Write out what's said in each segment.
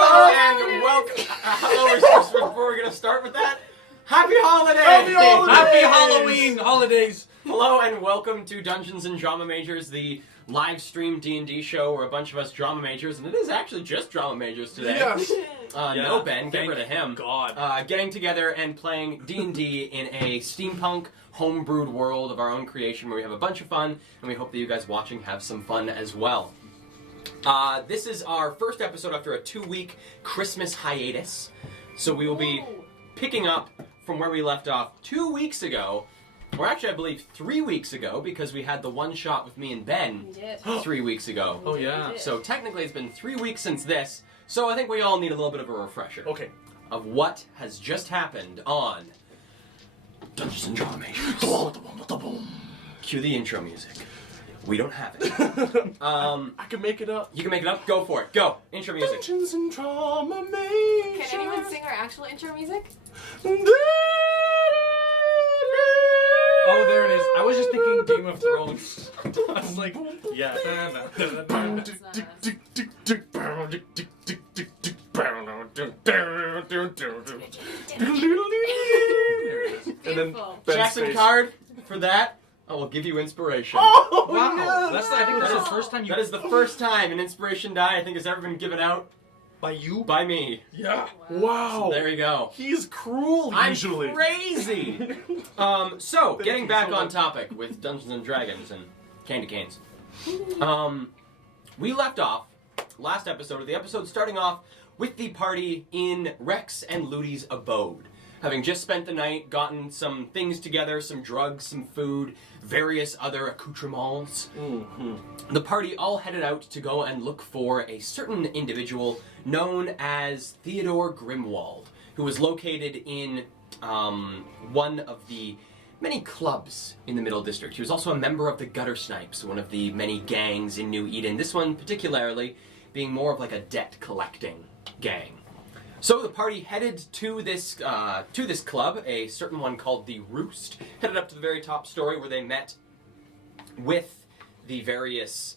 Hello and welcome. Hello, before we're gonna start with that, happy holidays! Happy Halloween holidays! Hello and welcome to Dungeons and Drama Majors, the live stream D&D show where a bunch of us drama majors, and it is actually just drama majors today. Yes. No Ben, get rid of him. God. Getting together and playing D&D in a steampunk homebrewed world of our own creation where we have a bunch of fun, and we hope that you guys watching have some fun as well. This is our first episode after a 2-week Christmas hiatus, so we will be picking up from where we left off 2 weeks ago, or actually I believe 3 weeks ago, because we had the one shot with me and Ben 3 weeks ago. Oh yeah. So technically it's been 3 weeks since this, so I think we all need a little bit of a refresher Okay. of what has just happened on Dungeons and Drama Majors. Cue the intro music. We don't have it. I can make it up. You can make it up. Go for it. Go. Intro music. Dungeons and Drama Majors. Can anyone sing our actual intro music? Oh, there it is. I was just thinking Game of Thrones. I was like, yeah. And then Beautiful. Jackson Card for that. I will give you inspiration. Oh, wow. no. I think that's the first time you... That is the first time an inspiration die I think has ever been given out By you? by me. Yeah. Wow. There you go. He's cruel I'm usually. crazy. So Thank getting you back so on much. topic with Dungeons and Dragons and candy canes. We left off last episode of the episode starting off with the party in Rex and Ludi's abode. Having just spent the night, gotten some things together, some drugs, some food, various other accoutrements. The party all headed out to go and look for a certain individual known as Theodore Grimwald, who was located in one of the many clubs in the Middle District. He was also a member of the Gutter Snipes, one of the many gangs in New Eden. This one particularly being more of like a debt-collecting gang. So the party headed to this club, a certain one called the Roost, headed up to the very top story where they met with the various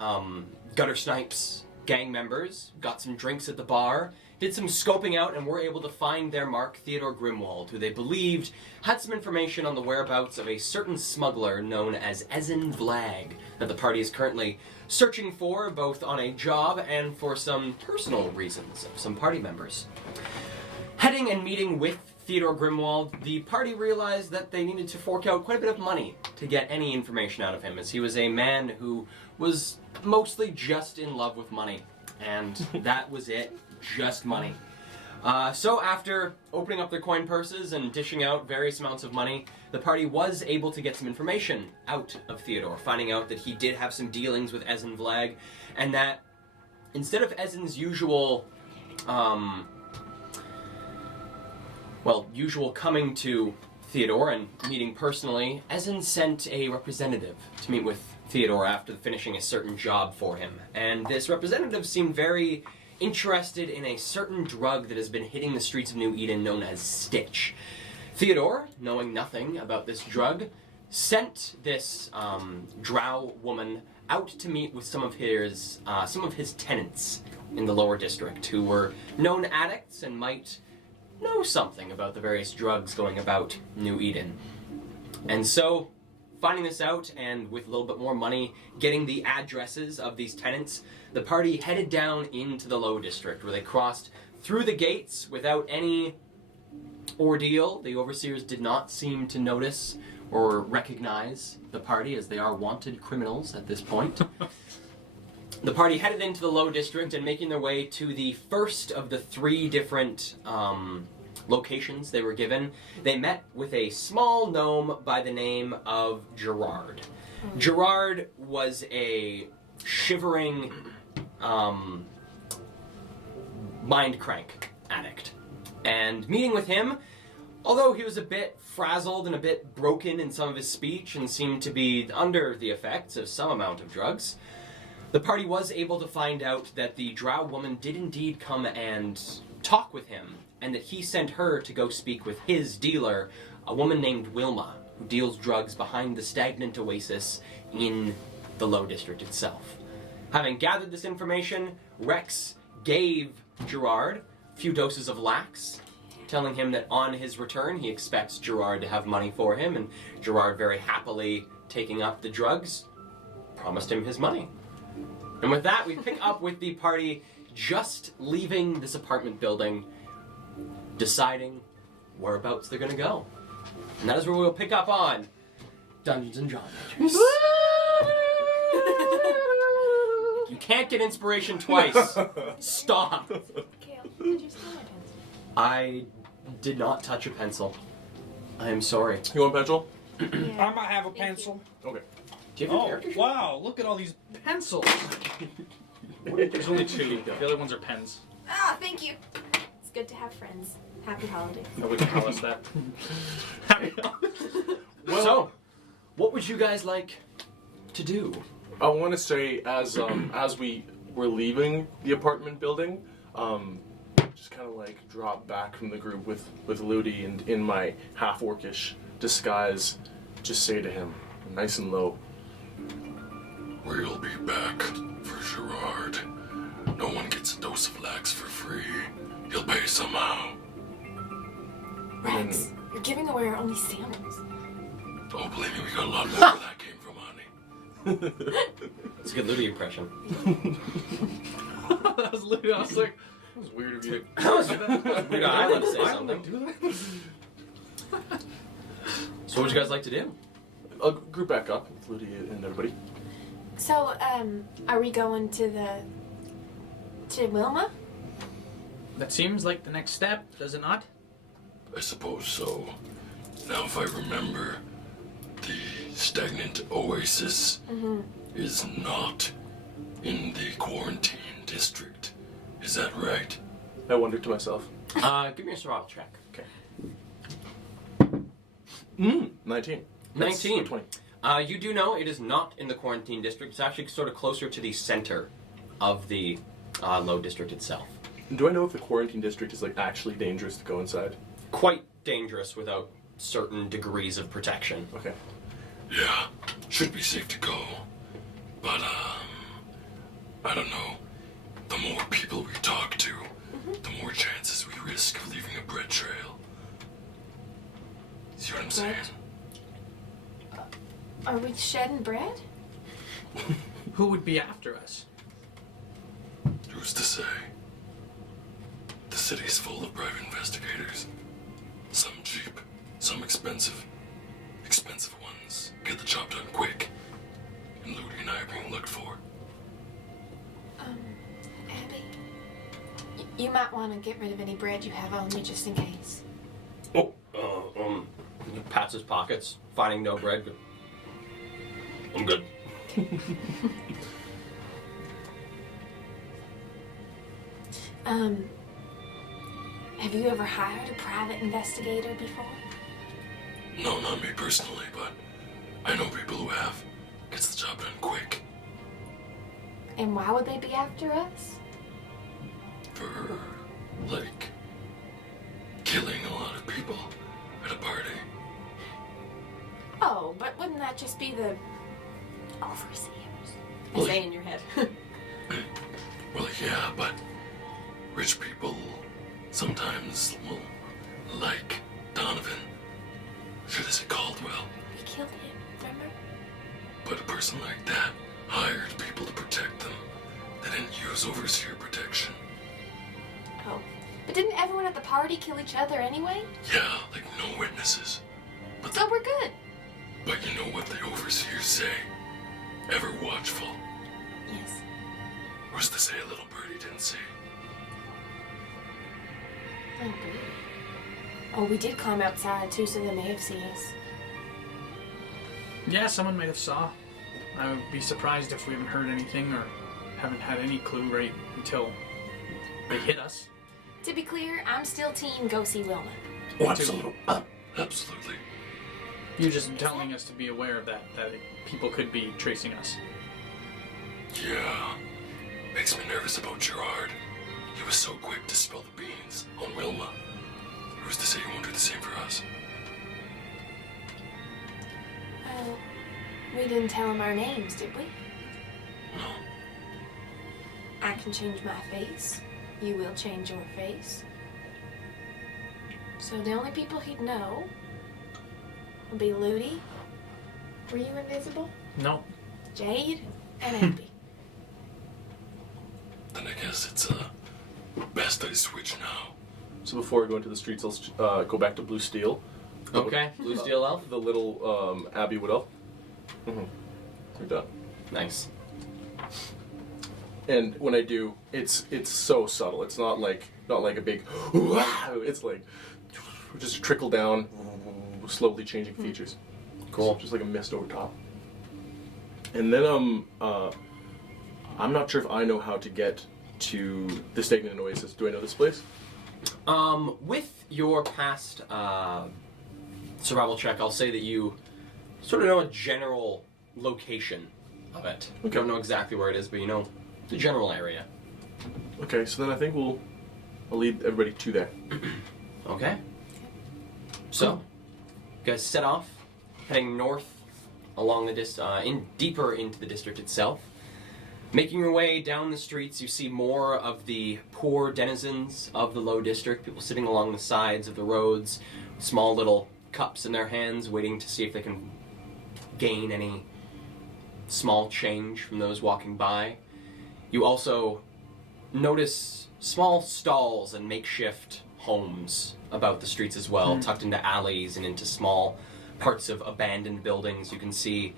Gutter Snipes gang members, got some drinks at the bar, did some scoping out, and were able to find their mark, Theodore Grimwald, who they believed had some information on the whereabouts of a certain smuggler known as Ezen Vlag, that the party is currently searching for, both on a job and for some personal reasons of some party members. Heading and meeting with Theodore Grimwald, the party realized that they needed to fork out quite a bit of money to get any information out of him, as he was a man who was mostly just in love with money. And that was it, just money. So after opening up their coin purses and dishing out various amounts of money, the party was able to get some information out of Theodore, finding out that he did have some dealings with Ezen Vlag, and that instead of Ezen's usual coming to Theodore and meeting personally, Ezen sent a representative to meet with Theodore after finishing a certain job for him. And this representative seemed very interested in a certain drug that has been hitting the streets of New Eden known as Stitch. Theodore, knowing nothing about this drug, sent this drow woman out to meet with some of his tenants in the lower district who were known addicts and might know something about the various drugs going about New Eden. And so, finding this out, and with a little bit more money, getting the addresses of these tenants, the party headed down into the low district, where they crossed through the gates without any ordeal. The overseers did not seem to notice or recognize the party, as they are wanted criminals at this point. The party headed into the low district and making their way to the first of the 3 different locations they were given. They met with a small gnome by the name of Gerard. Gerard was a shivering mind crank addict. And meeting with him, although he was a bit frazzled and a bit broken in some of his speech and seemed to be under the effects of some amount of drugs, the party was able to find out that the drow woman did indeed come and talk with him, and that he sent her to go speak with his dealer, a woman named Wilma, who deals drugs behind the stagnant oasis in the Low District itself. Having gathered this information, Rex gave Gerard a few doses of lax, telling him that on his return he expects Gerard to have money for him, and Gerard very happily taking up the drugs, promised him his money. And with that, we pick up with the party just leaving this apartment building, deciding whereabouts they're gonna go. And that is where we'll pick up on Dungeons and Dragons. You can't get inspiration twice. Stop. Kale, did you steal my pencil? I did not touch a pencil. I am sorry. You want a pencil? I might have a pencil. Okay. Do you have Oh, your character? wow, look at all these pencils. There's only two. The other ones are pens. Ah, thank you. It's good to have friends. Happy holidays. Nobody can tell us that. So, what would you guys like to do? I want to say as we were leaving the apartment building, just kind of like drop back from the group with Ludi, and in my half orcish disguise, just say to him, nice and low, We'll be back for Gerard. No one gets a dose of lax for free. He'll pay somehow. Rex, you're giving away our only samples. Oh, believe me, we got a lot more where that came from, honey. It's a good Ludi impression. That was literally, I was like, that was weird of you. Weird, I want to say Why would something. they do that? So, what would you guys like to do? I'll group back up with Ludi and everybody. So, are we going to Wilma? That seems like the next step, does it not? I suppose so. Now, if I remember, the stagnant oasis is not in the quarantine district. Is that right? I wondered to myself. Give me a survival check. 19. 19. 20. You do know it is not in the quarantine district. It's actually sort of closer to the center of the low district itself. Do I know if the quarantine district is like actually dangerous to go inside? Quite dangerous without certain degrees of protection. Okay. Yeah, should be safe to go. But, I don't know. The more people we talk to, the more chances we risk of leaving a bread trail. See what I'm saying? Are we shedding bread? Who would be after us? Who's to say? The city's full of private investigators. Some cheap, some expensive. Expensive ones get the job done quick. And Ludi and I are being looked for. Abby, you might want to get rid of any bread you have on you just in case. Oh, he pats his pockets, finding no bread. I'm good. Have you ever hired a private investigator before? No, not me personally, but I know people who have. Gets the job done quick. And why would they be after us? For, like, killing a lot of people at a party. Oh, but wouldn't that just be the overseers? I Well, say in your head. Well, yeah, but rich people sometimes will like Donovan. Should I say Caldwell? We killed him, remember? But a person like that hired people to protect them. They didn't use overseer protection. Oh. But didn't everyone at the party kill each other anyway? Yeah, like no witnesses. So we're good. But you know what the overseers say? Ever watchful. Yes. Who's to say a little birdie didn't see? Oh, good. Oh, we did climb outside too, so they may have seen us. Yeah, someone might have saw. I would be surprised if we haven't heard anything or haven't had any clue right until they hit us. To be clear, I'm still team go see Wilma. Oh, absolutely. Absolutely. You're just telling us to be aware of that people could be tracing us. Yeah. Makes me nervous about Gerard. He was so quick to spill the beans on Wilma. Who's to say he won't do the same for us? We didn't tell him our names, did we? No. I can change my face. you will change your face. So the only people he'd know would be Ludi. Were you invisible? No. Jade and Abby. Then I guess it's best I switch now. So before I go into the streets, I'll go back to Blue Steel. Okay, Blue Steel Elf. The little Abbey Wood Elf. Like that. Nice. And when I do, it's so subtle. It's not like a big wow. It's like just trickle down, slowly changing features. Cool. Just like a mist over top. And then I'm not sure if I know how to get to the Stagnant Oasis. Do I know this place? With your past survival check, I'll say that you sort of know a general location of it. You Okay. don't know exactly where it is, but you know the general area. Okay, so then I think I'll lead everybody to there. Okay. So, you guys set off, heading north along the deeper into the district itself. Making your way down the streets, you see more of the poor denizens of the Low District, people sitting along the sides of the roads, small little cups in their hands, waiting to see if they can gain any small change from those walking by. You also notice small stalls and makeshift homes about the streets as well, tucked into alleys and into small parts of abandoned buildings. You can see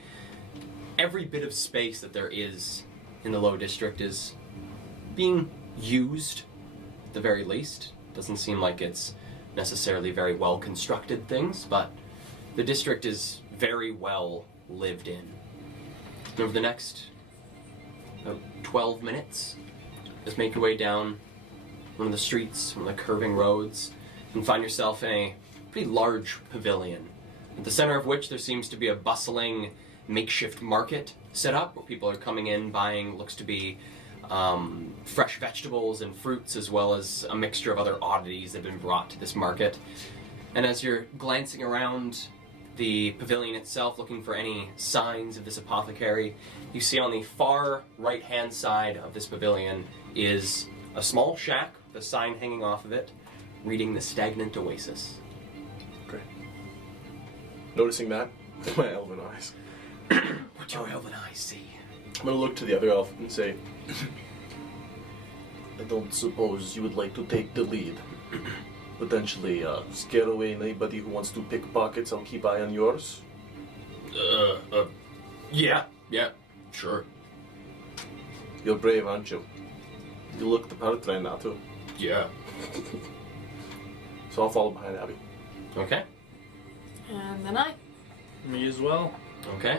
every bit of space that there is in the Low District is being used, at the very least. Doesn't seem like it's necessarily very well constructed things, but the district is very well lived in. And over the next 12 minutes, just make your way down one of the streets, one of the curving roads, and find yourself in a pretty large pavilion, at the center of which there seems to be a bustling makeshift market set up where people are coming in buying looks to be fresh vegetables and fruits, as well as a mixture of other oddities that have been brought to this market. And as you're glancing around the pavilion itself, looking for any signs of this apothecary, you see on the far right-hand side of this pavilion is a small shack with a sign hanging off of it, reading the Stagnant Oasis. Okay. Noticing that with my elven eyes, What do elven eyes see? I'm gonna look to the other elf and say, I don't suppose you would like to take the lead. Potentially scare away anybody who wants to pick pockets. I'll keep eye on yours. Yeah, sure. You're brave, aren't you? You look the part right now, too. Yeah. So I'll follow behind Abby. Okay. And then I. Me as well. Okay.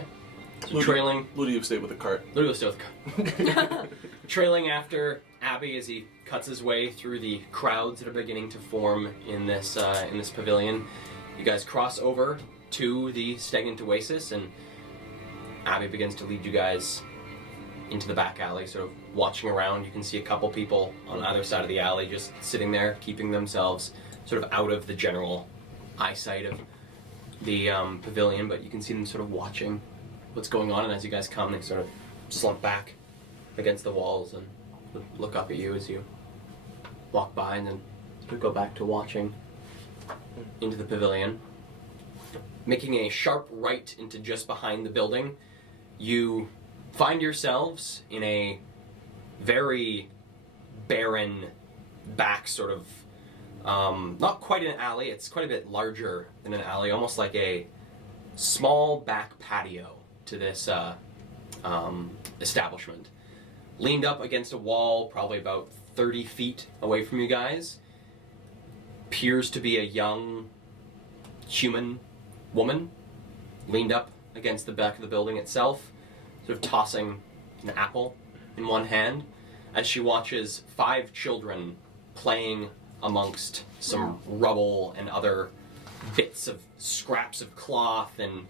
So Ludi- trailing. Ludi, you stay with the cart. Literally still with the cut. Trailing after Abby as he cuts his way through the crowds that are beginning to form in this pavilion. You guys cross over to the Stagnant Oasis, and Abby begins to lead you guys into the back alley, sort of watching around. You can see a couple people on either side of the alley just sitting there, keeping themselves sort of out of the general eyesight of the pavilion, but you can see them sort of watching what's going on, and as you guys come, they sort of slump back against the walls and look up at you as you walk by, and then sort of go back to watching into the pavilion. Making a sharp right into just behind the building, you find yourselves in a very barren back sort of, not quite an alley, it's quite a bit larger than an alley, almost like a small back patio to this establishment. Leaned up against a wall, probably about 30 feet away from you guys, appears to be a young human woman, leaned up against the back of the building itself, sort of tossing an apple in one hand, as she watches 5 children playing amongst some rubble and other bits of scraps of cloth and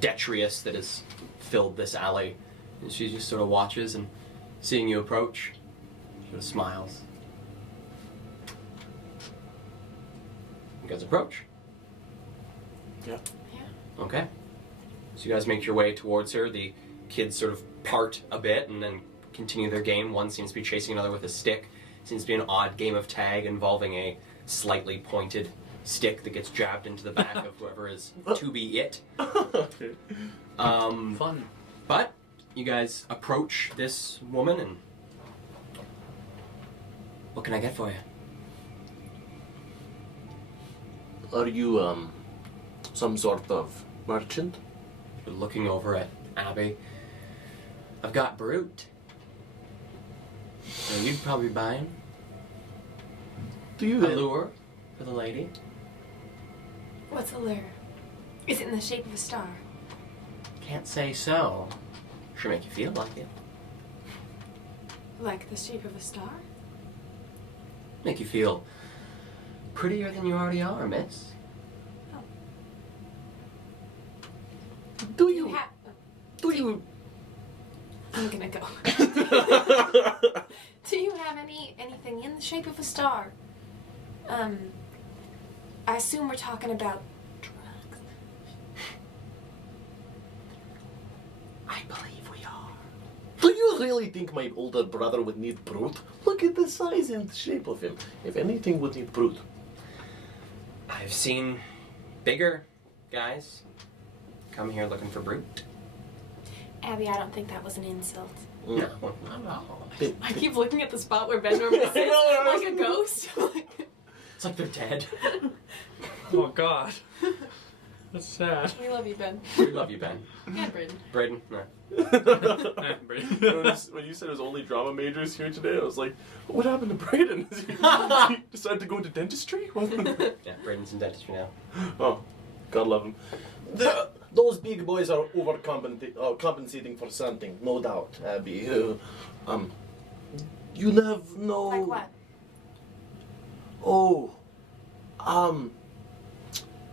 detritus that has filled this alley. And she just sort of watches, and seeing you approach, sort of smiles. You guys approach. Yeah. Okay. So you guys make your way towards her. The kids sort of part a bit and then continue their game. One seems to be chasing another with a stick. Seems to be an odd game of tag involving a slightly pointed stick that gets jabbed into the back of whoever is to be it. Okay. Fun. But you guys approach this woman and... What can I get for you? Are you, some sort of merchant? Looking over at Abby. I've got Brute. So you'd probably be buying Do you a lure for the lady. What's a lure? Is it in the shape of a star? Can't say so. Sure make you feel like it. Like the shape of a star? Make you feel prettier than you already are, miss. Do You you? have. Do you? I'm gonna go. Do you have anything in the shape of a star? I assume we're talking about drugs. I believe we are. Do you really think my older brother would need Brute? Look at the size and shape of him. If anything, would need Brute. I've seen bigger guys come here looking for Brute. Abby, I don't think that was an insult. No, no. I keep looking at the spot where Ben normally sits, like a ghost. It's like they're dead. Oh God. That's sad. We love you, Ben. We love you, Ben. And Brayden. Braden, no. When you said it was only drama majors here today, I was like, what happened to Braden? He decided to go into dentistry? Yeah, Braden's in dentistry now. Oh, God love him. Those big boys are compensating for something, no doubt, Abby. You have no... Like what? Oh,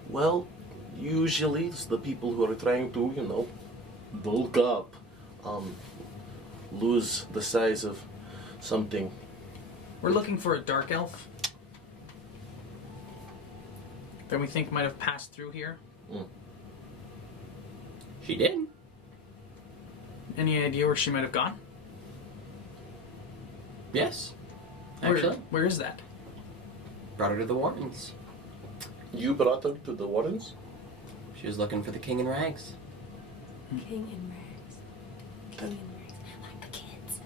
well, usually it's the people who are trying to, bulk up, lose the size of something. We're looking for a dark elf that we think might have passed through here. She did. Any idea where she might have gone? Yes. Actually, Where is that? brought her to the Wardens. You brought her to the Wardens? She was looking for the King in Rags. King in rags. King in rags. Like the kids.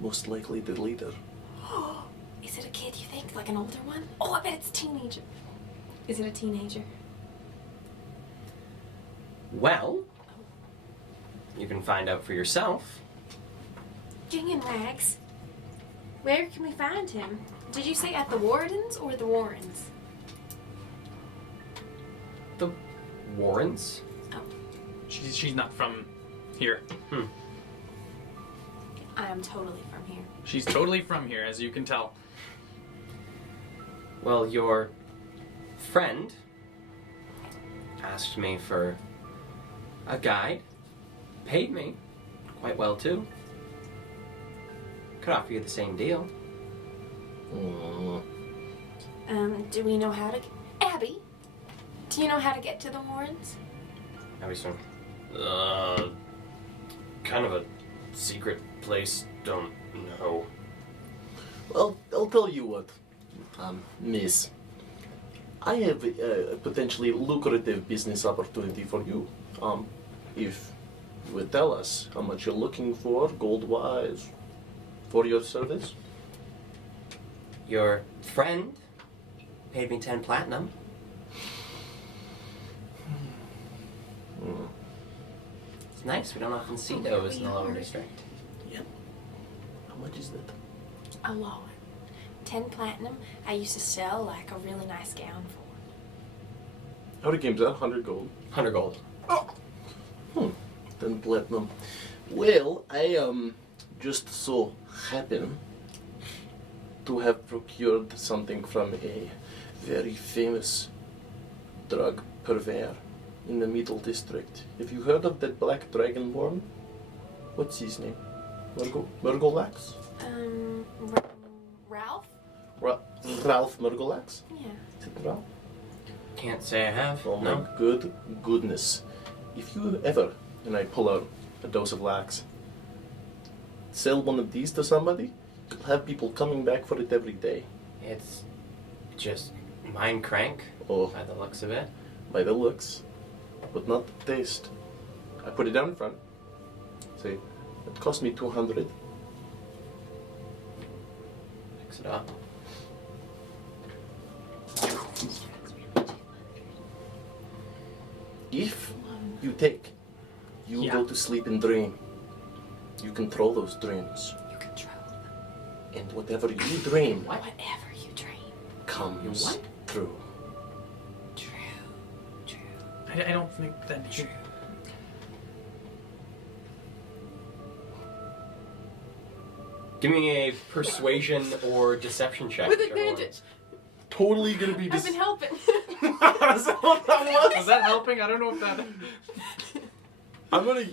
Most likely the leader. Is it a kid, you think? Like an older one? Oh, I bet it's a teenager. Is it a teenager? Well, you can find out for yourself. King in rags. Where can we find him? Did you say at the Wardens or the Warrens? The Warrens? Oh, She's not from here. I am totally from here. She's totally from here, as you can tell. Well, your friend asked me for a guide. Paid me quite well, too. Could offer you the same deal. Do we know how to... Abby, do you know how to get to the Warrens? Abby Stone. Kind of a secret place. Don't know. Well, I'll tell you what, miss. I have a potentially lucrative business opportunity for you. If you would tell us how much you're looking for, gold-wise, for your service. Your friend paid me 10 platinum. It's nice. We don't often see those in the Lower District. Yep. How much is that? A lot. 10 platinum, I used to sell like a really nice gown for. How many games is that? 100 gold. 100 gold. 10 platinum. Well, I just so happen to have procured something from a very famous drug purveyor in the Middle District. Have you heard of that black dragonborn? What's his name? Murgolax? Ralph? Ralph Murgolax? Yeah. Is it Ralph? Can't say I have. Oh my No. goodness. If you ever, and I pull out a dose of lax, sell one of these to somebody, You'll have people coming back for it every day. It's just mind crank Oh, by the looks of it. by the looks, but not the taste. I put it down in front. Say, it cost me 200. Mix it up. If you take, you Yeah. go to sleep and dream. You control those dreams. You control them. And whatever you dream Whatever you dream. comes What? true. True. True. I don't think that you. Give me a persuasion or deception check. With whichever one. advantage. Totally gonna be I've been helping. That's what that was. Was that helping? I don't know if that. I'm gonna,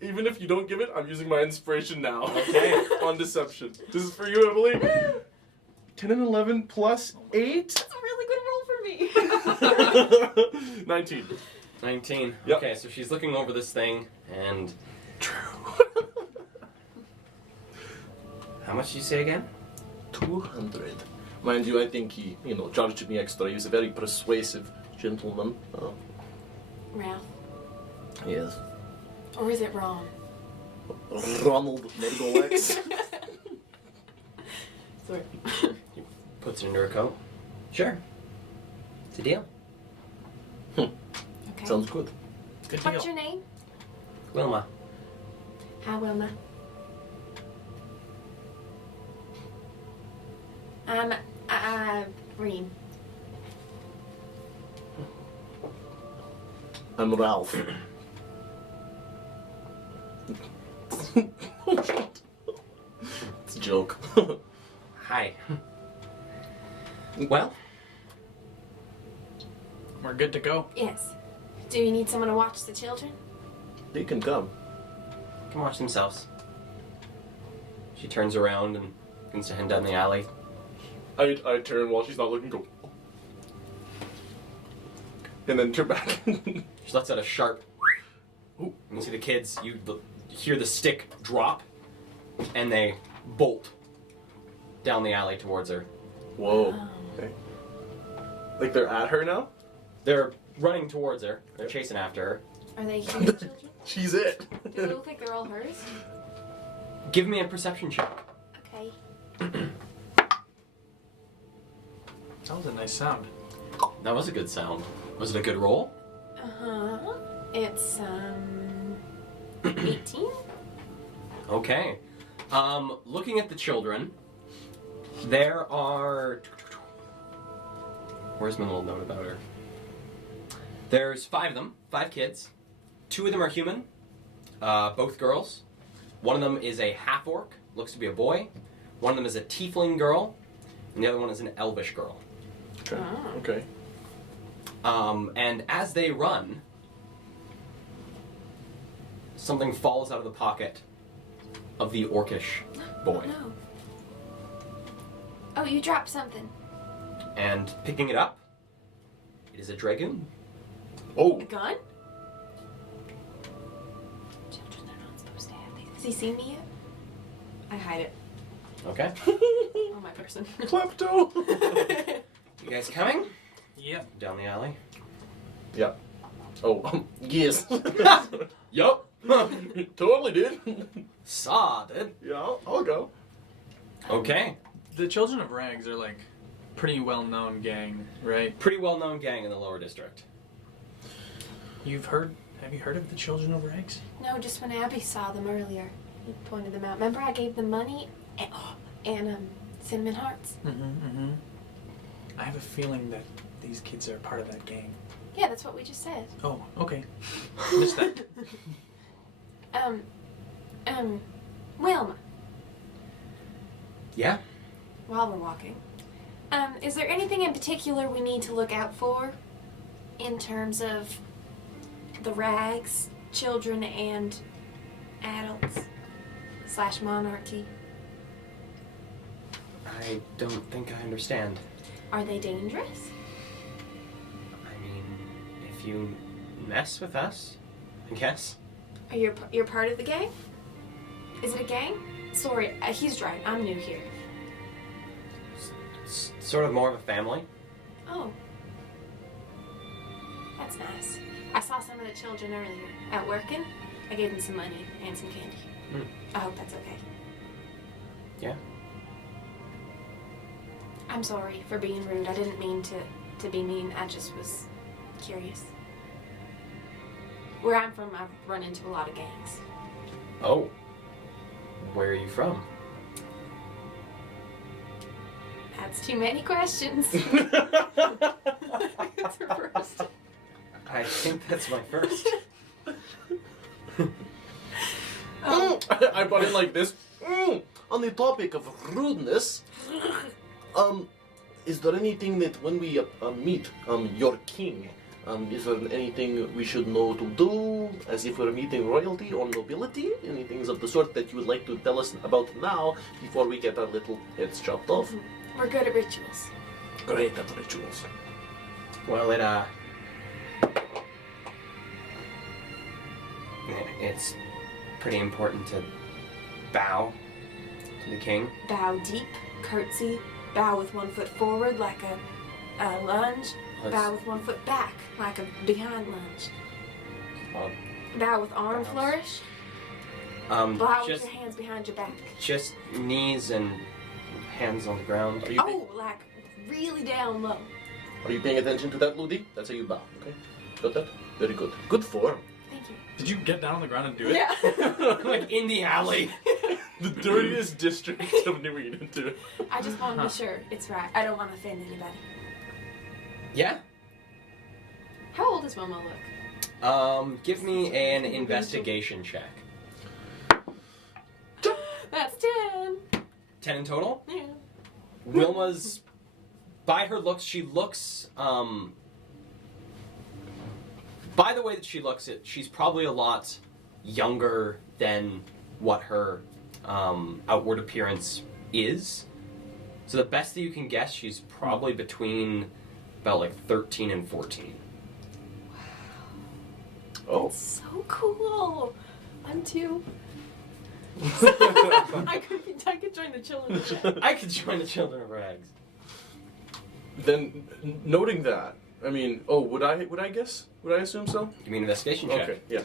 even if you don't give it, I'm using my inspiration now. Okay. On deception. This is for you, Emily. 10 and 11 plus 8? That's a really good roll for me. 19. 19. Yep. Okay, so she's looking over this thing, and True. how much did you say again? 200. Mind you, I think he, charged me extra. He's a very persuasive gentleman. Ralph. Yes. Or is it Ron? Ronald Mergolex. Sorry. Puts it into her coat. Sure. It's a deal. Okay. Sounds good. Good What's deal. your name? Wilma. Hi, Wilma. Reem. I'm Ralph. It's a joke. Hi. Well, We're good to go. Yes. Do you need someone to watch the children? They can come. can watch themselves. She turns around and begins to head down the alley. I turn while she's not looking, go. And then turn back. She lets out a sharp. Ooh. And you see the kids. You hear the stick drop, and they bolt down the alley towards her. Whoa. Okay. Like they're at her now? They're running towards her. They're chasing after her. Are they human children? She's it. Do they look like they're all hers? Give me a perception check. Okay. That was a nice sound. That was a good sound. Was it a good roll? Uh-huh. It's 18? Okay. Looking at the children, there are. Where's my little note about her? There's 5 of them, 5 kids. 2 of them are human, both girls. One of them is a half-orc, looks to be a boy. One of them is a tiefling girl, and the other one is an elvish girl. Okay. Oh. Okay. And as they run, something falls out of the pocket of the orcish boy. No. Oh, you dropped something. And picking it up, it is a dragoon. Oh. A gun? Children are not supposed to have these. Has he seen me yet? I hide it Okay. on my person. Klepto. You guys coming? Yep. Down the alley. Yeah. Oh, yes. Yup. Totally did. Saw it. Yeah, I'll go. Okay. The Children of Rags are like pretty well-known gang, right? Pretty well-known gang in the lower district. Have you heard of the Children of Rags? No, just when Abby saw them earlier. He pointed them out. Remember I gave them money and cinnamon hearts? Mm-hmm. I have a feeling that these kids are part of that gang. Yeah, that's what we just said. Oh, okay. Missed that. Wilma, Yeah. while we're walking, is there anything in particular we need to look out for in terms of the Rags, children, and adults / monarchy? I don't think I understand. Are they dangerous? I mean, if you mess with us, I guess. Are you you're part of the gang? Is it a gang? Sorry, he's right. I'm new here. Sort of more of a family. Oh. That's nice. I saw some of the children earlier out working. I gave them some money and some candy. Mm. I hope that's okay. Yeah. I'm sorry for being rude. I didn't mean to be mean. I just was curious. Where I'm from, I've run into a lot of gangs. Oh. Where are you from? That's too many questions. It's her first. I think that's my first. I brought in like this. On the topic of rudeness, is there anything that when we meet your king, is there anything we should know to do as if we're meeting royalty or nobility? Any things of the sort that you would like to tell us about now before we get our little heads chopped off? We're good at rituals. Great at rituals. Well, it's pretty important to bow to the king. Bow deep, curtsy, bow with 1 foot forward like a lunge, bow with 1 foot back like a behind lunge, bow with arm bows. flourish, bow with Just your hands behind your back. just knees and hands on the ground. Are you, Oh, like really down low. are you paying attention to that, Ludi? That's how you bow, okay? Got that? Very good. Good form. Thank you. Did you get down on the ground and do it? Yeah. Like in the alley. The dirtiest district of New Eden, too. I just want to be sure it's right. I don't want to offend anybody. Yeah. How old does Momo look? Give me an investigation check. That's 10. 10 in total. Yeah. Wilma's, by her looks, she looks, by the way that she looks, she's probably a lot younger than what her outward appearance is. So the best that you can guess, she's probably between about like 13 and 14. Oh. So cool. I'm too. I could join the children. I could join the Children of Rags. Then, noting that, I mean, would I guess? Would I assume so? Give me an investigation check. Okay, yeah.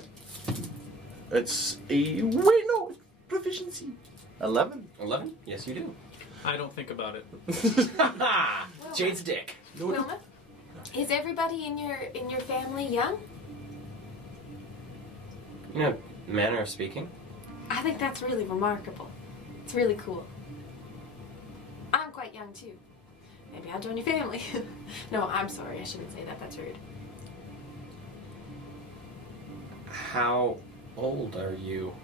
It's a wait, no, proficiency. 11. 11? Yes, you do. I don't think about it. Jade's dick. Wilma, is everybody in your family young? You know, manner of speaking. I think that's really remarkable. It's really cool. I'm quite young too. Maybe I'll join your family. No, I'm sorry. I shouldn't say that. That's rude. How old are you?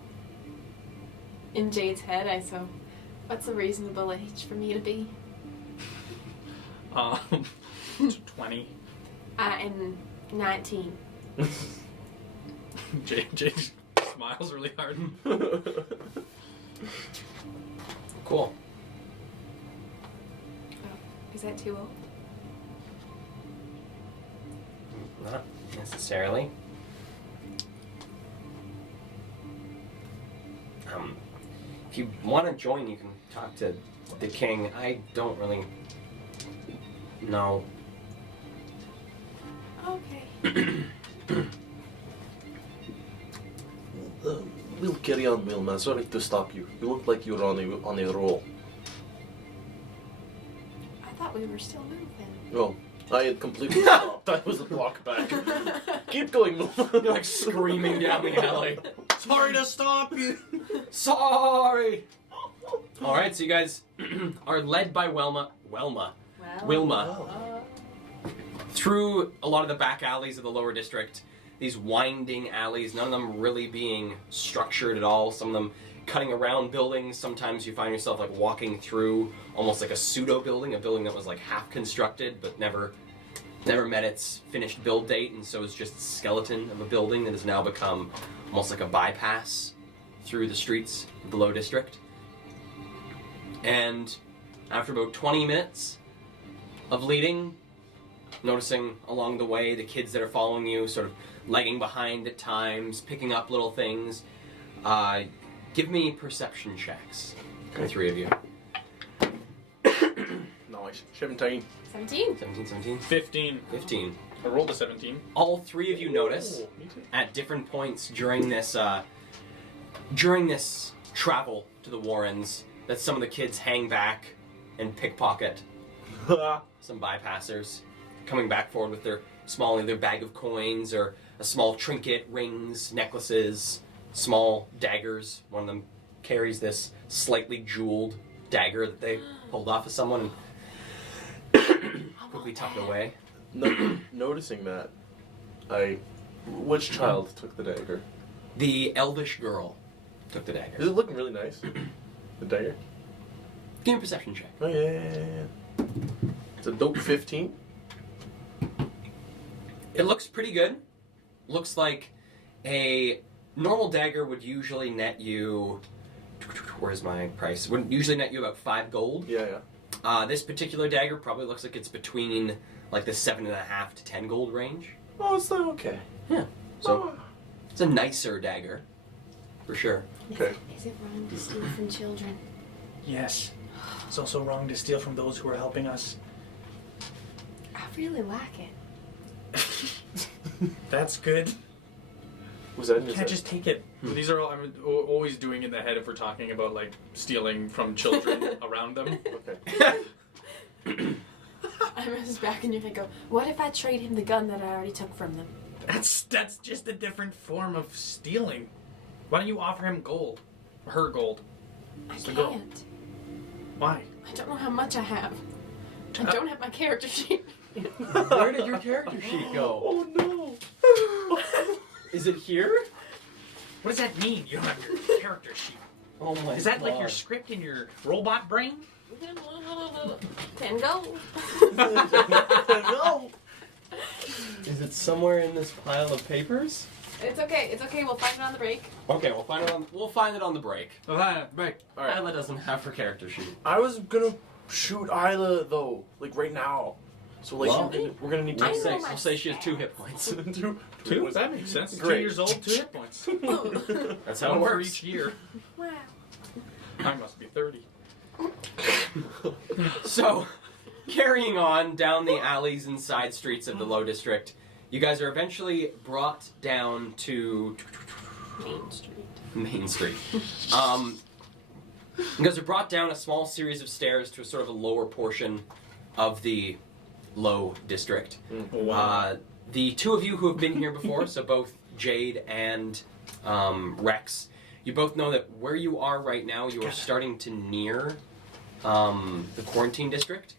In Jade's head, what's a reasonable age for me to be? 20. I'm 19. Jake smiles really hard. Cool. Oh, is that too old? Not necessarily. If you want to join, you can talk to the king. I don't really know. Okay. We'll carry on, Wilma. Sorry to stop you. You look like you're on a roll. I thought we were still moving. No, I had completely stopped. I was a block back. Keep going, Wilma. You're like screaming down the alley. Sorry to stop you. Sorry. All right, so you guys are led by Wilma, through a lot of the back alleys of the lower district. These winding alleys, none of them really being structured at all. Some of them cutting around buildings. Sometimes you find yourself like walking through almost like a pseudo building, a building that was like half constructed but never met its finished build date, and so it's just a skeleton of a building that has now become almost like a bypass through the streets of the low district. And after about 20 minutes of leading, noticing along the way the kids that are following you sort of lagging behind at times, picking up little things, Give me perception checks. The three of you. Nice. 17. 17. 17, 17, 15. 15. I rolled a 17. All three of you notice Oh, me too. at different points during this travel to the Warrens that some of the kids hang back and pickpocket some bypassers, coming back forward with their bag of coins or a small trinket, rings, necklaces, small daggers. One of them carries this slightly jeweled dagger that they pulled off of someone and quickly tucked away. Noticing that, which child took the dagger? The elvish girl took the dagger. Is it looking really nice? The dagger? Give me a perception check. Oh yeah. It's a dope 15. It looks pretty good. Looks like a normal dagger would usually net you. Where's my price? Would usually net you about 5 gold. Yeah. This particular dagger probably looks like it's between like the 7.5 to 10 gold range. Oh, it's like okay. Yeah. So Oh, it's a nicer dagger, for sure. okay. Is it wrong to steal from children? Yes. It's also wrong to steal from those who are helping us. I really like it. That's good. Was that in You his can't head? just take it. These are all I'm always doing in the head if we're talking about like stealing from children around them. Okay. I was back and you're like, what if I trade him the gun that I already took from them? That's just a different form of stealing. Why don't you offer him gold? Her gold. I the goal. can't. Why? I don't know how much I have. I don't have my character sheet. Where did your character sheet go? Oh no. Is it here? What does that mean? You don't have your character sheet. Oh my Is that like your God. script in your robot brain? 10 gold. No. Is it somewhere in this pile of papers? It's okay. We'll find it on the break. Okay, we'll find it on the break. Right. All right. Isla doesn't have her character sheet. I was gonna shoot Isla though, like right now. So like Well, we're gonna need to. I know I'll say she has 2 hit points. Two? That makes sense. Great. 2 years old, 2 hit points. That's how it One for works. each year. Wow. I must be 30. So, carrying on down the alleys and side streets of the Low District, you guys are eventually brought down to Main Street. Main Street. You guys are brought down a small series of stairs to a sort of a lower portion of the Low District. The two of you who have been here before, so both Jade and Rex, you both know that where you are right now, you are starting to near the quarantine district.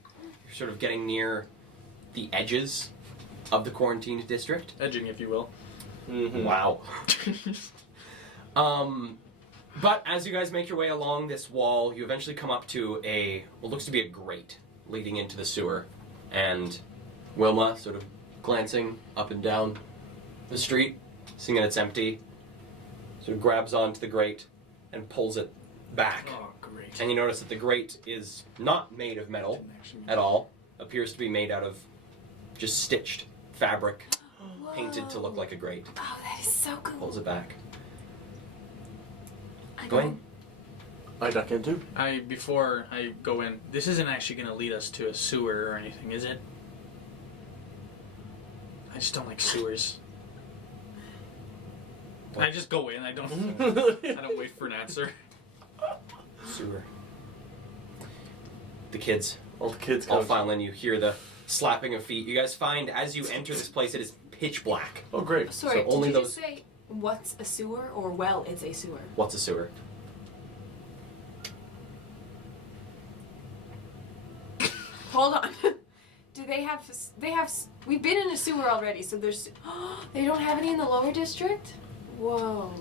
You're sort of getting near the edges of the quarantine district. Edging, if you will. Mhm. Wow. But as you guys make your way along this wall, you eventually come up to what looks to be a grate leading into the sewer. And Wilma, sort of glancing up and down the street, seeing that it's empty, sort of grabs onto the grate and pulls it back. Oh, great. And you notice that the grate is not made of metal at all. Appears to be made out of just stitched fabric, painted to look like a grate. Oh, that is so cool. Pulls it back. I Go ahead. I duck in too. Before I go in, this isn't actually going to lead us to a sewer or anything, is it? I just don't like sewers. I just go in. I don't wait for an answer. Sewer. The kids All the kids all come. file in. You hear the slapping of feet. You guys find as you enter this place, it is pitch black. Oh great. Sorry, So only did you those- just say what's a sewer or well, it's a sewer? What's a sewer? Hold on. Do they have? We've been in a sewer already, so there's. They don't have any in the lower district. Whoa.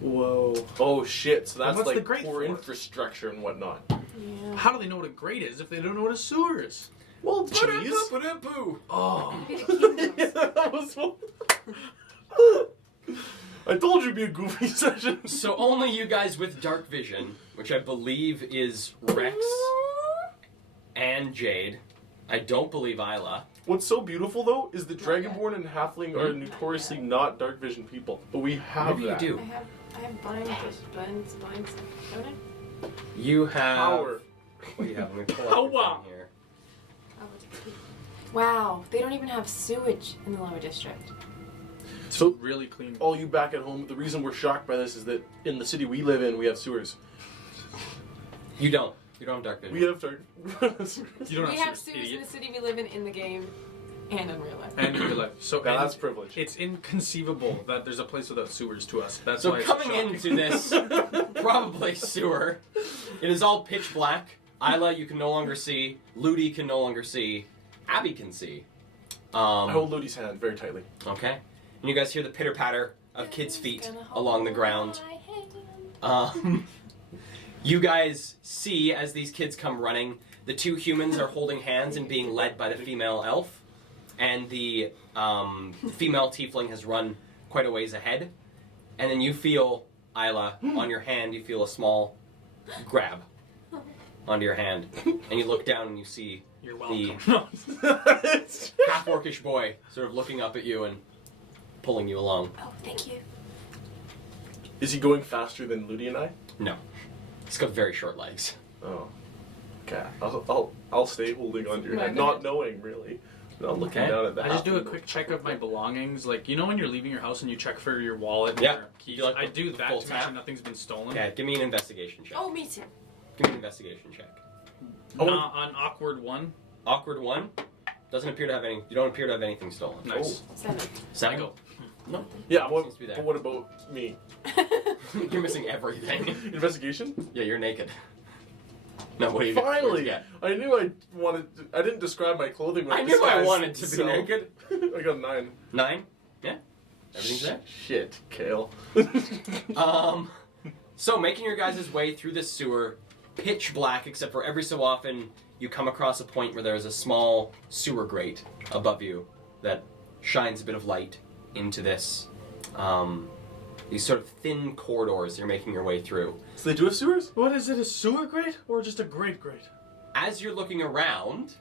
Whoa. Oh shit. So that's what's the like grate poor for? infrastructure and whatnot. Yeah. How do they know what a grate is if they don't know what a sewer is? Well, Cheese? Oh. Maybe the kingdoms. that was one. I told you it'd be a goofy session. So only you guys with dark vision, which I believe is Rex and Jade. I don't believe Isla. What's so beautiful though is the Dragonborn and Halfling are notoriously not dark vision people, but we have Maybe that. you do. I have. I have buns. Don't I? You have. Power. What do you have? Let me pull up your Power. thing here. Oh, it's wow, they don't even have sewage in the lower district. So, Really clean. all you back at home, the reason we're shocked by this is that in the city we live in, we have sewers. You don't. You don't have dark vision. We have dark. You don't We have have sewage, sewers in idiot. the city we live in the game and in real life. And in real life. So Now and that's privilege. it's inconceivable that there's a place without sewers to us. That's So why it's coming shocking. into this probably sewer, it is all pitch black. Isla, you can no longer see. Ludi can no longer see. Abby can see. I hold Lodi's hand very tightly. Okay. And you guys hear the pitter patter of kids' feet Gonna hold along the ground. my hand. You guys see as these kids come running, the two humans are holding hands and being led by the female elf, and the female tiefling has run quite a ways ahead. And then you feel, Isla, on your hand, you feel a small grab onto your hand. And you look down and you see You're the welcome. half-orcish boy sort of looking up at you and pulling you along. Oh, thank you. Is he going faster than Ludi and I? No. He's got very short legs. Oh. Okay. I'll stay holding onto your hand, not knowing really. Not looking Okay. down at that. I just do a quick check of my belongings. Like, you know when you're leaving your house and you check for your wallet and Yeah. your keys? You like I the do that full to make tap? sure nothing's been stolen. Okay, give me an investigation check. Oh, me too. Give me an investigation check. On awkward one. Awkward one. Doesn't appear to have any. You don't appear to have anything stolen. Nice. 7. Seven. I go. No. Yeah, Seems to be there. but what about me? You're missing everything. Investigation? Yeah, you're naked. No, what do you get? Finally! Yeah. I knew I wanted to, I didn't describe my clothing with I knew I disguise, wanted to be so- naked. I got a 9. 9. Yeah. Everything's there. Shit, Kale. So making your guys' way through this sewer, pitch black, except for every so often you come across a point where there's a small sewer grate above you that shines a bit of light into this. These sort of thin corridors you're making your way through. So they do have sewers? What is it, a sewer grate or just a great grate? As you're looking around,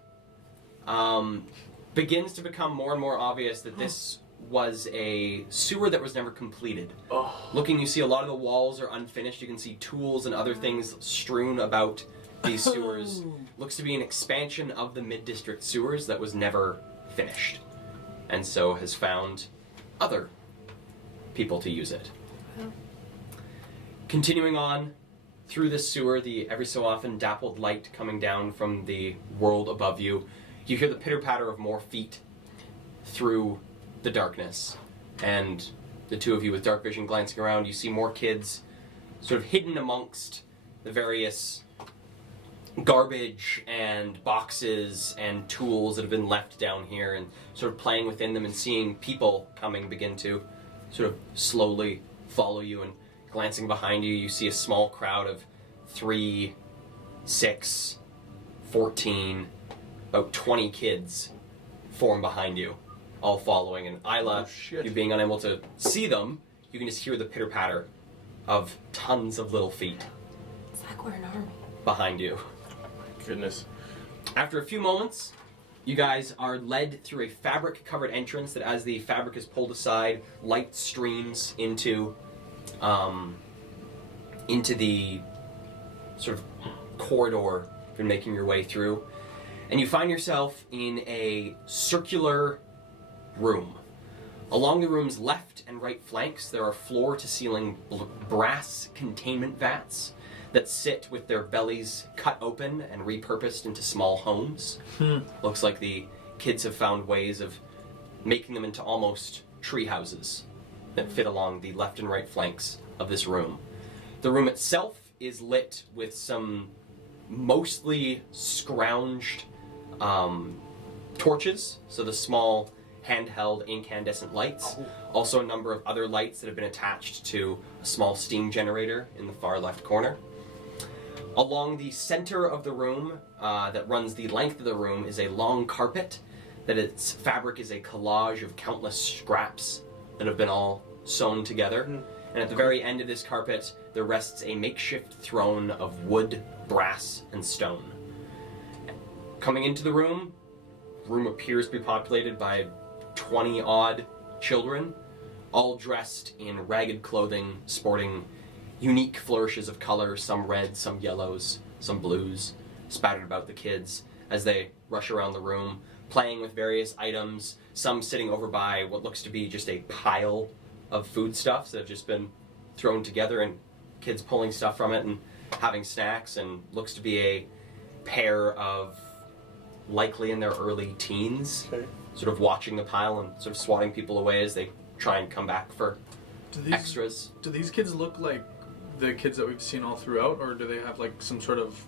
begins to become more and more obvious that this was a sewer that was never completed. Oh. Looking, you see a lot of the walls are unfinished. You can see tools and other things strewn about these sewers. Looks to be an expansion of the mid-district sewers that was never finished, and so has found other people to use it. Wow. Continuing on through this sewer, the every so often dappled light coming down from the world above you, you hear the pitter-patter of more feet through the darkness, and the two of you with dark vision glancing around, you see more kids sort of hidden amongst the various garbage and boxes and tools that have been left down here, and sort of playing within them, and seeing people coming begin to sort of slowly follow you. And glancing behind you, you see a small crowd of 3, 6, 14, about 20 kids form behind you, all following. And Isla, Oh, shit. you being unable to see them, you can just hear the pitter-patter of tons of little feet It's like we're an army. behind you. Goodness. After a few moments, you guys are led through a fabric-covered entrance that, as the fabric is pulled aside, light streams into the sort of corridor you've been making your way through. And you find yourself in a circular room. Along the room's left and right flanks, there are floor-to-ceiling brass containment vats that sit with their bellies cut open and repurposed into small homes. Looks like the kids have found ways of making them into almost tree houses that fit along the left and right flanks of this room. The room itself is lit with some mostly scrounged torches, so the small handheld incandescent lights. Also a number of other lights that have been attached to a small steam generator in the far left corner. Along the center of the room, that runs the length of the room, is a long carpet that its fabric is a collage of countless scraps that have been all sewn together. And at the very end of this carpet, there rests a makeshift throne of wood, brass, and stone. Coming into the room appears to be populated by 20-odd children, all dressed in ragged clothing, sporting unique flourishes of color, some red, some yellows, some blues, spattered about the kids as they rush around the room, playing with various items, some sitting over by what looks to be just a pile of foodstuffs that have just been thrown together, and kids pulling stuff from it and having snacks, and looks to be a pair of likely in their early teens, Okay. sort of watching the pile and sort of swatting people away as they try and come back for Do these extras. do these kids look like the kids that we've seen all throughout, or do they have like some sort of?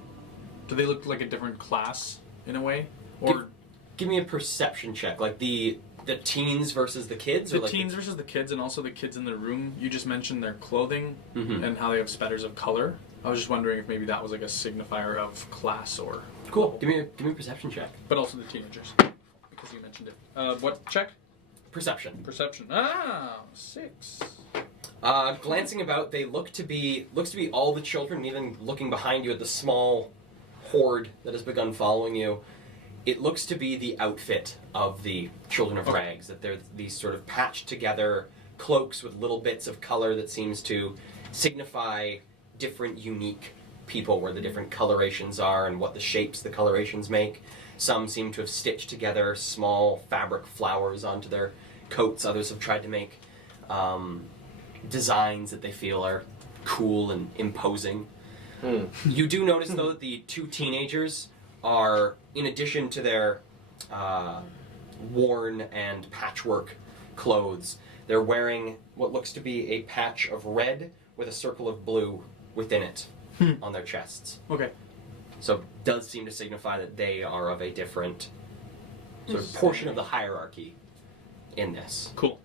Do they look like a different class in a way, or Give me a perception check, like the teens versus the kids, the or like teens versus the kids, and also the kids in the room? You just mentioned their clothing Mhm. and how they have spatters of color. I was just wondering if maybe that was like a signifier of class, or Cool. Give me a perception check. but also the teenagers, because you mentioned it. What check? Perception. Perception. 6. Glancing about, they looks to be all the children. Even looking behind you at the small horde that has begun following you, it looks to be the outfit of the Children of Okay. Rags. That they're these sort of patched together cloaks with little bits of color that seems to signify different, unique people, where the different colorations are and what the shapes the colorations make. Some seem to have stitched together small fabric flowers onto their coats. Others have tried to make designs that they feel are cool and imposing. You do notice, though, that the two teenagers are, in addition to their worn and patchwork clothes, they're wearing what looks to be a patch of red with a circle of blue within it on their chests. Okay. So it does seem to signify that they are of a different sort of portion of the hierarchy in this. Cool.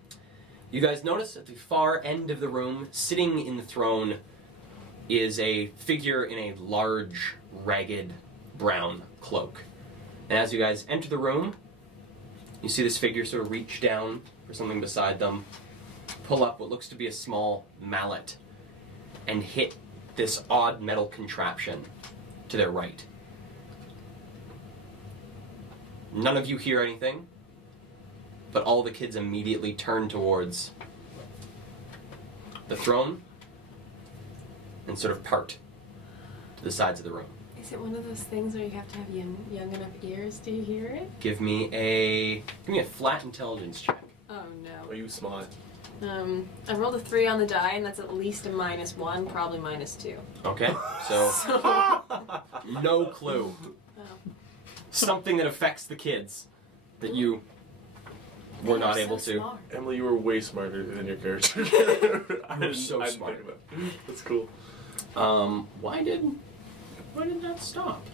You guys notice at the far end of the room, sitting in the throne, is a figure in a large, ragged, brown cloak. And as you guys enter the room, you see this figure sort of reach down for something beside them, pull up what looks to be a small mallet, and hit this odd metal contraption to their right. None of you hear anything, but all the kids immediately turn towards the throne and sort of part to the sides of the room. Is it one of those things where you have to have young enough ears to hear it? Give me a flat intelligence check. Oh Are no. you smart? I rolled a 3 on the die, and that's at least a -1, probably -2. Okay, so So, no clue. oh. Something that affects the kids that you were not They're able so to. smart. Emily, you were way smarter than your character. I didn't- so I didn't smart. think of that. That's cool. Why did that stop?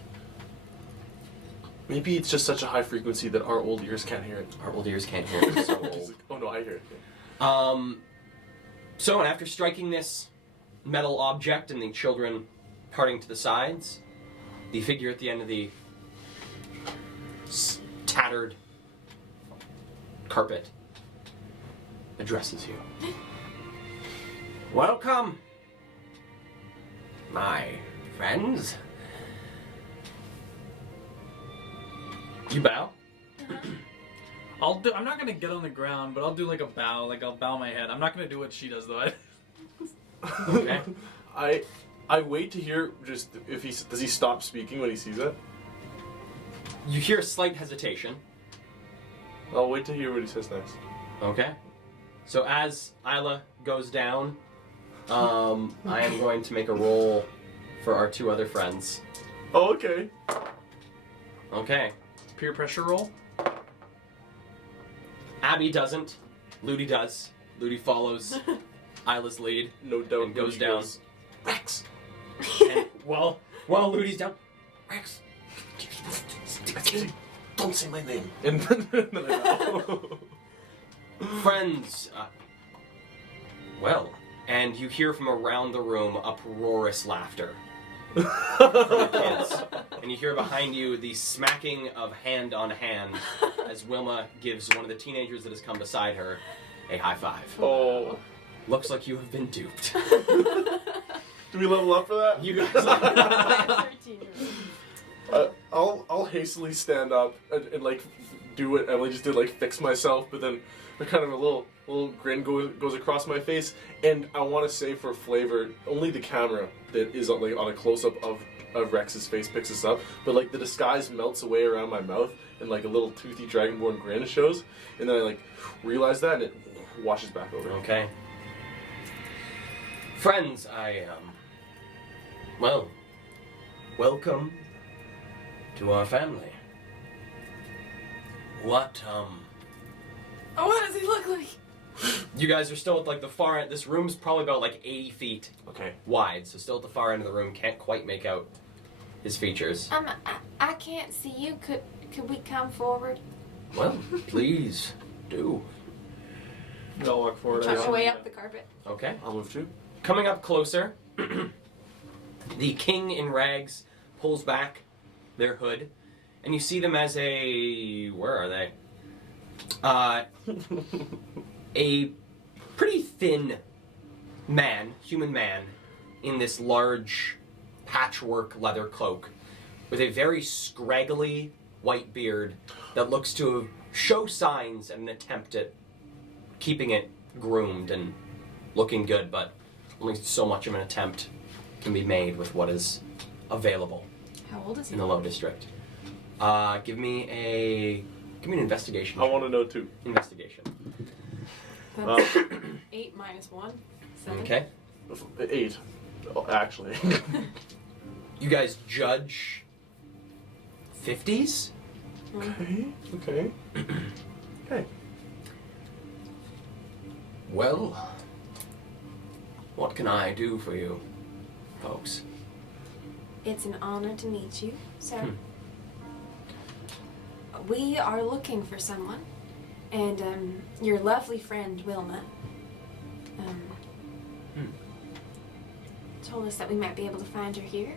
Maybe it's just such a high frequency that our old ears can't hear it. Our old ears can't hear. It's so Just old. like, oh no, I hear it. So after striking this metal object and the children parting to the sides, the figure at the end of the tattered carpet addresses you. Welcome, my friends. You bow? I'm not gonna get on the ground, but I'll do like a bow. Like I'll bow my head. I'm not gonna do what she does though. Okay. I wait to hear just if does he stop speaking when he sees it? You hear a slight hesitation. I'll wait to hear what he says next. Okay. So as Isla goes down, I am going to make a roll for our two other friends. Oh, okay. Okay. Peer pressure roll. Abby doesn't. Ludi does. Ludi follows Isla's lead No doubt. and goes he down. Rex! And while Ludi's down, Rex! Don't say my name. And then I go. Friends! Well, and you hear from around the room uproarious laughter from the kids. And you hear behind you the smacking of hand on hand as Wilma gives one of the teenagers that has come beside her a high five. Oh. Looks like you have been duped. Do we level up for that? You guys 13-year-old. I'll hastily stand up and like do what Emily just did, like fix myself, but then kind of a little grin goes across my face, and I want to say for flavor, only the camera that is on, like on a close up of Rex's face picks this up, but like the disguise melts away around my mouth, and like a little toothy dragonborn grin shows, and then I like realize that, and it washes back over. Okay. Friends, well, welcome to our family. What Oh, what does he look like? you guys are still at like the far end. This room's probably about like 80 feet Okay. wide, so still at the far end of the room. Can't quite make out his features. I can't see you. Could we come forward? Well, please do. I'll walk forward. Tuck your way up the carpet. Okay. I'll move too. Coming up closer, the king in rags pulls back their hood, and you see them as where are they? A pretty thin man, human man, in this large patchwork leather cloak, with a very scraggly white beard that looks to show signs and an attempt at keeping it groomed and looking good, but only so much of an attempt can be made with what is available How old is he? in the Low District. Give me an investigation. I want to know too. Investigation. That's 8 minus 1. 7. Okay. 8, actually. You guys judge 50s? Okay. Okay. Well, what can I do for you, folks? It's an honor to meet you, sir. We are looking for someone, and your lovely friend Wilma told us that we might be able to find her here.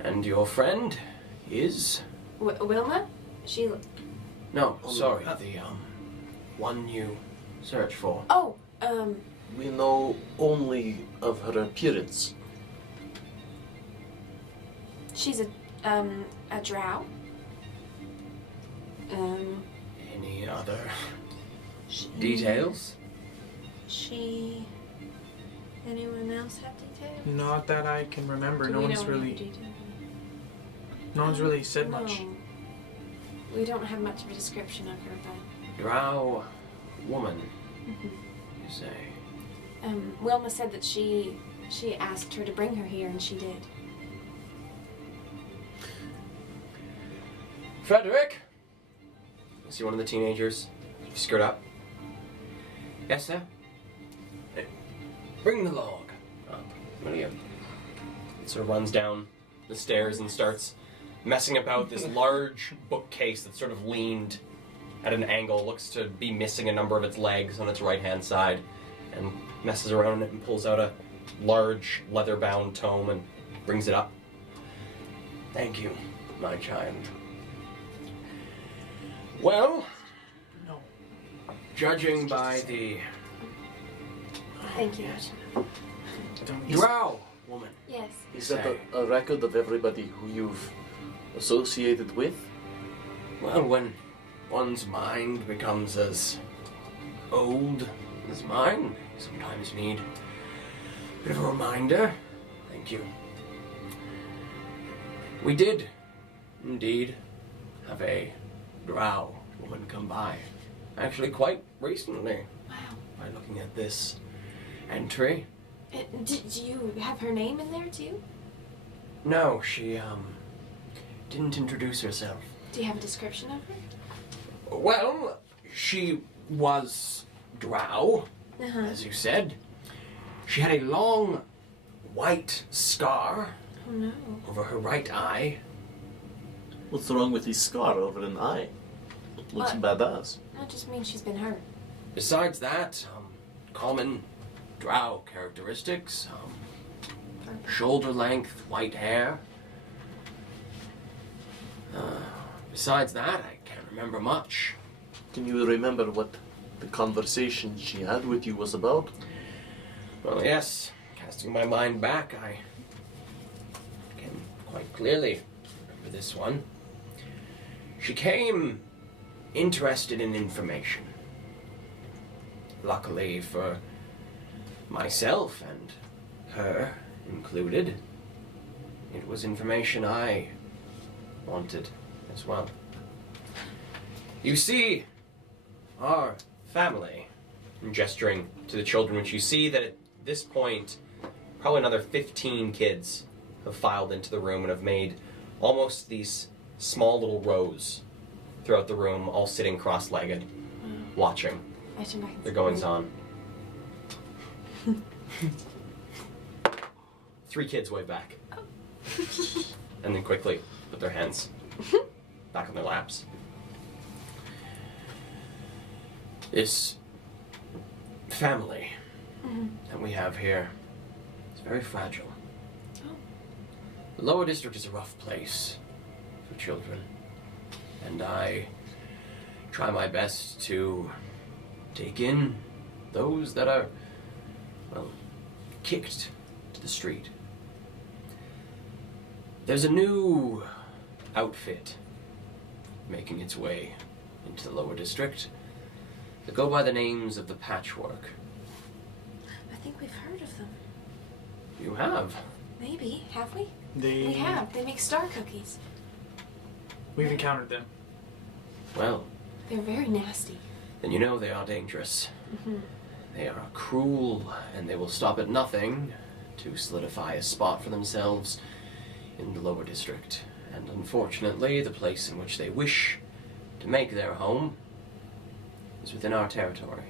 And your friend is? Wilma? She. No, sorry, the one you search for. Oh, We know only of her appearance. she's a drow. Any other details? Anyone else have details? Not that I can remember. Do No we one's know any really, details? no one's really said No. much. We don't have much of a description of her, but Drow woman, you say? Wilma said that she asked her to bring her here, and she did. Frederick? You see one of the teenagers skirt up. Yes, sir? Hey, bring the log up, will you? It sort of runs down the stairs and starts messing about this large bookcase that's sort of leaned at an angle, looks to be missing a number of its legs on its right-hand side, and messes around it and pulls out a large leather-bound tome and brings it up. Thank you, my child. Well, No. judging by the Thank you. drow woman, Yes. Is that a record of everybody who you've associated with? well, when one's mind becomes as old as mine, you sometimes need a bit of a reminder. Thank you. We did, indeed, have a drow woman come by. Actually, quite recently, Wow. by looking at this entry. Did you have her name in there too? No, she, didn't introduce herself. Do you have a description of her? Well, she was drow, Uh-huh. as you said. She had a long white scar Oh no. over her right eye. What's wrong with his scar over an eye? Looks badass. That just means she's been hurt. Besides that, common drow characteristics, shoulder length, white hair. Besides that, I can't remember much. Can you remember what the conversation she had with you was about? Well, yes, casting my mind back, I can quite clearly remember this one. She came interested in information. Luckily for myself and her included, it was information I wanted as well. You see, our family, and gesturing to the children, which you see that at this point, probably another 15 kids have filed into the room and have made almost these small little rows throughout the room, all sitting cross-legged, watching the goings-on. 3 kids wave back. And then quickly put their hands back on their laps. This family that we have here is very fragile. The lower district is a rough place for children, and I try my best to take in those that are, well, kicked to the street. There's a new outfit making its way into the lower district that go by the names of the Patchwork. I think we've heard of them. You have? Maybe. Have we? They. We have. They make star cookies. We've encountered them. Well, They're very nasty. then you know they are dangerous. Mm-hmm. They are cruel, and they will stop at nothing to solidify a spot for themselves in the lower district. And unfortunately, the place in which they wish to make their home is within our territory.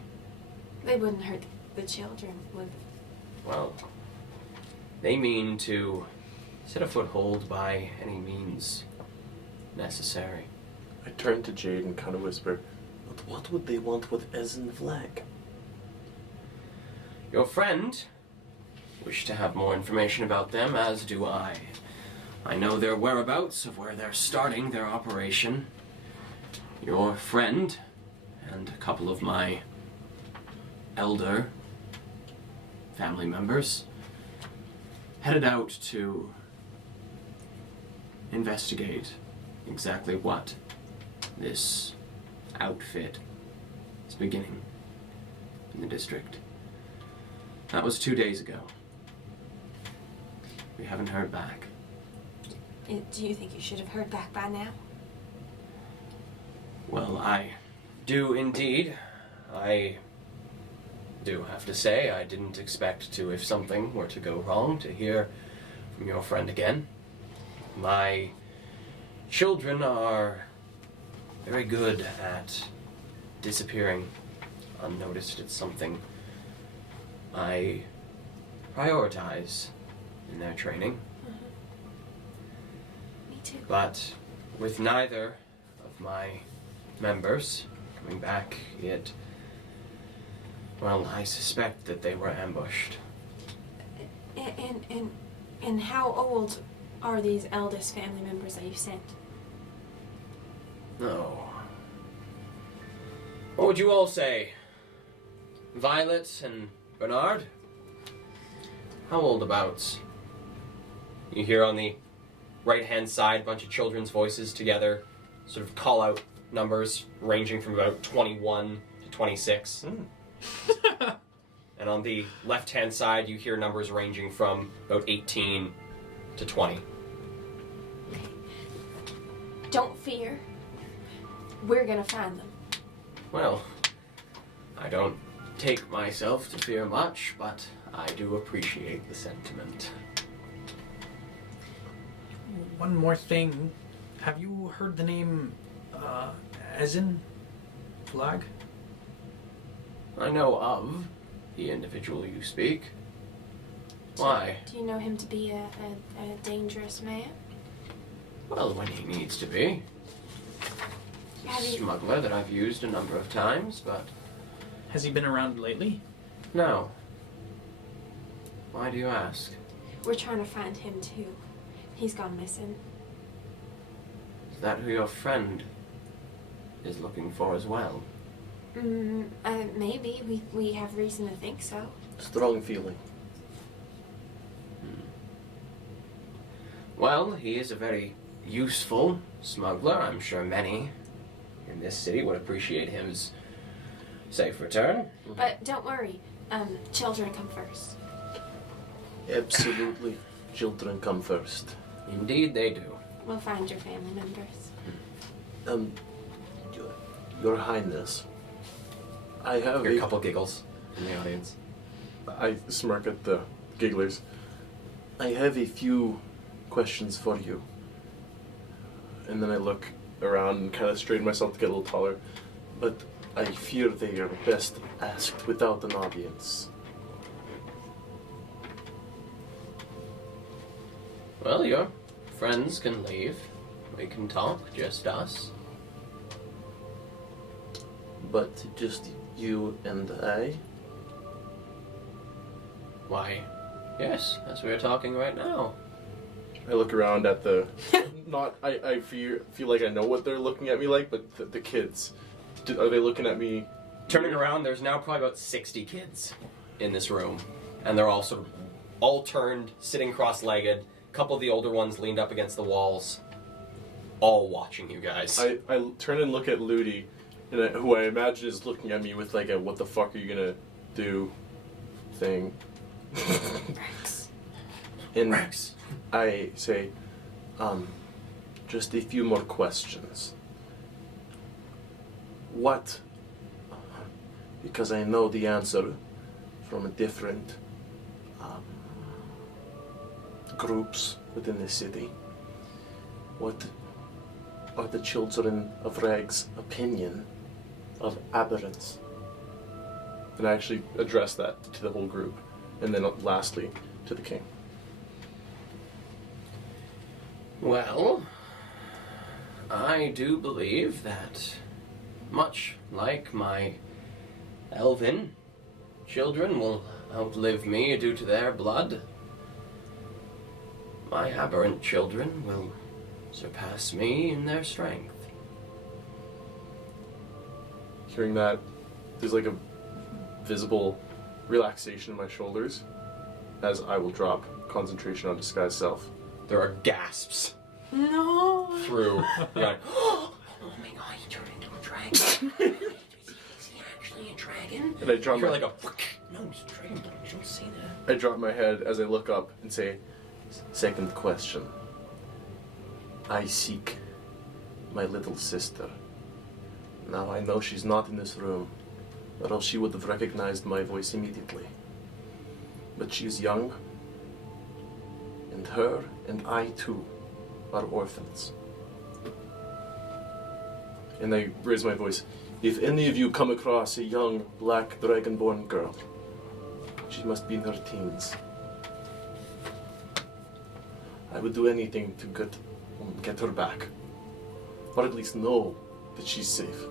They wouldn't hurt the children, would Well, they mean to set a foothold by any means necessary. I turn to Jade and kind of whisper, But what would they want with Ezen Flag? Your friend wished to have more information about them, as do I. I know their whereabouts of where they're starting their operation. Your friend and a couple of my elder family members headed out to investigate exactly what this outfit is beginning in the district. That was 2 days ago. We haven't heard back. Do you think you should have heard back by now? Well, I do indeed. I do have to say I didn't expect to, if something were to go wrong, to hear from your friend again. My children are very good at disappearing unnoticed. It's something I prioritize in their training. Me too. But with neither of my members coming back, well, I suspect that they were ambushed. And how old are these eldest family members that you sent? No. What would you all say? Violet and Bernard? How old abouts? You hear on the right-hand side a bunch of children's voices together, sort of call out numbers ranging from about 21 to 26. And on the left-hand side, you hear numbers ranging from about 18 to 20. Don't fear. We're gonna find them. Well, I don't take myself to fear much, but I do appreciate the sentiment. One more thing. Have you heard the name Ezen Flag? I know of the individual you speak. Why? Do you know him to be a dangerous man? Well, when he needs to be. Have He's a you- smuggler that I've used a number of times, but Has he been around lately? no. Why do you ask? We're trying to find him too. He's gone missing. Is that who your friend is looking for as well? Maybe. We have reason to think so. Strong feeling. Well, he is a very useful smuggler. I'm sure many in this city would appreciate his safe return. But don't worry, children come first. Absolutely. Children come first. Indeed, they do. We'll find your family members. Your Highness, I have Hear a couple giggles in the audience. I smirk at the gigglers. I have a few questions for you. And then I look around and kind of straighten myself to get a little taller. But I fear they are best asked without an audience. Well, your friends can leave. We can talk, just us. But just you and I? Why, yes, as we're talking right now. I look around at the I feel like I know what they're looking at me like, but the kids, are they looking at me? Turning around, there's now probably about 60 kids in this room. And they're all sort of all turned, sitting cross-legged. A couple of the older ones leaned up against the walls. All watching you guys. I turn and look at Ludi, who I imagine is looking at me with like a "what the fuck are you gonna do" thing. Rex. And Rex. I say, just a few more questions. What? Because I know the answer from different groups within the city. What are the children of Reg's opinion of aberrance? And I actually address that to the whole group, and then lastly to the king. Well, I do believe that, much like my elven children will outlive me due to their blood, my aberrant children will surpass me in their strength. Hearing that, there's like a visible relaxation in my shoulders as I will drop concentration on disguise self. There are gasps No. through. You're like, oh my god, he turned into a dragon. Is he actually a dragon? And I drop You're my, like no, he's a dragon, but you don't say that. I drop my head as I look up and say, Second question. I seek my little sister. Now I know she's not in this room, or else she would have recognized my voice immediately. But she is young, and her and I too are orphans. and I raise my voice, if any of you come across a young black dragonborn girl, she must be in her teens. I would do anything to get her back, or at least know that she's safe.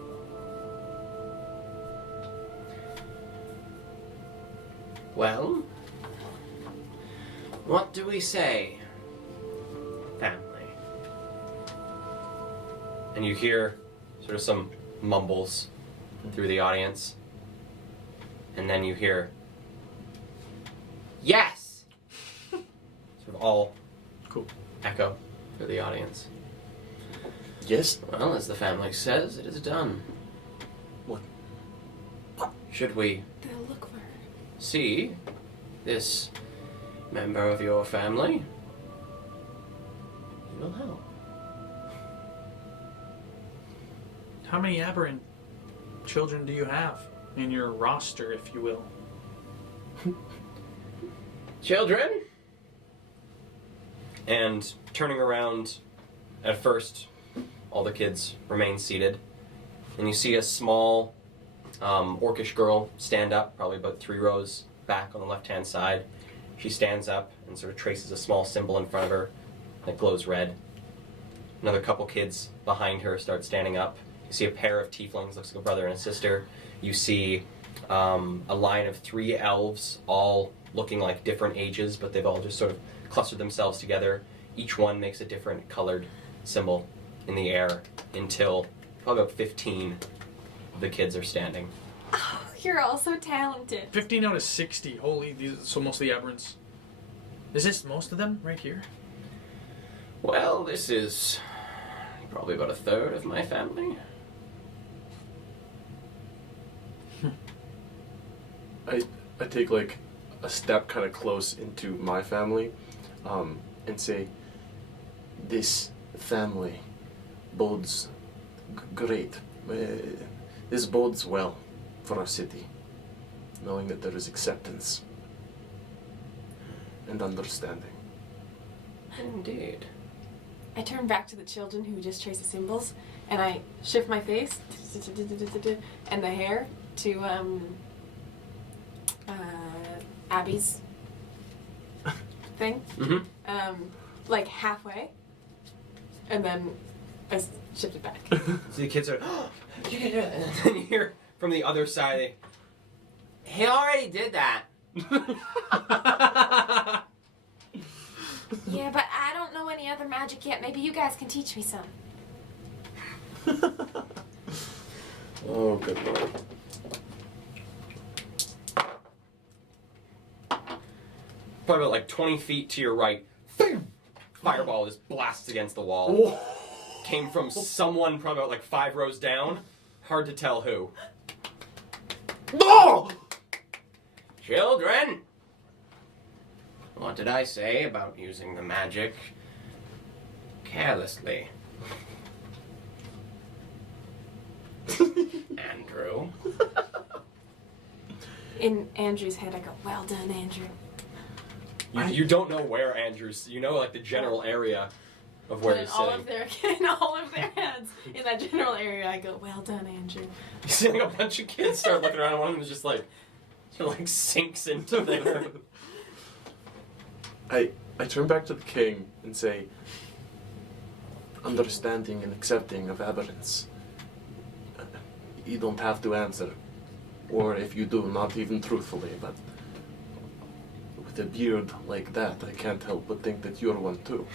Well, what do we say, family? And you hear sort of some mumbles through the audience, and then you hear, yes! Sort of all Cool. echo through the audience. Yes? Well, as the family says, it is done. What? Should we They'll look for her. see this member of your family, you will help. How many aberrant children do you have in your roster, if you will? Children? And turning around, at first, all the kids remain seated. And you see a small orcish girl stand up, probably about 3 rows back on the left-hand side. She stands up and sort of traces a small symbol in front of her that glows red. Another couple kids behind her start standing up. You see a pair of tieflings, looks like a brother and a sister. You see a line of 3 elves, all looking like different ages, but they've all just sort of clustered themselves together. Each one makes a different colored symbol in the air until probably about 15 of the kids are standing. Oh, you're all so talented. 15 out of 60. Holy, so most of the aberrants. Is this most of them right here? Well, this is probably about a third of my family. I take like a step kind of close into my family, and say, this family bodes great. This bodes well for our city, knowing that there is acceptance and understanding. Indeed. I turn back to the children who just trace the symbols, and I shift my face and the hair to Abby's thing, Mm-hmm. like halfway, and then I shift it back. So the kids are, oh, you can do it. And then you hear from the other side, he already did that. Yeah, but I don't know any other magic yet. Maybe you guys can teach me some. Oh, good lord. Probably about like 20 feet to your right, fireball just blasts against the wall. Came from someone probably about like 5 rows down. Hard to tell who. No! Children! What did I say about using the magic carelessly? Andrew. In Andrew's head, I go, "Well done, Andrew." You don't know where Andrew's. You know like the general area of where But he's in sitting. all of their heads, in that general area, I go, "Well done, Andrew." You see like a bunch of kids start looking around, and one of them is just like sinks into there. I turn back to the king and say, understanding and accepting of aberrance. You don't have to answer. Or if you do, not even truthfully, but with a beard like that, I can't help but think that you're one too.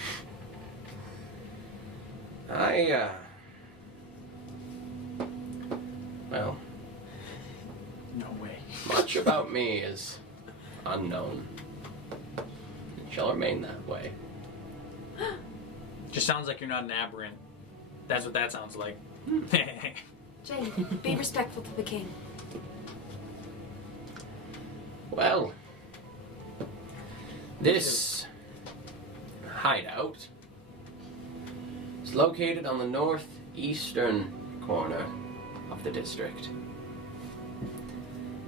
Well, No way. much about me is unknown. It shall remain that way. Just sounds like you're not an aberrant. That's what that sounds like. Jay, be respectful to the king. Well, this hideout is located on the northeastern corner of the district.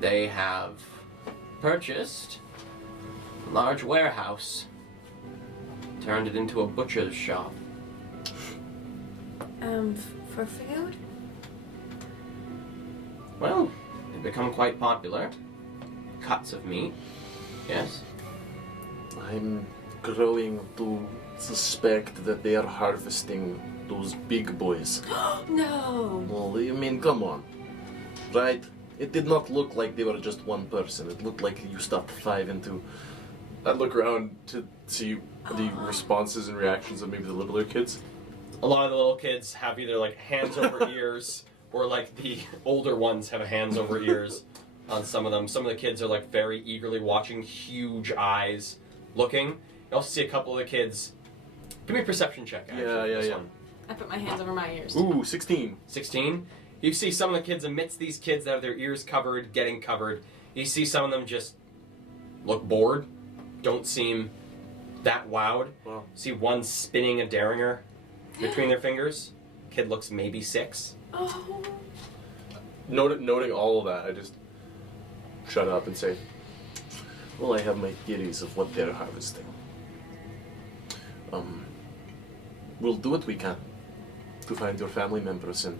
They have purchased a large warehouse, turned it into a butcher's shop. For food? Well, they've become quite popular. Cuts of meat, yes. I'm growing to suspect that they are harvesting those big boys. No. Well, I mean, come on. Right? It did not look like they were just one person. It looked like you stuffed 5 into... I'd look around to see the responses and reactions of maybe the littler kids. A lot of the little kids have either like hands over ears, or like the older ones have hands over ears on some of them. Some of the kids are like very eagerly watching, huge eyes looking. You also see a couple of the kids. Give me a perception check, actually. Yeah, for yeah, this yeah. one. I put my hands over my ears. Ooh, 16. 16. You see some of the kids amidst these kids that have their ears covered, getting covered. You see some of them just look bored, don't seem that wowed. Wow. See one spinning a derringer between their fingers. Kid looks maybe 6. Oh. Noting all of that, I just shut up and say, well, I have my theories of what they're harvesting. We'll do what we can to find your family members and,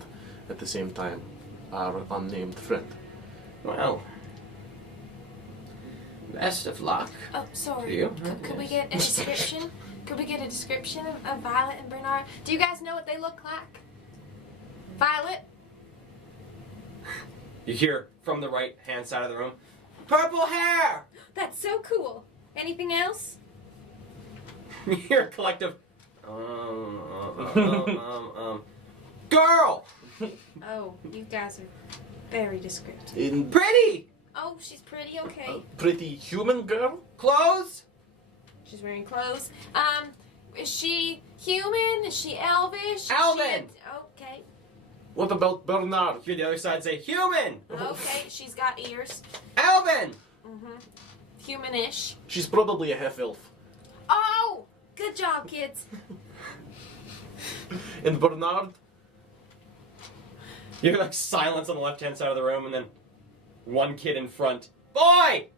at the same time, our unnamed friend. Well, best of luck. Oh, sorry. To you? Could we Yes. get a description? Could we get a description of Violet and Bernard? Do you guys know what they look like? Violet? You hear from the right hand side of the room, purple hair! That's so cool. Anything else? You hear a collective, girl! Oh, you guys are very descriptive. In Pretty! Oh, she's pretty, okay. pretty human girl? Clothes? She's wearing clothes. Is she human? Is she elvish? Is she Elven. Okay. What about Bernard? Hear the other side say, human! Okay, she's got ears. Elven! Humanish. She's probably a half elf. Oh! Good job, kids. And Bernard? You hear like silence on the left-hand side of the room, and then one kid in front. Boy!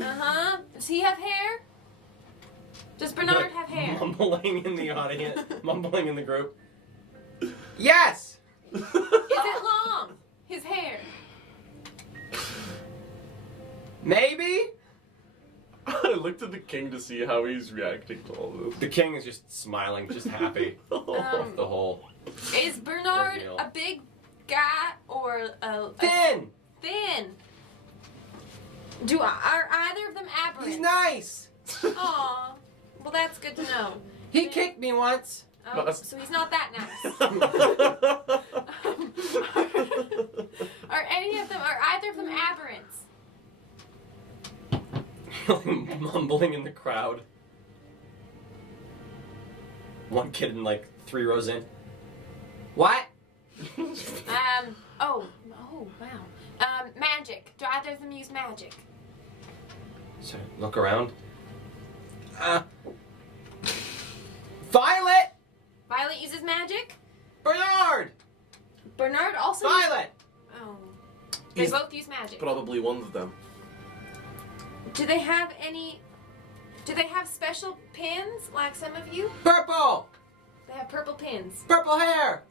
Uh-huh. Does he have hair? Does Bernard have hair? Mumbling in the audience, mumbling in the group. Yes! Is it long? His hair. Maybe? I looked at the king to see how he's reacting to all this. The king is just smiling, just happy. The whole Is Bernard Ordeal. a big guy or a thin. thin? Are either of them aberrant? He's nice. Aw. Well, that's good to know. He kicked me once. Oh, so he's not that nice. Are either of them aberrants? Mumbling in the crowd. One kid in like 3 rows in. What? Oh, wow. Magic. Do either of them use magic? So look around. Violet! Violet uses magic? Bernard! Bernard also Violet! Oh. They He's both use magic. Probably one of them. Do they have special pins like some of you? Purple! They have purple pins. Purple hair!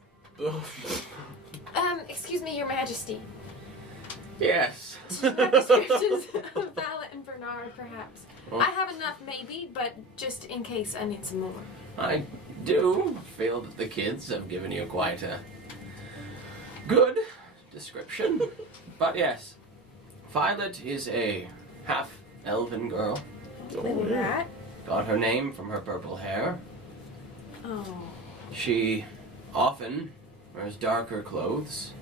Excuse me, Your Majesty. Yes. Do you have descriptions of Violet and Bernard, perhaps? Oh. I have enough, maybe, but just in case I need some more. I do feel that the kids have given you quite a good description. But yes, Violet is a half-elven girl. Maybe that. Got her name from her purple hair. Oh. She often wears darker clothes.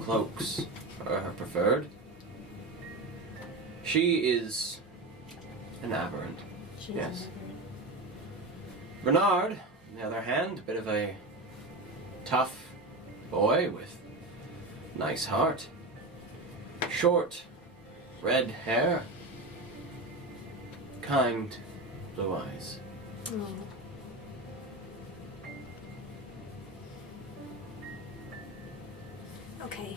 Cloaks are her preferred. She is an aberrant. Yes. Bernard, on the other hand, a bit of a tough boy with nice heart. Short, red hair. Kind blue eyes. Oh. Okay.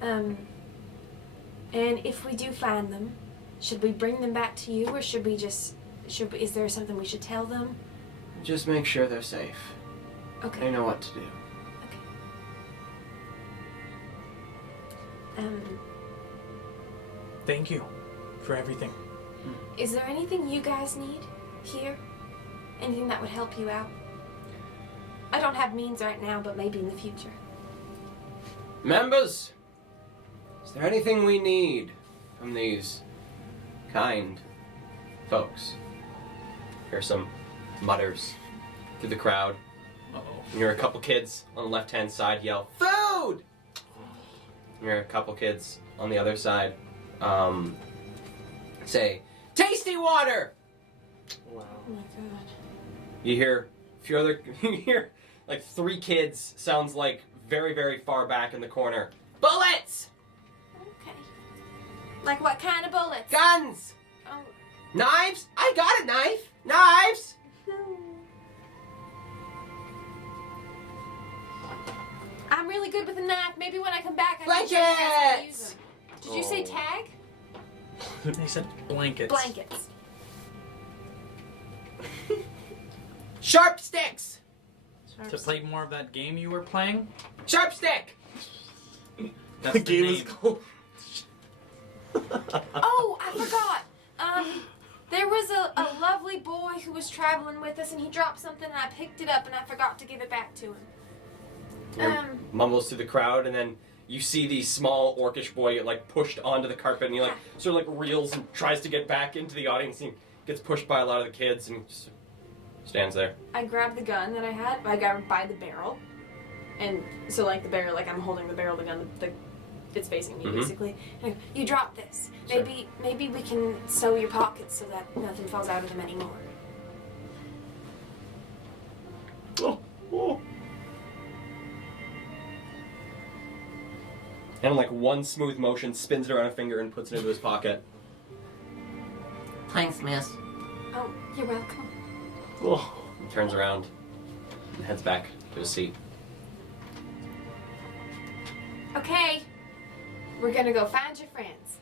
And if we do find them, should we bring them back to you, or should we just? Is there something we should tell them? Just make sure they're safe. Okay. They know what to do. Okay. Thank you for everything. Is there anything you guys need here? Anything that would help you out? I don't have means right now, but maybe in the future. Members, is there anything we need from these kind folks? Hear some mutters through the crowd. Uh-oh. You hear a couple kids on the left-hand side yell, "Food!" You hear a couple kids on the other side say, "Tasty water!" Wow. Oh my god. You hear a few other, you hear like 3 kids, sounds like very, very far back in the corner. "Bullets! Okay. Like what kind of bullets? Guns! Oh. Knives? I got a knife! Knives!" I'm really good with a knife. Maybe when I come back, I can show you guys how to use Blankets! them. Did you say tag? They said blankets. Blankets. Sharp sticks! To play more of that game you were playing? Sharp stick! That's The the game name. is called. Oh, I forgot. There was a lovely boy who was traveling with us, and he dropped something, and I picked it up, and I forgot to give it back to him. Mumbles through the crowd, and then you see the small orcish boy get like pushed onto the carpet, and he like sort of like reels and tries to get back into the audience, and he gets pushed by a lot of the kids, and just stands there. I grabbed the gun that I had. I grabbed it by the barrel, and so like the barrel, like I'm holding the barrel of the gun. The it's facing me Mhm. basically. And I go, you drop this. Sure. Maybe we can sew your pockets so that nothing falls out of them anymore. Oh. And like one smooth motion, spins it around a finger and puts it into his pocket. Thanks, miss. Oh, you're welcome. Oh. Turns around and heads back to his seat. Okay, we're gonna go find your friends.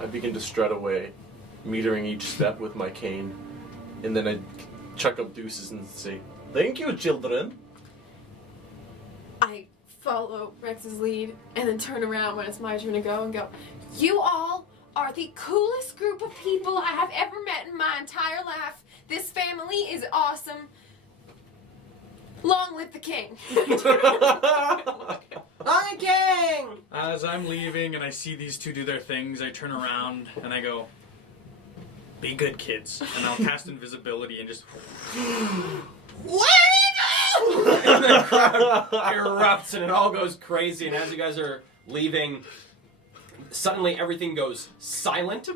I begin to strut away, metering each step with my cane, and then I chuck up deuces and say, "Thank you, children." I follow Rex's lead and then turn around when it's my turn to go and go, you all are the coolest group of people I have ever met in my entire life. This family is awesome. Long live the king. Hi, King! As I'm leaving and I see these two do their things, I turn around and I go, "Be good, kids," and I'll cast invisibility and just. And the crowd erupts and it all goes crazy. And as you guys are leaving, suddenly everything goes silent.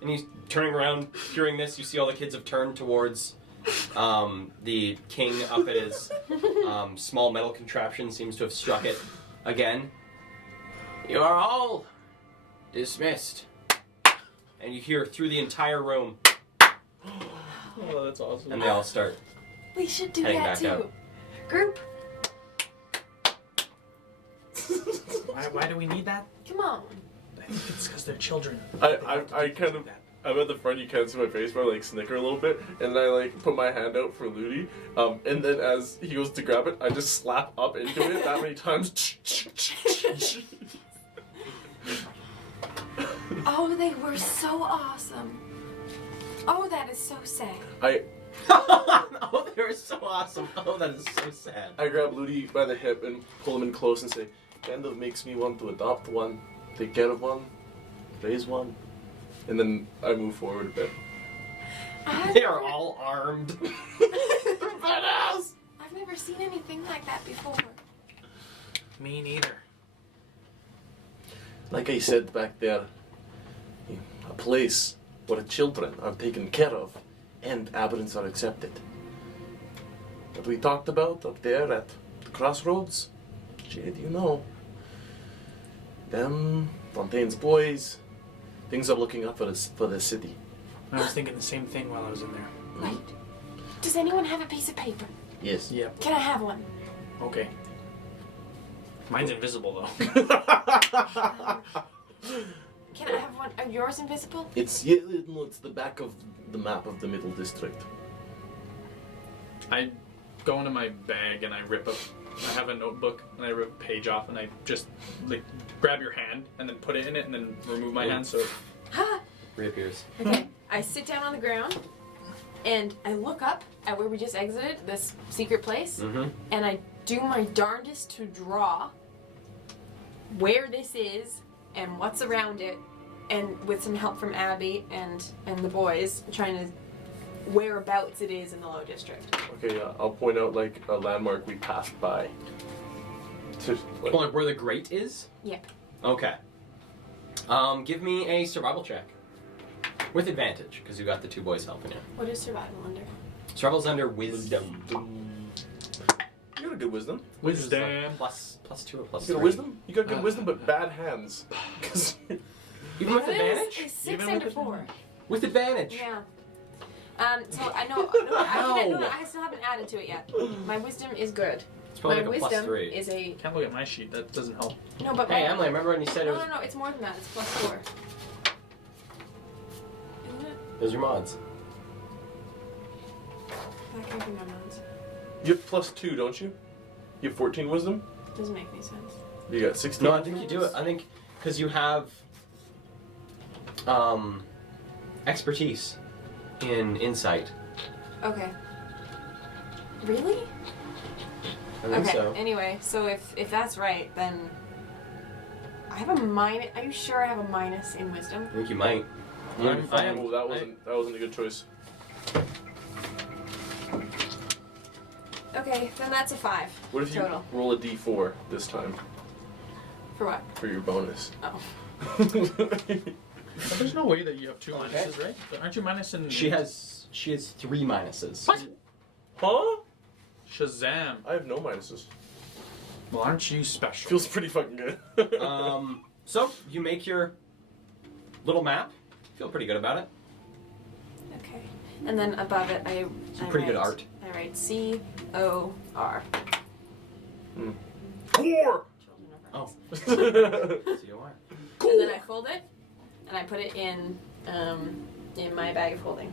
And he's turning around, hearing this. You see all the kids have turned towards the king up at his small metal contraption. Seems to have struck it again. You are all dismissed. And you hear through the entire room, Oh, that's awesome. and they all start. We should do Heading that back too. out. Group, Why do we need that? come on. I think it's because they're children. I kind of, I'm at the front, you can't see my face, but I like snicker a little bit, and I like put my hand out for Ludi, and then as he goes to grab it, I just slap up into it that many times. Oh, they were so awesome. Oh, that is so sad. Oh, they were so awesome. Oh, that is so sad. I grab Ludi by the hip and pull him in close and say, kind of makes me want to adopt one, take care of one, raise one, and then I move forward a bit. They are all armed. I've never seen anything like that before. Me neither. Like I said back there, a place where children are taken care of and aberrants are accepted. What we talked about up there at the crossroads, Jade, you know. Them, Fontaine's boys, things are looking up for the city. I was thinking the same thing while I was in there. Wait. Does anyone have a piece of paper? Yes. Yep. Can I have one? Okay. Mine's invisible though. Can I have one? Are yours invisible? It's the back of the map of the Middle District. I go into my bag and I rip up. I have a notebook and I rip a page off and I just like grab your hand and then put it in it and then remove my hand. So Ha! Reappears. Okay, I sit down on the ground and I look up at where we just exited, this secret place, Mm-hmm. and I do my darndest to draw where this is and what's around it, and with some help from Abby and the boys, trying to whereabouts it is in the Low District. Okay, I'll point out like a landmark we passed by. Well, like where the grate is? Yep. Okay. Give me a survival check. With advantage, because you got the two boys helping you. What is survival under? Survival's under wisdom. You got a good wisdom. Wisdom. Plus 2 or plus You 3. got wisdom? You got good wisdom, but bad hands. 'Cause Even with What is advantage? a 6 Even and a with 4. With advantage. Yeah. So I know. No, I still haven't added to it yet. My wisdom is good. It's probably My like a plus wisdom 3. is a Can't look at my sheet. That doesn't help. no, but Hey, my, Emily, remember when you said it no, was... no, it's more than that. It's plus 4. Isn't it? Those are mods. That can't be my mods. you have plus 2, don't you? You have 14 wisdom? Doesn't make any sense. You got 16? No, I think you do it. I think because you have expertise in insight. Okay. Really? I think Okay. so. Anyway, so if that's right, then I have a minus. Are you sure I have a minus in wisdom? I think you might. You I'm- might find- Oh, that wasn't a good choice. Okay, then that's a 5 What if you total roll a d4 this time? For what? for your bonus. Oh. But there's no way that you have 2 Okay. minuses, right? Aren't you minus in? She has 3 minuses. What? Huh? Shazam! I have no minuses. Well, aren't you special? Feels pretty fucking good. So you make your little map. Feel pretty good about it. Okay. And then above it, I pretty good write- art. I write COR. Core! Oh. Children of Rats. C-O-R. And then I fold it, and I put it in my bag of holding.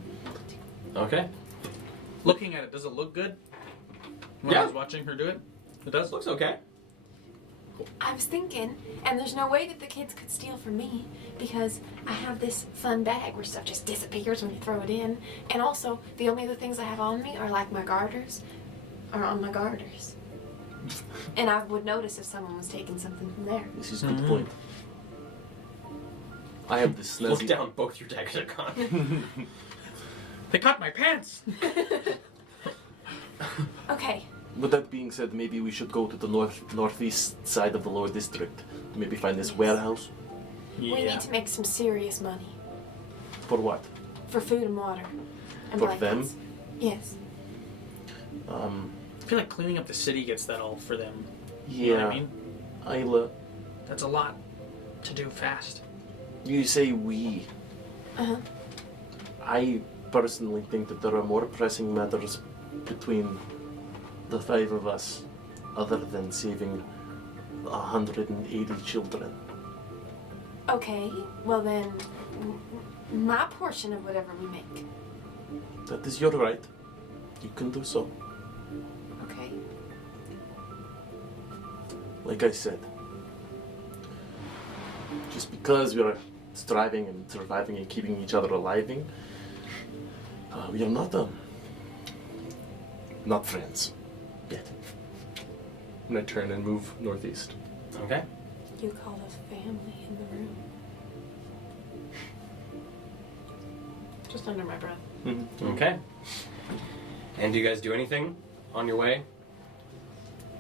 Okay. Looking at it, does it look good? When Yeah. I was watching her do it, it does. Looks okay. I was thinking, and there's no way that the kids could steal from me because I have this fun bag where stuff just disappears when you throw it in. And also, the only other things I have on me are like my garters, are on my garters. And I would notice if someone was taking something from there. This is a good point. I have this Look snazzy. down. Both your daggers are gone. They caught my pants. Okay, With that being said, maybe we should go to the northeast side of the lower district. Maybe find this warehouse. Yeah. we need to make some serious money For what? for food and water. And For blankets. Yes. I feel like cleaning up the city gets that all for them. Yeah. You know what I mean? Isla, That's a lot to do fast. you say we. Uh-huh. I personally think that there are more pressing matters between the 5 of us other than saving 180 children. Okay, well then, my portion of whatever we make. That is your right. You can do so. Okay. Like I said, just because we are striving and surviving and keeping each other alive, we are not friends yet. And I turn and move northeast. Okay. You call us family in the room. Just under my breath. Okay. And do you guys do anything on your way?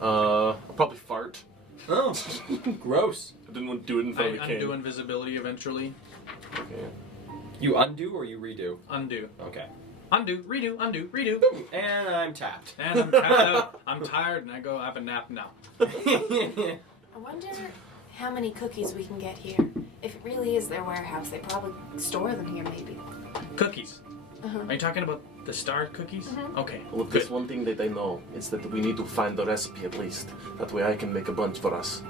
I'll probably fart. Oh, gross. I didn't want to do it in front I of the undo king. invisibility eventually. Okay. You undo or you redo? Undo. Okay. Undo. Redo. Undo. Redo. And I'm tapped. And I'm tapped out. I'm tired and I go have a nap now. I wonder how many cookies we can get here. If it really is their warehouse, they probably store them here, maybe. Cookies. Uh-huh. Are you talking about the starred cookies? Mhm. Okay. Well, if there's one thing that I know, it's that we need to find the recipe at least. That way I can make a bunch for us.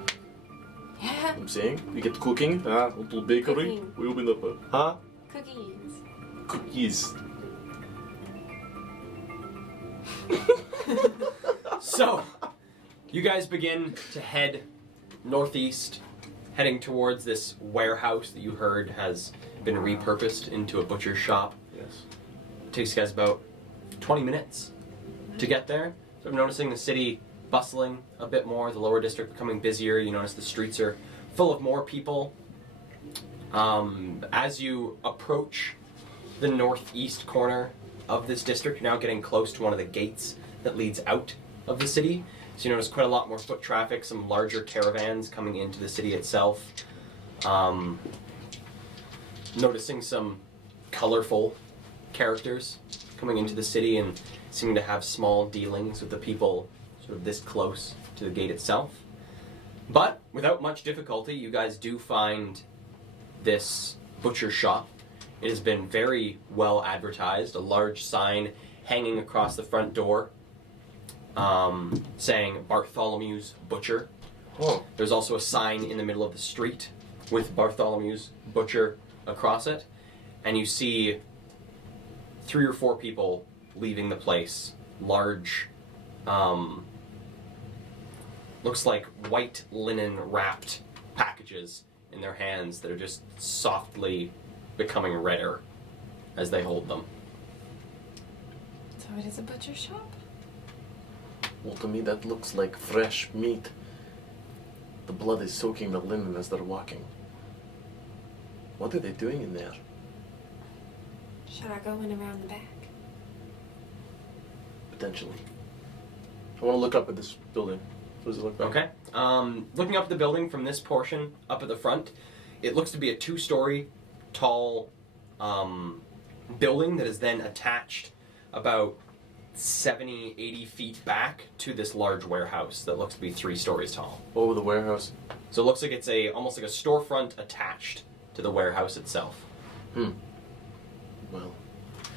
Yeah, You know what I'm saying? We get cooking. Little bakery. Cooking. We open up a. Huh? cookies. Cookies. So, you guys begin to head northeast, heading towards this warehouse that you heard has been repurposed into a butcher's shop. Yes. It takes you guys about 20 minutes to get there. So I'm noticing the city bustling a bit more, the lower district becoming busier. You notice the streets are full of more people. As you approach the northeast corner of this district, you're now getting close to one of the gates that leads out of the city. So you notice quite a lot more foot traffic, some larger caravans coming into the city itself. Noticing some colorful characters coming into the city and seeming to have small dealings with the people sort of this close to the gate itself. But without much difficulty, you guys do find this butcher shop. It has been very well advertised, a large sign hanging across the front door saying Bartholomew's Butcher. Oh. There's also a sign in the middle of the street with Bartholomew's Butcher across it, and you see 3 or 4 people leaving the place. Large, looks like white linen wrapped packages in their hands that are just softly becoming redder as they hold them. So it is a butcher shop? Well, to me that looks like fresh meat. The blood is soaking the linen as they're walking. What are they doing in there? Should I go in around the back? Potentially. I want to look up at this building. What does it look like? Okay. Looking up the building from this portion up at the front, it looks to be a 2-story tall building that is then attached about 70, 80 feet back to this large warehouse that looks to be 3 stories tall. Oh, the warehouse. So it looks like it's almost like a storefront attached to the warehouse itself. Well,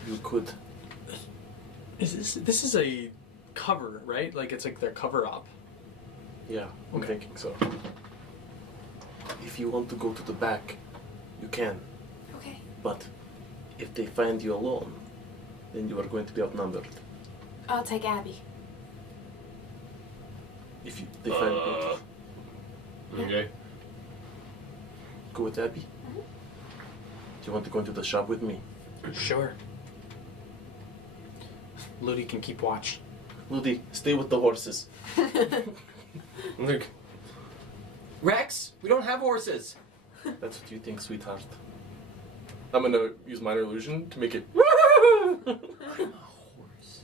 you could. This is a cover, right? Like it's like their cover up. Yeah, I'm thinking so. If you want to go to the back, you can. Okay. But if they find you alone, then you are going to be outnumbered. I'll take Abby. If they find you, Okay. go with Abby. Do you want to go into the shop with me? Sure. Ludi can keep watch. Ludi, stay with the horses. Look. Rex, we don't have horses. That's what you think, sweetheart. I'm gonna use minor illusion to make it. I'm a horse.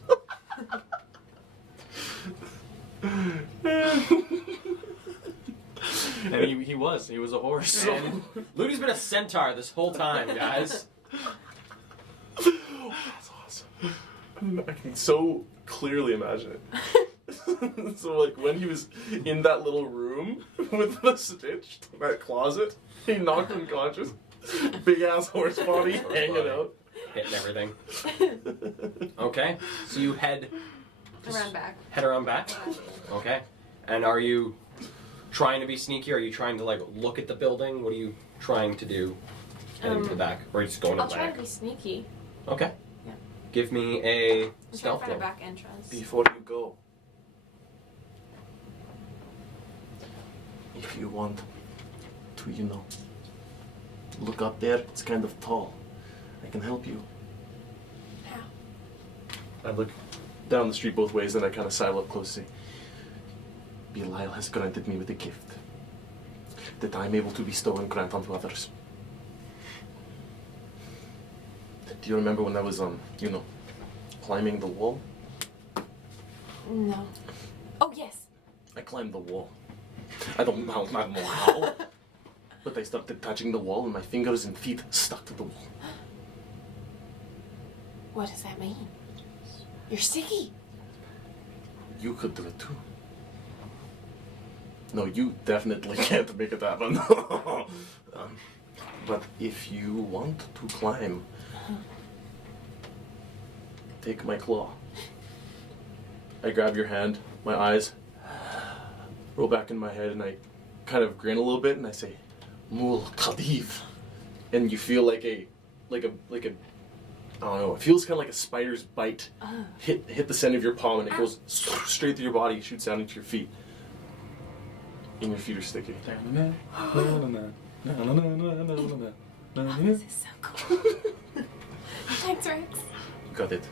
And he was a horse. And Ludi's been a centaur this whole time, guys. That's awesome. I can so clearly imagine it. So, like, when he was in that little room with the Stitch, that closet, he knocked unconscious. Big ass horse body hanging out. Hitting everything. Okay, so you head Around back. around back. Okay, and are you trying to be sneaky? Or are you trying to like look at the building? What are you trying to do? Heading to the back, or are you just going to I'll the try back? to be sneaky. Okay. Yeah. Give me a I'm trying to stealth find a roll. back entrance. Before you go, if you want to, look up there, it's kind of tall. I can help you. How? I look down the street both ways, and I kind of sidle up close and say, Belial has granted me with a gift that I am able to bestow and grant unto others. Do you remember when I was, climbing the wall? No. Oh, yes. I climbed the wall. I don't know how, but I started touching the wall, and my fingers and feet stuck to the wall. What does that mean? You're sticky. You could do it too. No, you definitely can't make it happen. But if you want to climb, take my claw. I grab your hand, my eyes roll back in my head, and I kind of grin a little bit, and I say, Mul Khadiv. And you feel like a, I don't know, it feels kind of like a spider's bite hit the center of your palm, and it goes straight through your body, shoots down into your feet. And your feet are sticky. This is so cool. Thanks, Rex. Got it.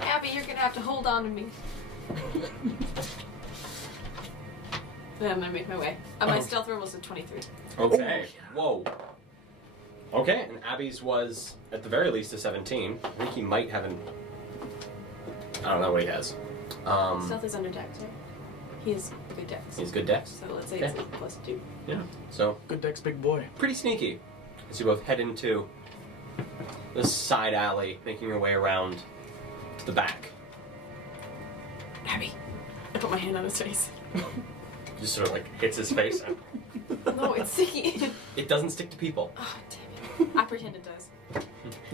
Abby, you're gonna have to hold on to me. Then I'm gonna make my way. My stealth roll was a 23. Okay. Whoa. Okay, and Abby's was at the very least a 17. I think he might have an. I don't know what he has. Stealth is under dex, right? He has good dex. He's good dex. So let's say it's Okay. +2. Yeah. So Good dex, big boy. pretty sneaky. As you both head into this side alley, making your way around to the back. Abby. I put my hand on his face. Just sort of like hits his face. No, it's sticky. It doesn't stick to people. Oh, damn it. I pretend it does.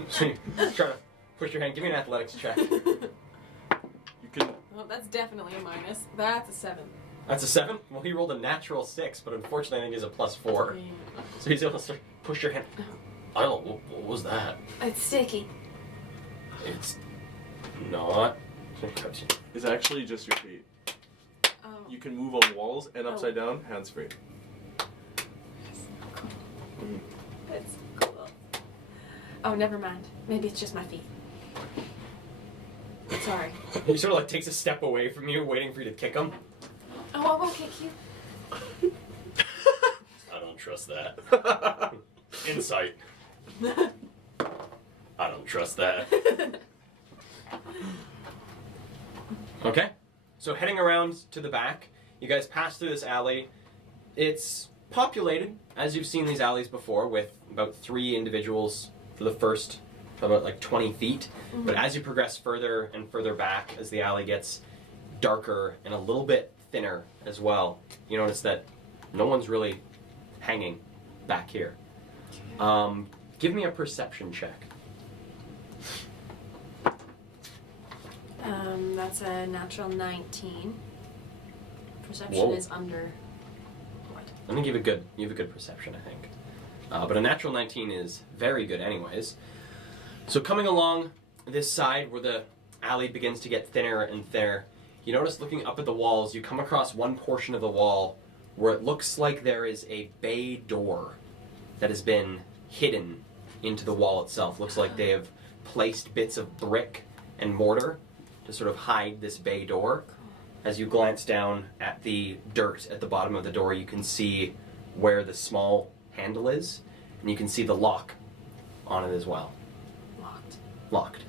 So you try to push your hand. Give me an athletics check. You can. Oh, that's definitely a minus. That's a 7. That's a 7? Well, he rolled a natural 6, but unfortunately I think he's a +4. So he's able to sort of push your hand. I don't know, what was that? It's sticky. It's not. It's actually just your feet. Oh. You can move on walls and upside down, hands free. That's cool. Oh, never mind. Maybe it's just my feet. Sorry. He sort of like takes a step away from you, waiting for you to kick him. Oh, I won't kick you. I don't trust that. Insight. I don't trust that. Okay. So heading around to the back, you guys pass through this alley. It's populated, as you've seen these alleys before, with about 3 individuals for the first about like 20 feet. But as you progress further and further back, as the alley gets darker and a little bit thinner as well, you notice that no one's really hanging back here. Give me a perception check. That's a natural 19. Perception Whoa. is under what? I think you have a good perception, I think. But a natural 19 is very good anyways. So coming along this side where the alley begins to get thinner and thinner, you notice looking up at the walls, you come across one portion of the wall where it looks like there is a bay door that has been hidden into the wall itself. Looks like they have placed bits of brick and mortar to sort of hide this bay door. As you glance down at the dirt at the bottom of the door, you can see where the small handle is, and you can see the lock on it as well. Locked. Locked.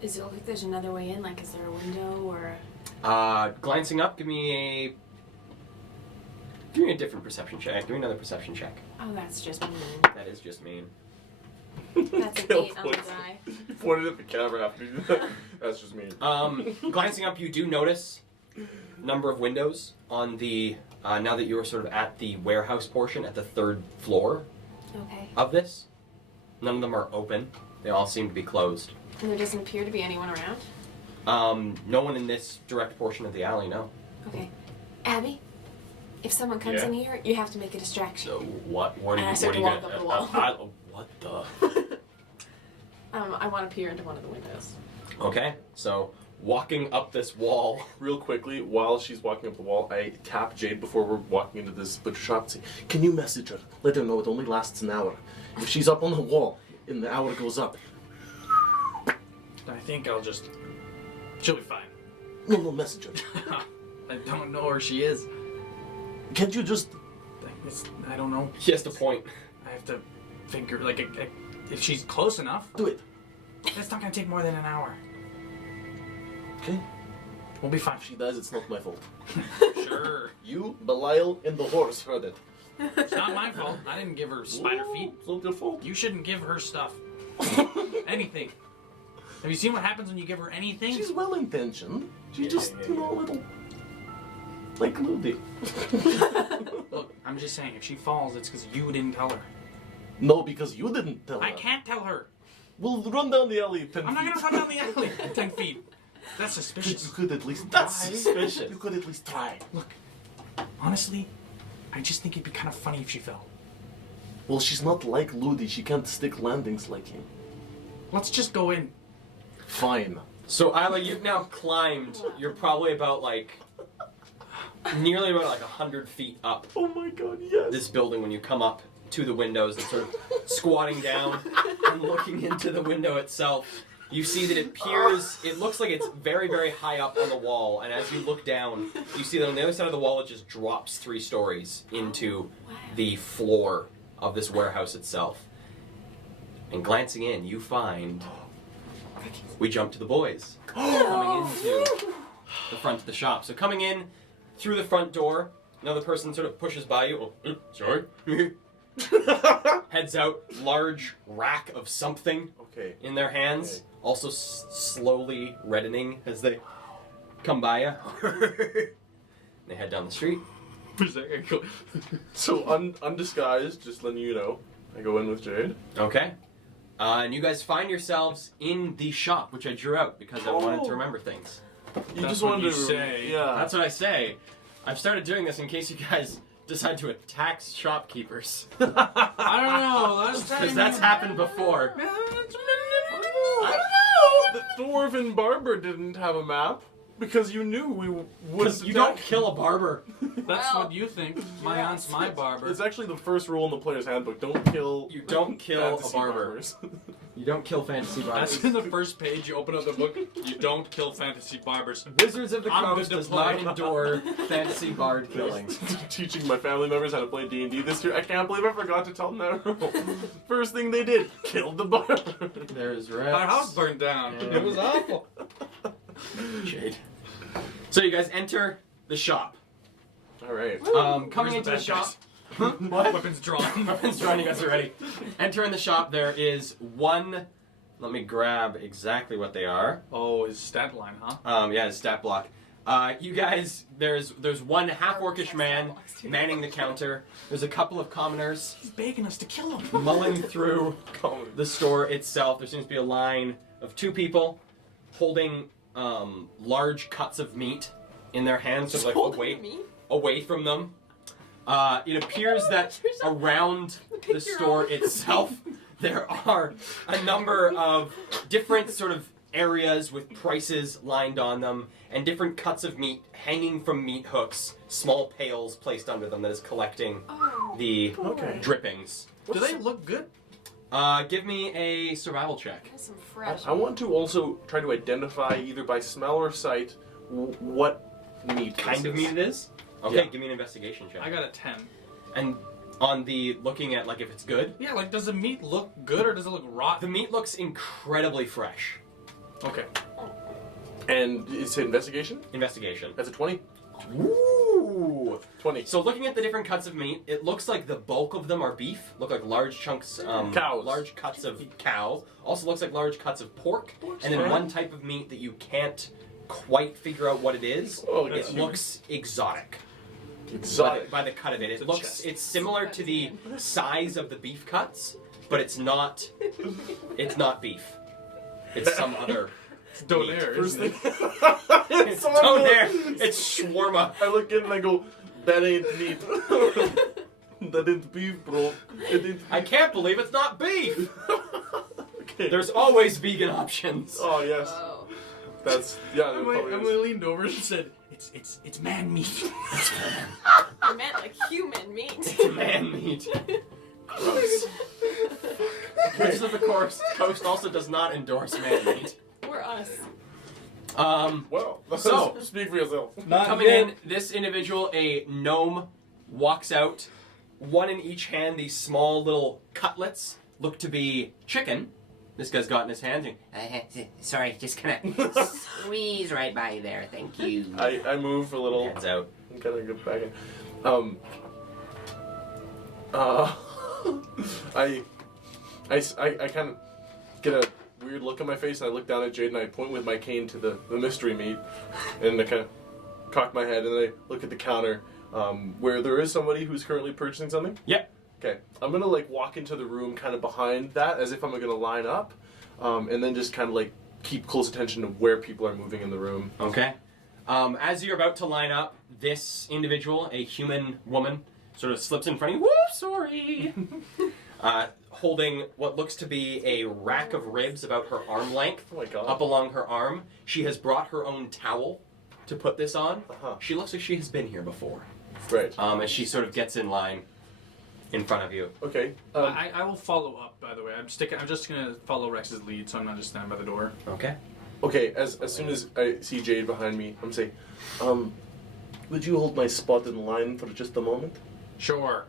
Does it look like there's another way in? Like, is there a window or? Glancing up, give me a different perception check. Give me another perception check. Oh, that's just mean. That is just mean. That's an Kill 8 on the points. die. You pointed at the camera after you did that. That's just me. Glancing up, you do notice number of windows on the now that you are sort of at the warehouse portion at the 3rd floor Okay. of this. None of them are open. They all seem to be closed. And there doesn't appear to be anyone around? No one in this direct portion of the alley, no. Okay. Abby, if someone comes Yeah? in here, you have to make a distraction. So what are And you I start to walk up the wall. what the? I want to peer into one of the windows. Okay, so walking up this wall. Real quickly, while she's walking up the wall, I tap Jade before we're walking into this butcher shop and say, "Can you message her? Let her know it only lasts an hour. If she's up on the wall and the hour goes up, I think she'll be fine. no, message her. I don't know where she is. Can't you just..." I don't know. He has to point. I have to figure, if she's close enough, Do it. it's not gonna take more than an hour. Okay? We'll be fine. If she does, it's not my fault. Sure. You, Belial, and the horse heard it. It's not my fault. I didn't give her spider feet. It's not your fault. You shouldn't give her stuff. Anything. Have you seen what happens when you give her anything? She's well-intentioned. She just, a little... like Ludi. Look, I'm just saying, if she falls, it's because you didn't tell her. No, because you didn't tell her. I can't tell her. We'll run down the alley 10 I'm not feet. gonna run down the alley 10 feet. That's You suspicious. could at least That's try. suspicious. You could at least try. Look, honestly, I just think it'd be kind of funny if she fell. Well, she's not like Ludi. She can't stick landings like him. Let's just go in. Fine. So Isla, you've now climbed. You're probably about nearly about 100 feet up Oh my god, yes. this building when you come up to the windows and sort of squatting down and looking into the window itself. You see that it looks like it's very, very high up on the wall, and as you look down, you see that on the other side of the wall it just drops 3 stories into the floor of this warehouse itself. And glancing in, you find we jump to the boys coming into the front of the shop. So coming in through the front door, another person sort of pushes by you. Oh, sorry. Heads out, large rack of something Okay. in their hands, Okay. also slowly reddening as they come by you. They head down the street. So, undisguised, just letting you know, I go in with Jade. Okay. And you guys find yourselves in the shop, which I drew out because I wanted to Oh. remember things. You That's just what wanted you to... say. Yeah. That's what I say. I've started doing this in case you guys decide to attack shopkeepers. I don't know. Last time Because that's happened before. The dwarven barber didn't have a map because you knew we would. Because you don't kill a barber. That's Well, what you think. My aunt's my barber. It's actually the first rule in the player's handbook. Don't kill. You don't kill a fantasy barber. barbers. You don't kill fantasy That's barbers. in the first page. You open up the book. You don't kill fantasy barbers. Wizards of the I'm Coast good to does play. not endure fantasy bard killing. Teaching my family members how to play D&D this year. I can't believe I forgot to tell them that rule. First thing they did, killed the barber. There's Rex. Our house burned down. Yeah. It was awful. Jade. So you guys enter the shop. All right. Coming Where's into the bad shop. guys? What? Weapons drawn. Weapons drawn, you guys are ready. Enter in the shop, there is one. Let me grab exactly what they are. Oh, his stat line, huh? Yeah, his stat block. You guys, there's one half-orcish man manning the counter. There's a couple of commoners He's begging us to kill him. mulling through the store itself. There seems to be a line of 2 people holding large cuts of meat in their hands, sort of like away from them. It appears that around the store itself there are a number of different sort of areas with prices lined on them and different cuts of meat hanging from meat hooks, small pails placed under them that is collecting the drippings. Do they look good? Give me a survival check. Some fresh. I want to also try to identify either by smell or sight what meat Kind of this meat is. it is? Okay, Yeah. give me an investigation check. I got a 10. And on the looking at like if it's good, Yeah, like does the meat look good or does it look the rotten? meat looks incredibly fresh. Okay. And it's investigation? Investigation. That's a 20? Ooh. 20. So looking at the different cuts of meat, it looks like the bulk of them are beef. Look like large chunks, Cows. large cuts of cow. Also looks like large cuts of pork. And then one type of meat that you can't quite figure out what it is. Oh, It that's looks exotic. exotic. By the cut of it. It a looks, chest. it's similar to the size of the beef cuts, but it's not beef. It's some other. It's donair, First isn't thing. it? It's donair. It's shawarma. I look in and I go, that ain't meat. That ain't beef, bro. It ain't I can't believe it's not beef. Okay. There's always vegan options. Oh, yes. Oh. That's, yeah, there Emily, probably is. Emily leaned over and said, "It's man meat." I meant like human meat. Man meat. Gross. Wizards of the Coast also does not endorse man meat. Or us. Well, So- speak for yourself. Coming in, this individual, a gnome, walks out. One in each hand, these small little cutlets look to be chicken. This guy's got in his hand. Sorry, just gonna squeeze right by you there. Thank you. I move a little. Hands out. I'm kind of get back in. I kind of get a weird look on my face, and I look down at Jade, and I point with my cane to the mystery meat, and I kind of cock my head, and then I look at the counter where there is somebody who's currently purchasing something. Yep. Okay, I'm gonna like walk into the room kind of behind that, as if I'm gonna line up, and then just kind of like keep close attention to where people are moving in the room. Okay. As you're about to line up, this individual, a human woman, sort of slips in front of you. Whoop, sorry. Holding what looks to be a rack of ribs about her arm length Oh my god. up along her arm. She has brought her own towel to put this on. Uh-huh. She looks like she has been here before. Right. As she sort of gets in line in front of you. Okay. I will follow up. By the way, I'm just gonna follow Rex's lead, so I'm not just standing by the door. Okay. Okay, as soon as I see Jade behind me, I'm saying, would you hold my spot in line for just a moment? Sure.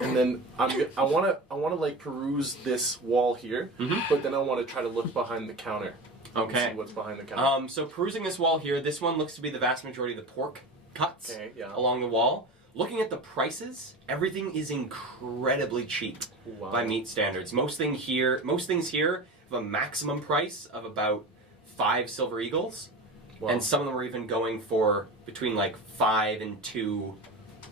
And then I wanna like peruse this wall here, Mhm. but then I wanna try to look behind the counter. and Okay. See what's behind the counter. So perusing this wall here, this one looks to be the vast majority of the pork cuts Okay, yeah. along the wall. Looking at the prices, everything is incredibly cheap Wow. by meat standards. Most things here have a maximum price of about 5 silver eagles, Wow. and some of them are even going for between like 5 and 2,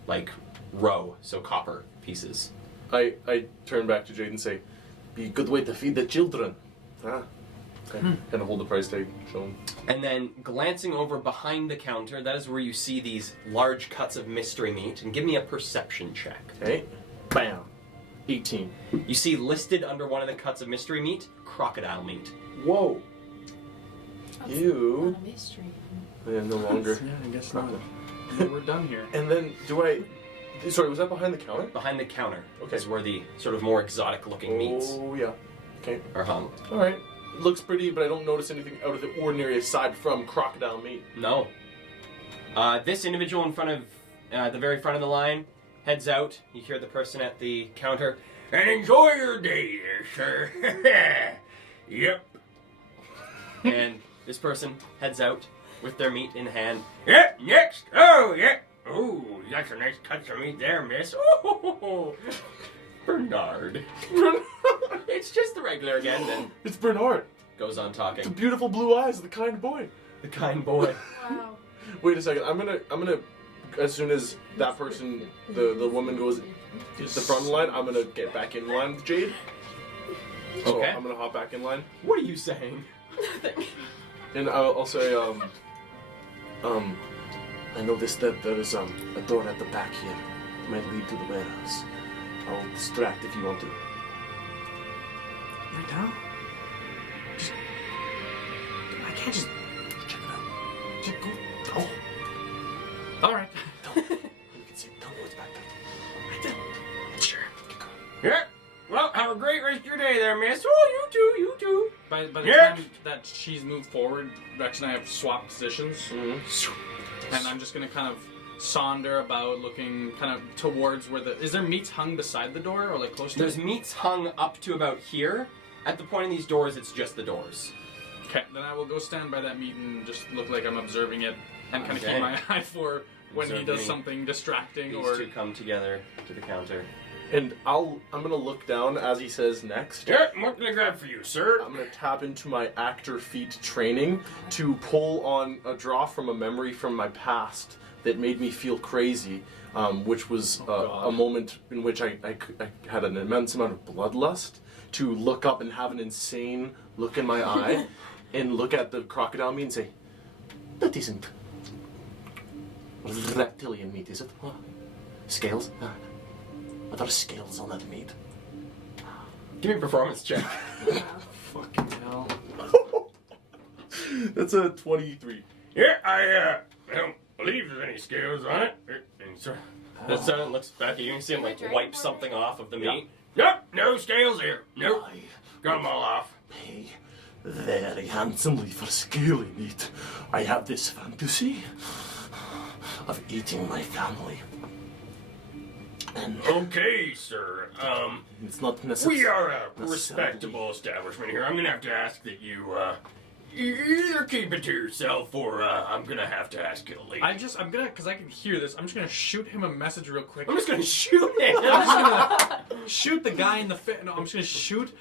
like row, so copper pieces. I turn back to Jade and say, be a good way to feed the children. Ah. Okay. Kind of hold the price tag, show 'em. And then glancing over behind the counter, that is where you see these large cuts of mystery meat. And give me a perception check. Okay. Bam. 18. You see listed under one of the cuts of mystery meat, crocodile meat. Whoa. You. Not a mystery. Yeah, no longer. Yeah, I guess not. We're done here. And then sorry, was that behind the counter? Behind the counter Okay. is where the sort of more exotic looking meats Oh, yeah. Okay. are hung. All right. Looks pretty, but I don't notice anything out of the ordinary aside from crocodile meat. No. This individual in front of, the very front of the line, heads out. You hear the person at the counter, and enjoy your day there, sir. Yep. And this person heads out with their meat in hand. Yeah, next. Oh, yeah. Oh, you got some nice cuts of meat there, miss. Oh, Bernard. It's just the regular again, then It's Bernard. goes on The talking. beautiful blue eyes of the kind boy. The kind boy. Wow. Wait a second. I'm gonna. As soon as that person, the woman goes to the front line, I'm gonna get back in line with Jade. So Okay. I'm gonna hop back in line, What are you saying? and I'll say, I noticed that there is a door at the back here. It might lead to the warehouse. I'll distract if you want to. Right now? Just, I can't just Check it out. just go. Oh, All right. you can see. Tell me what's back there. Right there. Sure. Yeah. Well, have a great rest of your day there, miss. Oh, you too. By the Yeah. time that she's moved forward, Rex and I have swapped positions, and I'm just gonna kind of saunder about, looking kind of towards where the. Is there meats hung beside the door or like close to? There's meats hung up to about here. At the point in these doors, it's just the doors. Okay, then I will go stand by that meat and just look like I'm observing it, and kind of Okay. keep my eye for when he does Observing something distracting These or. two come together to the counter. And I'm gonna look down as he says next. Yeah, what can I grab for you, sir? I'm gonna tap into my actor feat training to pull on a draw from a memory from my past that made me feel crazy, which was God. a moment in which I had an immense amount of bloodlust, to look up and have an insane look in my eye and look at the crocodile meat and say, that isn't reptilian meat, is it? What? Scales? Are there scales on that meat? Give me a performance check. Fucking hell. That's a 23. Yeah, I don't believe there's any scales on it. That son looks back at you and see him like wipe something off of the meat. Nope, no scales here. Nope, I got them all off. pay very handsomely for scaly meat. I have this fantasy of eating my family. And Okay, sir. it's not necessary. We are a respectable establishment here. I'm gonna have to ask that you either keep it to yourself or I'm gonna have to ask you to leave. I'm gonna, because I can hear this, I'm just gonna shoot him a message real quick. I'm just gonna shoot him. I'm just gonna shoot the guy in the fit. No, I'm just gonna shoot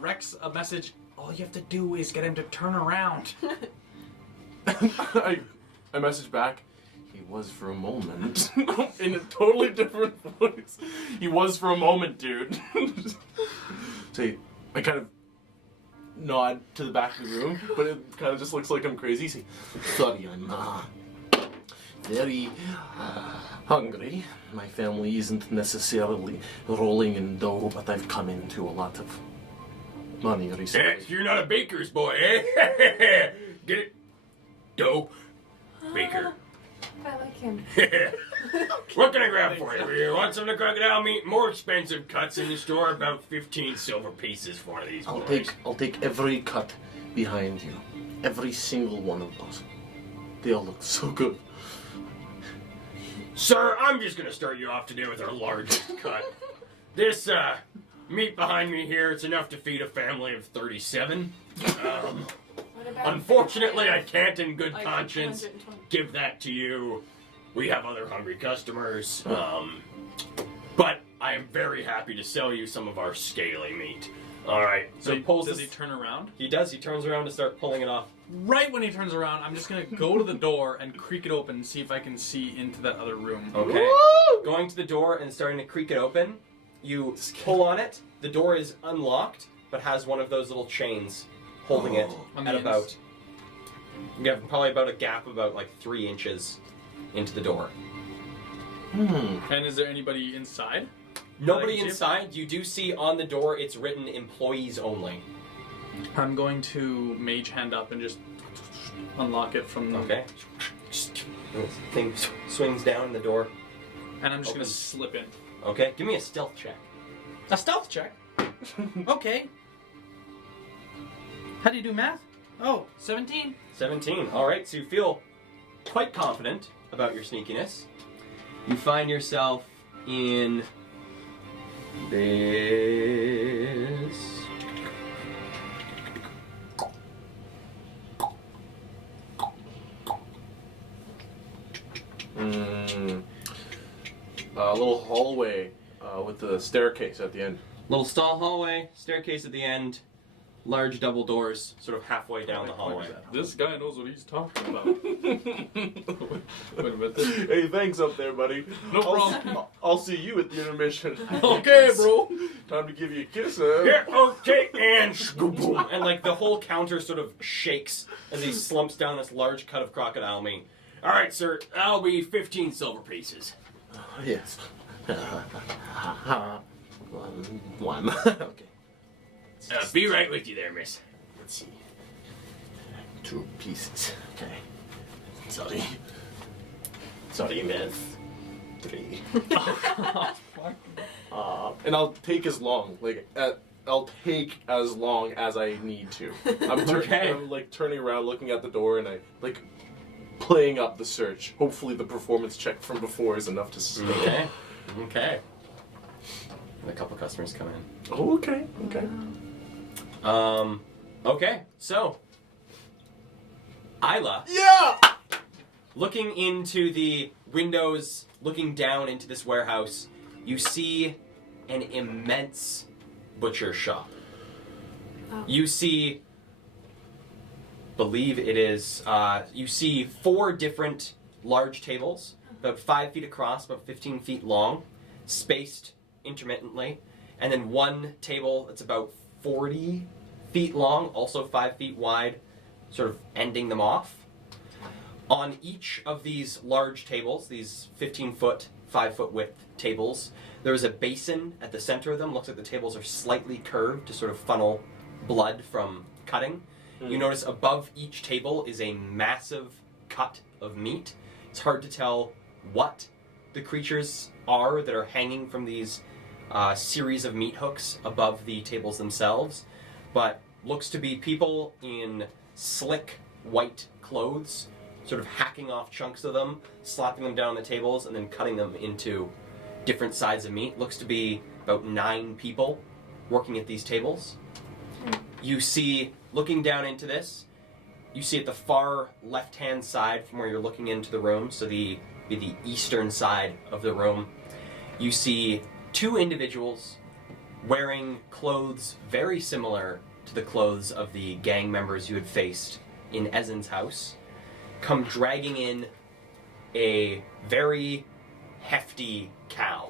Rex a message. All you have to do is get him to turn around. I messaged back. He was for a moment. In a totally different voice. He was for a moment, dude. So I kind of nod to the back of the room, but it kind of just looks like I'm crazy. Say, Sorry, I'm very hungry. My family isn't necessarily rolling in dough, but I've come into a lot of money recently. Yes, you're not a baker's boy, eh? Get it? Dough. Baker. I like him. What can I grab for you? You want some of the crocodile meat? More expensive cuts in the store, about 15 silver pieces for one of these boys. I'll take every cut behind you. Every single one of those. They all look so good. Sir, I'm just gonna start you off today with our largest cut. This meat behind me here, it's enough to feed a family of 37. What about Unfortunately, I can't in good like conscience 120? give that to you. We have other hungry customers. But I am very happy to sell you some of our scaly meat. Alright, so he pulls does this. he turn around? He does, he turns around to start pulling it off. Right when he turns around, I'm just gonna go to the door and creak it open and see if I can see into that other room. Okay. Going to the door and starting to creak it open, you pull on it. The door is unlocked, but has one of those little chains holding it On at the about. You have probably about a gap of about like 3 inches into the door. And is there anybody inside? Nobody Like, inside. You do see on the door it's written employees only. I'm going to mage hand up and just unlock it from the... Okay. This thing swings down in the door. And I'm just gonna Opens. slip in. Okay, give me a stealth check. A stealth check? Okay. How do you do math? Oh, 17. 17. Alright, so you feel quite confident about your sneakiness. You find yourself in this. A little hallway with the staircase at the end. Little stall hallway, staircase at the end, large double doors, sort of halfway down the hallway. This guy knows what he's talking about. Wait a minute. Hey, thanks up there, buddy. No problem. I'll see you at the intermission. Okay, bro. Time to give you a kiss, huh? Yeah, okay, and boom, and like the whole counter sort of shakes as he slumps down this large cut of crocodile meat. All right, sir, that'll be 15 silver pieces. Yes. One. Okay. Be right with you there, miss. Let's see. 2 pieces. Okay. Sorry. Sorry, miss. 3. And I'll take as long, I'll take as long as I need to. Okay. I'm like turning around, looking at the door, and I like playing up the search. Hopefully, the performance check from before is enough to sustain. Okay. Okay. And a couple customers come in. Oh, okay. Okay. Okay, so Isla, Yeah. looking into the windows, looking down into this warehouse, you see an immense butcher shop. Oh. You see, believe it is, you see 4 different large tables, about 5 feet across, about 15 feet long, spaced intermittently, and then one table that's about 40 feet long, also 5 feet wide, sort of ending them off. On each of these large tables, these 15-foot, 5-foot width tables, there is a basin at the center of them. Looks like the tables are slightly curved to sort of funnel blood from cutting. You notice above each table is a massive cut of meat. It's hard to tell what the creatures are that are hanging from these series of meat hooks above the tables themselves, but looks to be people in slick white clothes, sort of hacking off chunks of them, slapping them down on the tables, and then cutting them into different sides of meat. Looks to be about 9 people working at these tables. You see, looking down into this, you see at the far left-hand side from where you're looking into the room, so the eastern side of the room, you see 2 individuals wearing clothes very similar to the clothes of the gang members you had faced in Ezen's house, come dragging in a very hefty cow.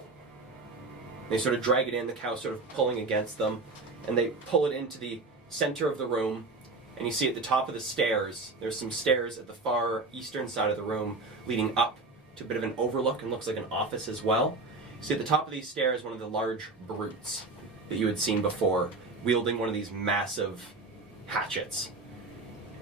They sort of drag it in, the cow sort of pulling against them, and they pull it into the center of the room, and you see at the top of the stairs, there's some stairs at the far eastern side of the room leading up to a bit of an overlook and looks like an office as well. You see at the top of these stairs one of the large brutes that you had seen before, wielding one of these massive hatchets.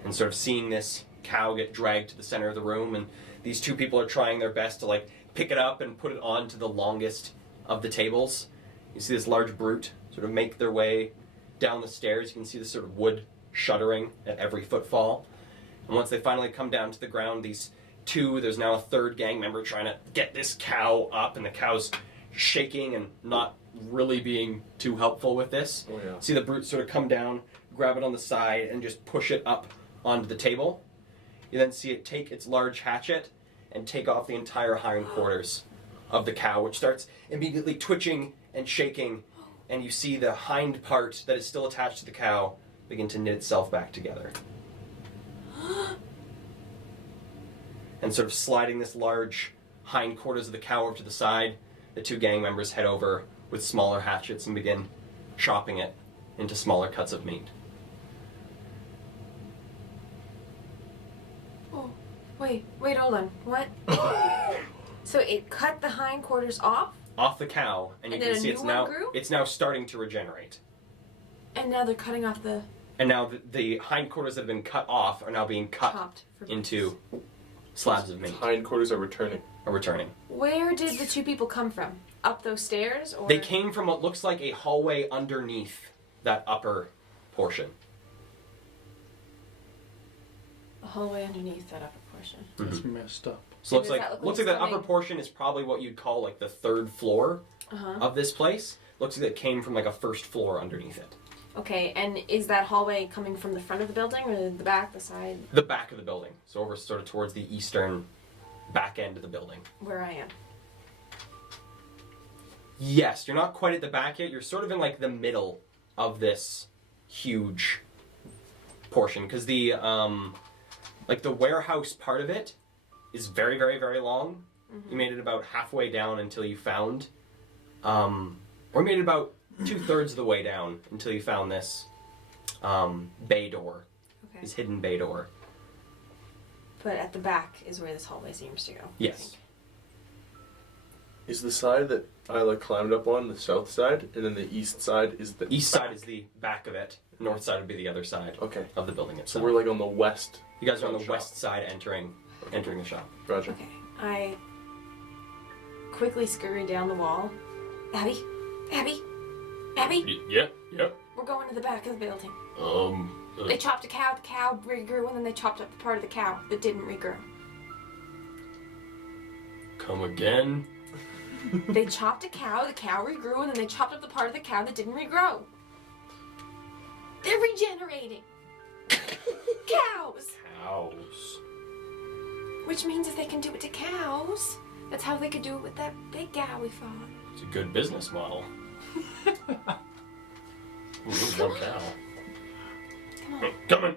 And sort of seeing this cow get dragged to the center of the room, and these 2 people are trying their best to like pick it up and put it onto the longest of the tables. You see this large brute sort of make their way down the stairs. You can see the sort of wood shuddering at every footfall. And once they finally come down to the ground, these 2, there's now a 3rd gang member trying to get this cow up, and the cow's shaking and not really being too helpful with this. Oh, yeah. See the brute sort of come down, grab it on the side, and just push it up onto the table. You then see it take its large hatchet and take off the entire hindquarters of the cow, which starts immediately twitching and shaking, and you see the hind part that is still attached to the cow begin to knit itself back together. And sort of sliding this large hindquarters of the cow over to the side, the 2 gang members head over with smaller hatchets and begin chopping it into smaller cuts of meat. Oh, wait, hold on. What? So it cut the hindquarters off, Off the cow, and you And can then a see new one grew? it's now starting to regenerate. and now they're cutting off the And now the hindquarters that have been cut off are now being cut chopped. For into slabs of meat, Hindquarters are returning. are returning. Where did the 2 people come from? Up those stairs, or They came from what looks like a hallway underneath that upper portion. a hallway underneath that upper portion? That's messed up. So And looks does like that look looks like like that something- upper portion is probably what you'd call like the 3rd floor Uh-huh. of this place. Looks like it came from like a 1st floor underneath it. Okay, and is that hallway coming from the front of the building or the back, the side? The back of the building, so over sort of towards the eastern back end of the building. Where I am. Yes, you're not quite at the back yet. You're sort of in like the middle of this huge portion because the like the warehouse part of it is very, very, very long. Mm-hmm. You made it about halfway down until you found, or made it about 2/3 of the way down until you found this bay door, Okay. this hidden bay door. But at the back is where this hallway seems to go. I Yes. think. Is the side that Isla climbed up on the south side, and then the east side is the East side is the back of it. North side would be the other side Okay. of the building So itself. we're like on the west. You guys are on the shop. west side entering the shop. Roger. Okay. I quickly scurry down the wall. Abby? Abby? Abby? Yeah. We're going to the back of the building. Uh, They chopped a cow, the cow regrew, and then they chopped up the part of the cow that didn't regrow. come again. They chopped a cow, the cow regrew, and then they chopped up the part of the cow that didn't regrow. They're regenerating. Cows! Cows. Which means if they can do it to cows, that's how they could do it with that big cow we fought. It's a good business model. Ooh, one cow. Come on. Coming.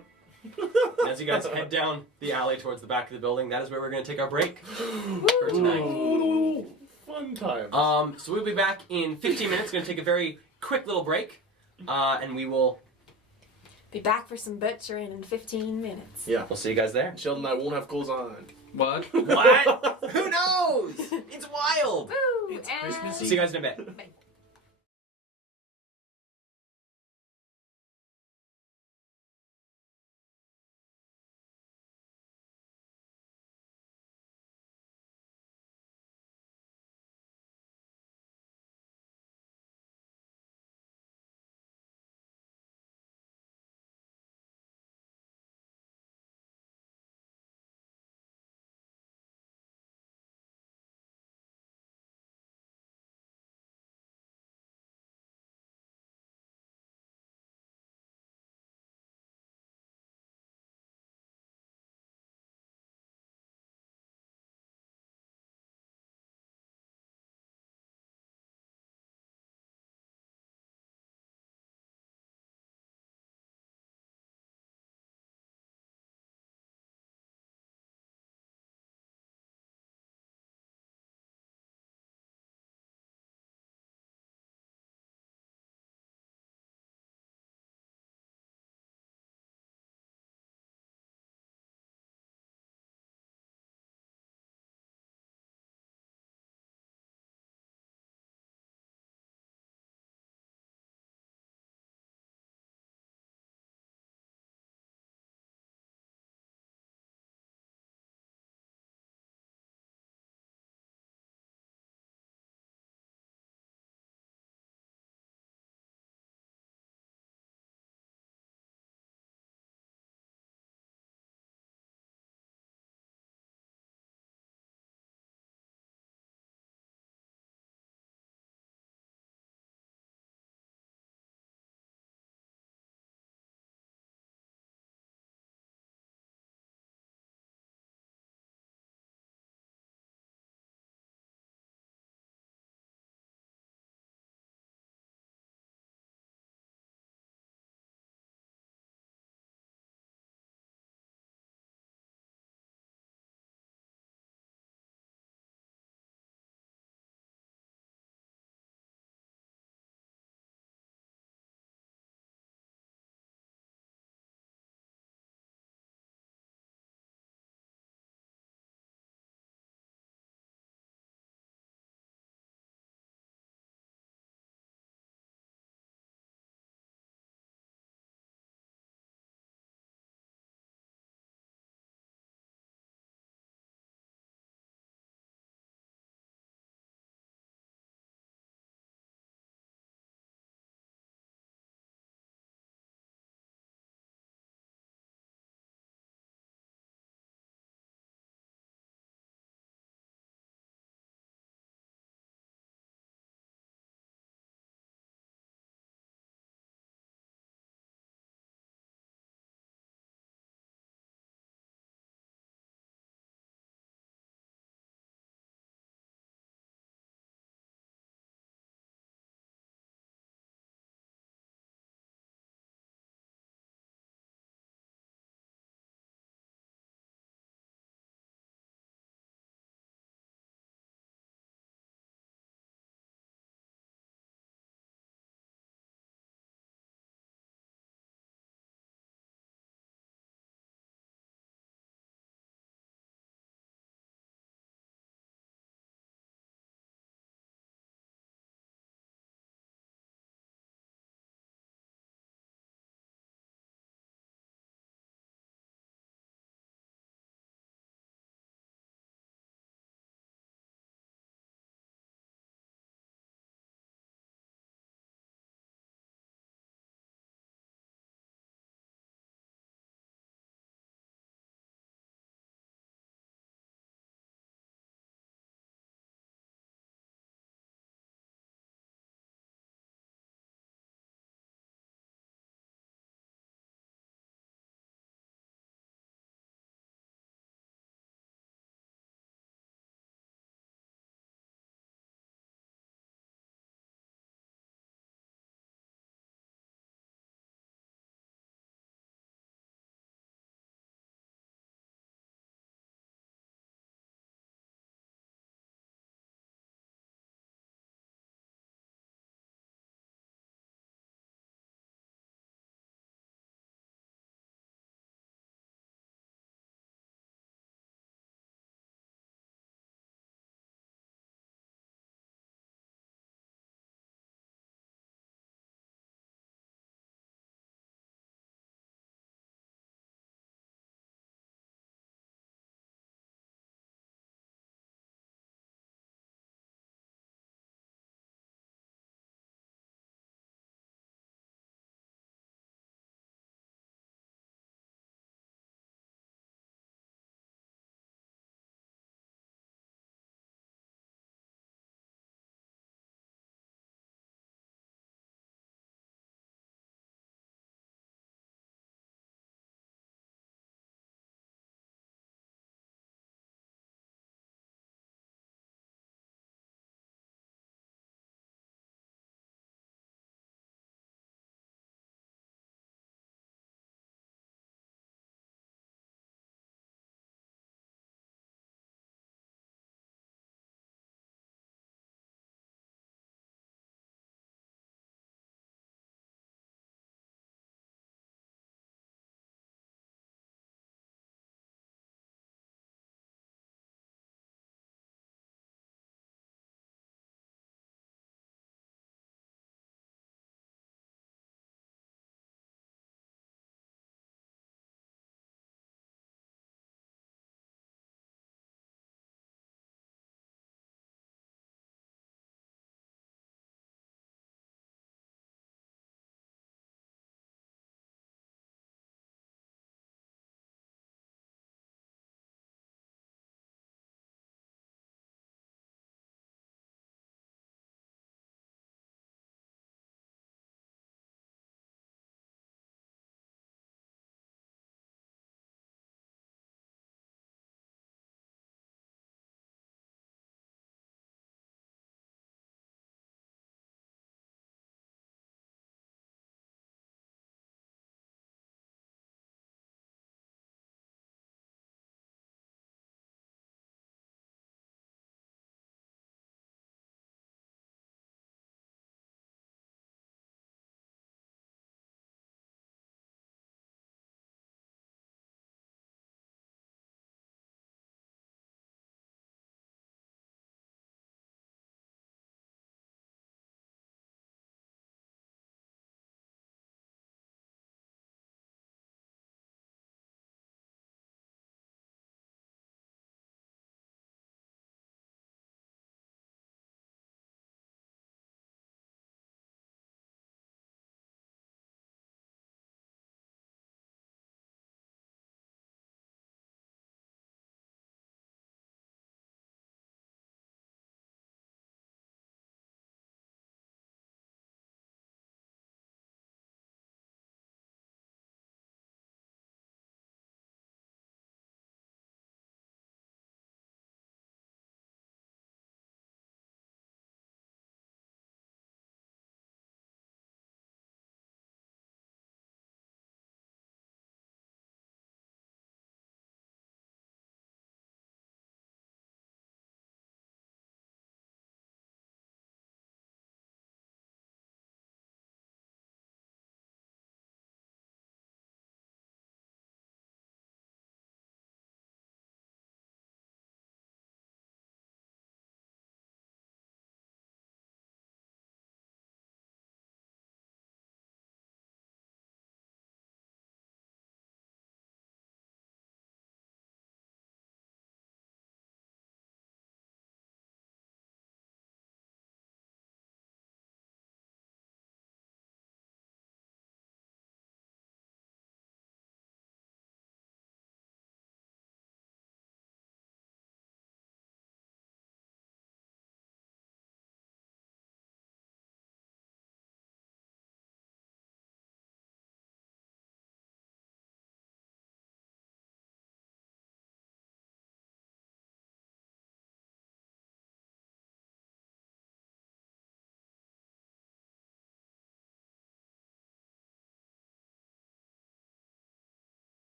As you guys head down the alley towards the back of the building, that is where we're going to take our break for tonight. Ooh, fun times. So we'll be back in 15 minutes. Going to take a very quick little break, and we will. Be back for some butchering in 15 minutes. Yeah. We'll see you guys there. Sheldon and I won't have clothes on. What? What? Who knows? It's wild. Woo! It's and Christmas See you guys in a bit. Bye.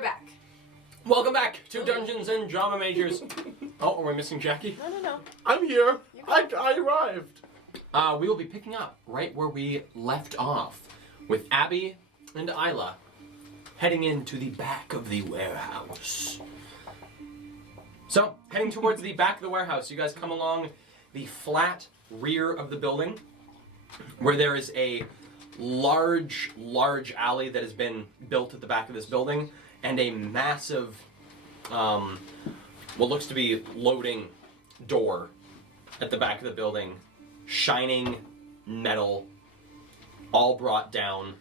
we're back. Welcome back to Dungeons and Drama Majors. Oh, are we missing Jackie? No. I'm here. I arrived. We will be picking up right where we left off, with Abby and Isla heading into the back of the warehouse. So, heading towards the back of the warehouse, you guys come along the flat rear of the building, where there is a large alley that has been built at the back of this building, and a massive, what looks to be loading door at the back of the building. Shining metal, all brought down,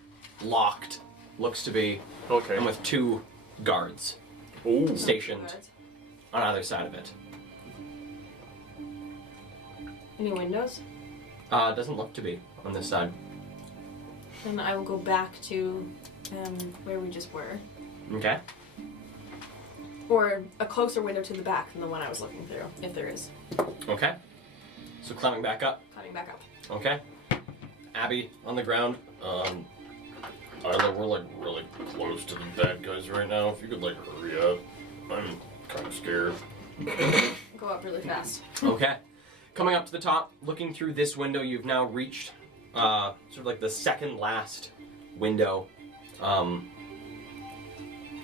locked, looks to be, Okay. and with 2 guards Ooh. stationed on either side of it. Any windows? Doesn't look to be on this side. Then I will go back to where we just were. Okay. Or a closer window to the back than the one I was looking through, if there is. Okay. So climbing back up. Climbing back up. Okay. Abby on the ground. Isla, we're like really close to the bad guys right now. If you could like hurry up. I'm kind of scared. Go up really fast. Okay. Coming up to the top, looking through this window, you've now reached sort of like the second last window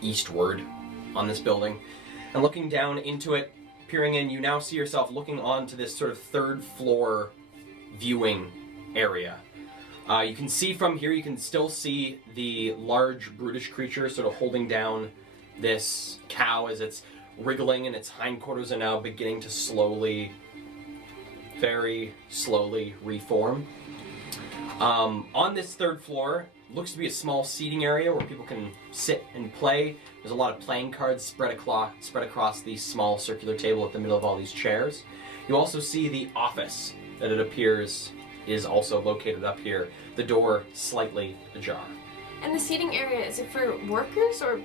eastward on this building. And looking down into it, peering in, you now see yourself looking onto this sort of 3rd floor viewing area. You can see from here, you can still see the large brutish creature sort of holding down this cow as it's wriggling, and its hindquarters are now beginning to slowly, very slowly reform. On this 3rd floor, looks to be a small seating area where people can sit and play. There's a lot of playing cards spread across the small circular table at the middle of all these chairs. You also see the office that it appears is also located up here. The door slightly ajar. And the seating area, is it for workers or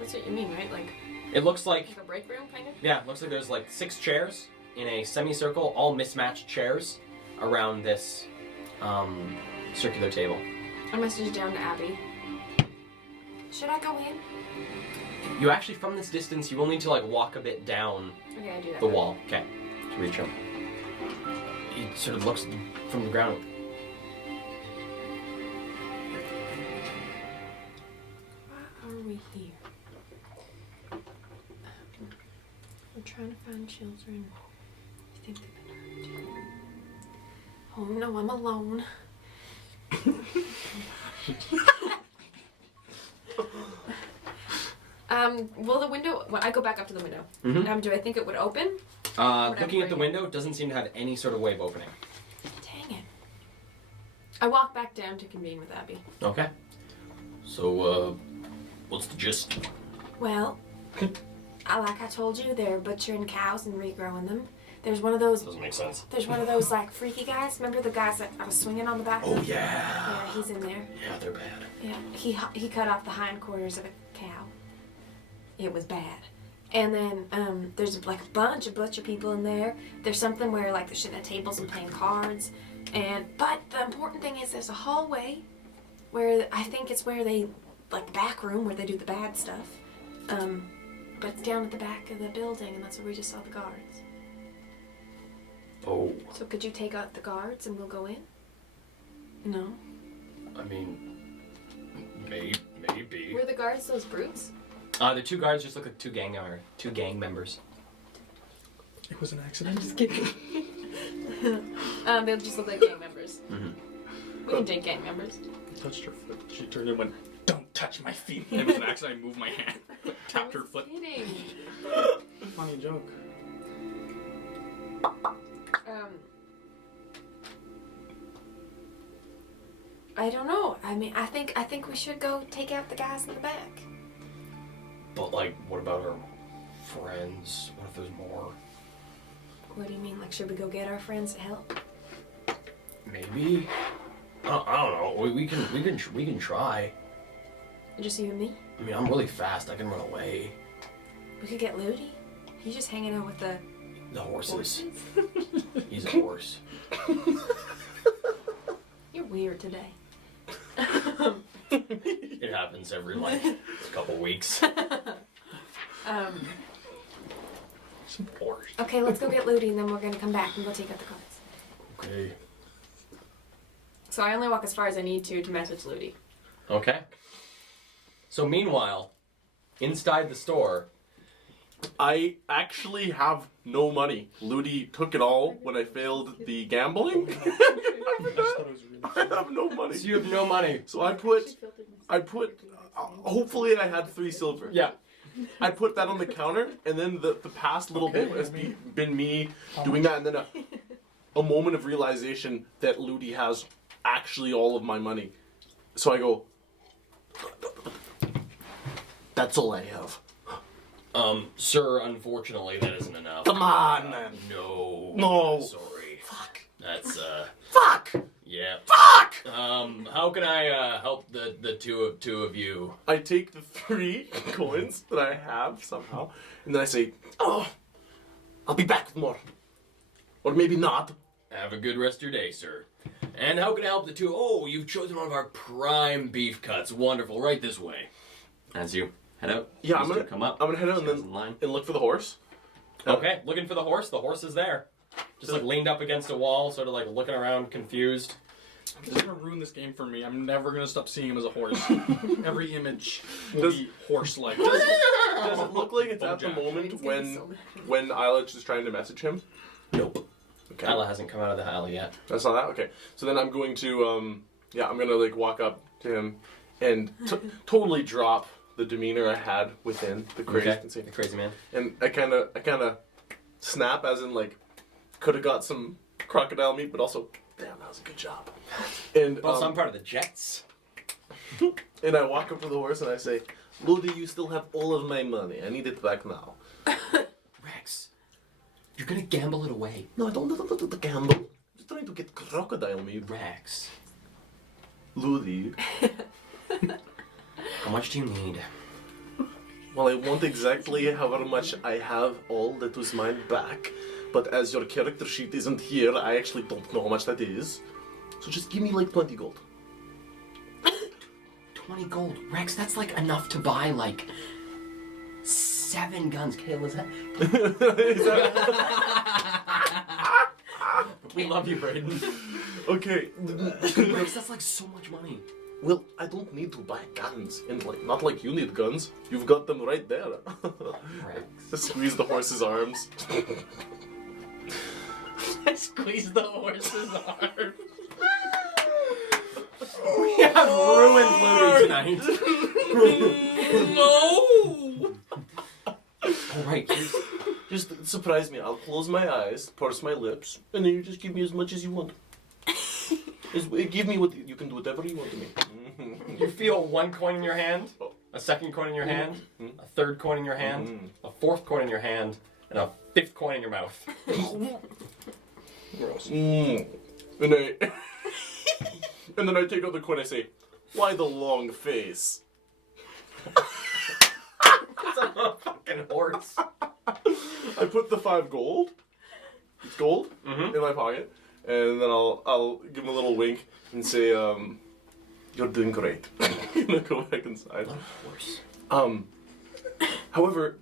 that's what you mean, right? Like It looks like, a break room kind of? yeah, it looks like there's like 6 chairs in a semicircle, all mismatched chairs around this circular table. I messaged down to Abby. Should I go in? You actually, from this distance, you will need to like walk a bit down Okay, I do that. the wall, okay, to reach him. He sort of looks from the ground. Why are we here? We're trying to find children. I think they've been hurt. Oh no, I'm alone. Will the window? When I go back up to the window, Mhm. do I think it would open? Looking at the window, it doesn't seem to have any sort of way of opening. Dang it! I walk back down to convene with Abby. Okay. So, what's the gist? Well, like I told you, they're butchering cows and regrowing them. There's one of those. Doesn't make sense. There's one of those like freaky guys. Remember the guys that I was swinging on the back? Oh of? yeah. Yeah, he's in there. Yeah, they're bad. Yeah, he cut off the hindquarters of a cow. It was bad. And then there's like a bunch of butcher people in there. There's something where like they're sitting at tables and playing cards. But the important thing is there's a hallway where I think it's where they like the back room where they do the bad stuff. But it's down at the back of the building, and that's where we just saw the guards. Oh, So could you take out the guards and we'll go in? No. I mean, maybe. Were the guards those brutes? The 2 guards just look like two gang members. It was an accident. Just kidding. They just look like gang members. Mm-hmm. We can take gang members. Touched her foot. She turned and went, "Don't touch my feet." It was an accident. I moved my hand, tapped her foot. Kidding. Funny joke. I don't know. I mean, I think we should go take out the guys in the back. But like, what about our friends? What if there's more? What do you mean? Like, should we go get our friends to help? Maybe. I don't know. We can try. Just you and me? I mean, I'm really fast. I can run away. We could get Ludi. He's just hanging out with the Horses. horses. He's a horse. You're weird today. It happens every like couple weeks. Okay, let's go get Ludi, and then we're gonna come back and go take out the cards. Okay. So I only walk as far as I need to message Ludi. Okay. So meanwhile, inside the store, I actually have no money. Ludi took it all when I failed the gambling. I have no money. so you have no money. So I put, hopefully I had 3 silver. Yeah. I put that on the counter, and then the past little bit has been me doing that, and then a moment of realization that Ludi has actually all of my money. So I go, that's all I have. Sir, unfortunately, that isn't enough. Come on, man. No. No. I'm sorry. Fuck. That's, Fuck. yeah. Fuck. How can I, help the two of you? I take the 3 coins that I have somehow, and then I say, oh, I'll be back with more. Or maybe not. Have a good rest of your day, sir. And how can I help the two? Oh, you've chosen one of our prime beef cuts. Wonderful. Right this way. As you head out. Yeah, he's come up. I'm gonna head out and Goes then in line. and look for the horse. Okay, looking for the horse. The horse is there. Just like leaned up against a wall, sort of like looking around, confused. This is gonna ruin this game for me. I'm never gonna stop seeing him as a horse. Every image will Does- be horse-like. Does it look like it's at the Bojack. moment when Eilich is trying to message him? Nope. Okay. Kyla hasn't come out of the alley yet. That's not that? Okay. So then I'm going to, I'm gonna like walk up to him and totally drop the demeanor I had within the crazy Okay. and say, The crazy man. and I kind of snap as in like, could have got some crocodile meat, but also, damn, that was a good job. And Well, I'm part of the Jets. and I walk up to the horse and I say, Ludi, you still have all of my money. I need it back now. Rex, you're gonna gamble it away. No, I don't gamble. I'm just trying to get crocodile meat. Rex, Ludi. how much do you need? Well, I want exactly however much I have all that was mine back. But as your character sheet isn't here, I actually don't know how much that is. So just give me like 20 gold. 20 gold. Rex, that's like enough to buy like 7 guns. Kale, is that? We love you, Brayden. Okay. Rex, that's like so much money. Well, I don't need to buy guns. And like, not like you need guns. You've got them right there. Rex. Squeeze the horse's arms. I squeezed the horse's arm. We have ruined Ludi tonight. No! Alright, just surprise me. I'll close my eyes, purse my lips, and then you just give me as much as you want. Give me what you can do whatever you want to me. You feel 1 coin in your hand, a 2nd coin in your hand, a 3rd coin in your hand, a 4th coin in your hand, and a 5th coin in your mouth. Gross. And I and then I take out the coin. I say, "Why the long face?" It's a fucking horse. I put the 5 gold. It's gold in my pocket, and then I'll give him a little wink and say, "You're doing great." And I'll go back inside. Horse. However,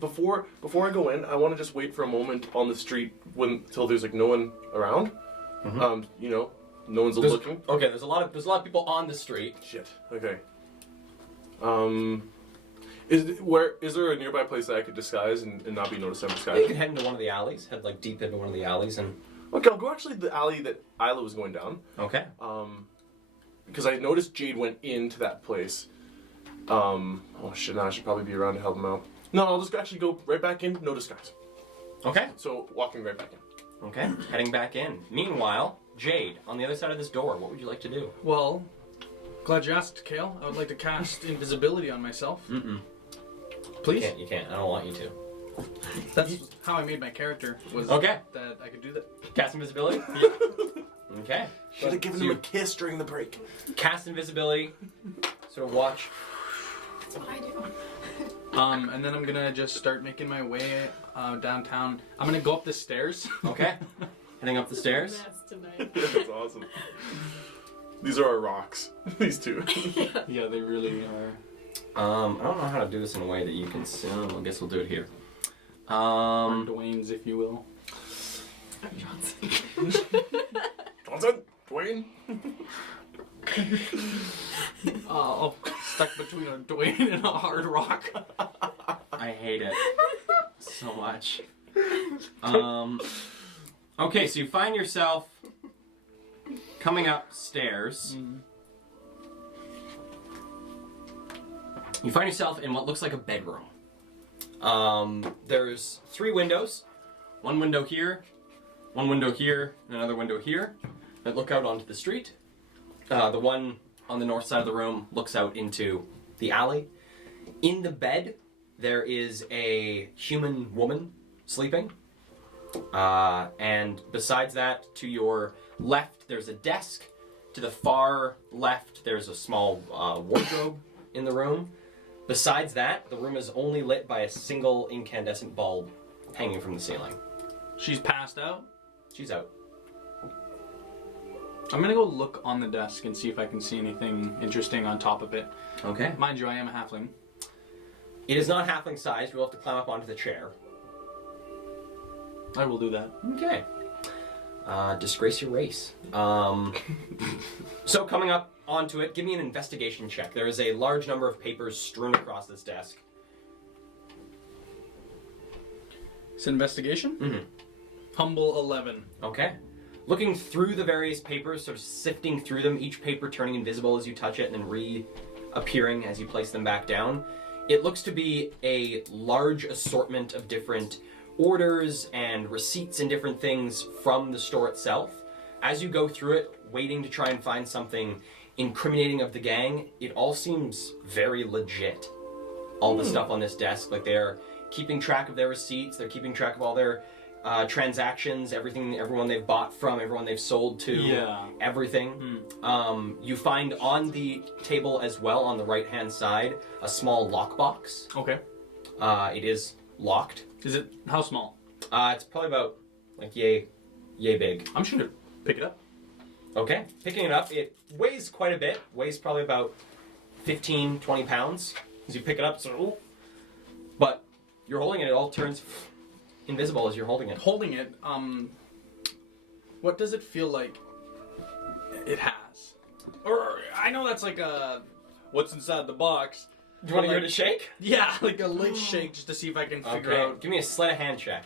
before I go in, I want to just wait for a moment on the street till there's like no one around. No one's looking. Okay, there's a lot of people on the street. Shit. Okay. Is there a nearby place that I could disguise and not be noticed I'm You disguised? could head into one of the alleys, head like deep into one of the alleys, and Okay, I'll go actually the alley that Isla was going down. okay. Because I noticed Jade went into that place. Oh shit! Now I should probably be around to help him out. No, I'll just actually go right back in, no disguise. Okay. So walking right back in. Okay. Heading back in. Meanwhile, Jade, on the other side of this door, what would you like to do? Well, glad you asked, Kale. I would like to cast invisibility on myself. Mm-mm. Please? You can't. I don't want you to. That's how I made my character, was Okay. that I could do that. Cast invisibility? Okay. Should have given So him you a kiss during the break. cast invisibility, sort of watch. That's what I do. And then I'm gonna just start making my way downtown. I'm gonna go up the stairs. Okay. Heading up the stairs. That's tonight. That's awesome. These are our rocks. These two. Yeah, they really are. I don't know how to do this in a way that you can see. I guess we'll do it here. Dwayne's, if you will. Johnson, Dwayne. Oh, stuck between a Dwayne and a hard rock. I hate it so much. Okay, so you find yourself coming upstairs. You find yourself in what looks like a bedroom. There's 3 windows. One window here, one window here, and another window here that look out onto the street. The one on the north side of the room looks out into the alley. In the bed, there is a human woman sleeping. And besides that, to your left, there's a desk. To the far left, there's a small wardrobe in the room. Besides that, the room is only lit by a single incandescent bulb hanging from the ceiling. She's passed out. She's out. I'm gonna go look on the desk and see if I can see anything interesting on top of it. Okay. Mind you, I am a halfling. It is not halfling sized. You'll have to climb up onto the chair. I will do that. Okay. Disgrace your race. So coming up onto it, give me an investigation check. There is a large number of papers strewn across this desk. It's an investigation? Mm-hmm. Humble 11. Okay. Looking through the various papers, sort of sifting through them, each paper turning invisible as you touch it and then reappearing as you place them back down. It looks to be a large assortment of different orders and receipts and different things from the store itself. As you go through it, waiting to try and find something incriminating of the gang, it all seems very legit. All the stuff on this desk, like they're keeping track of their receipts, they're keeping track of all their transactions, everyone they've bought from, everyone they've sold to, everything. You find on the table as well, on the right-hand side, a small lockbox. Okay. It is locked. Is it, how small? It's probably about, like, yay big. I'm just gonna pick it up. Okay. Picking it up, it weighs quite a bit. Weighs probably about 15, 20 pounds. As you pick it up, but you're holding it, it all turns invisible as you're holding it. Holding it, what does it feel like it has? Or, I know that's like a, what's inside the box. Do you want to like, give it a shake? Yeah, like a light shake just to see if I can figure Okay. out. Give me a sleight of hand check.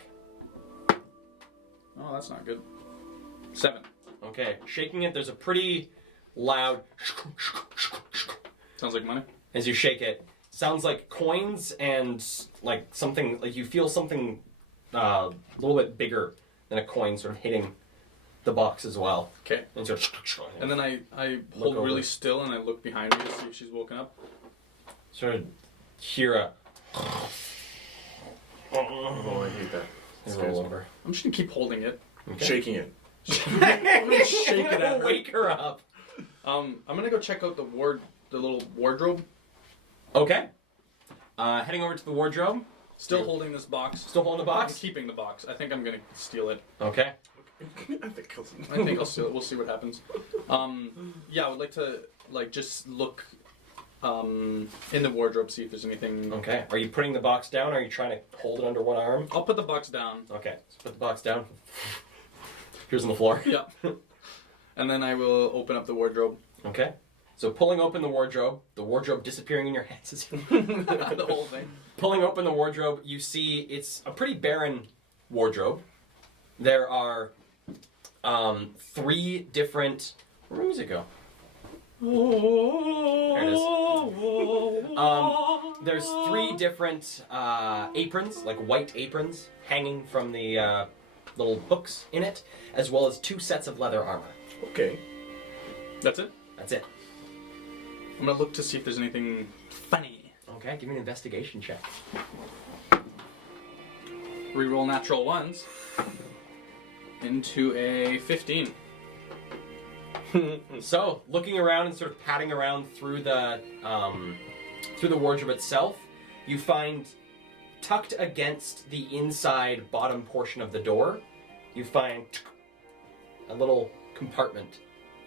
Oh, that's not good. 7. Okay. Shaking it, there's a pretty loud Sounds like money. as you shake it. Sounds like coins and like something, like you feel something a little bit bigger than a coin sort of hitting the box as well. Okay. And, sort of, And then I Look hold over. really still and I look behind me to see if she's woken up. sort of hear a Oh, I hate that. and roll over. I'm just gonna keep holding it. Okay. Shaking it. I'm gonna shake it at her. Wake her up. I'm gonna go check out the little wardrobe. Okay. Heading over to the wardrobe. Still holding this box. Still holding the I'm box? keeping the box. I think I'm gonna steal it. Okay. I think I'll steal it. We'll see what happens. Yeah, I would like to just look in the wardrobe, see if there's anything. Okay. Are you putting the box down or are you trying to hold it under one arm? I'll put the box down. Okay. Let's put the box down. Here's on the floor. Yeah. And then I will open up the wardrobe. Okay. So pulling open the wardrobe disappearing in your hands as you The whole thing. Pulling open the wardrobe, you see it's a pretty barren wardrobe. There are 3 different. Where did music go? There it is. There's 3 different aprons, like white aprons, hanging from the little hooks in it, as well as 2 sets of leather armor. Okay. That's it. That's it. I'm gonna look to see if there's anything funny. Okay, give me an investigation check. Reroll natural ones into a 15. So, looking around and sort of patting around through the wardrobe itself, you find tucked against the inside bottom portion of the door, you find a little compartment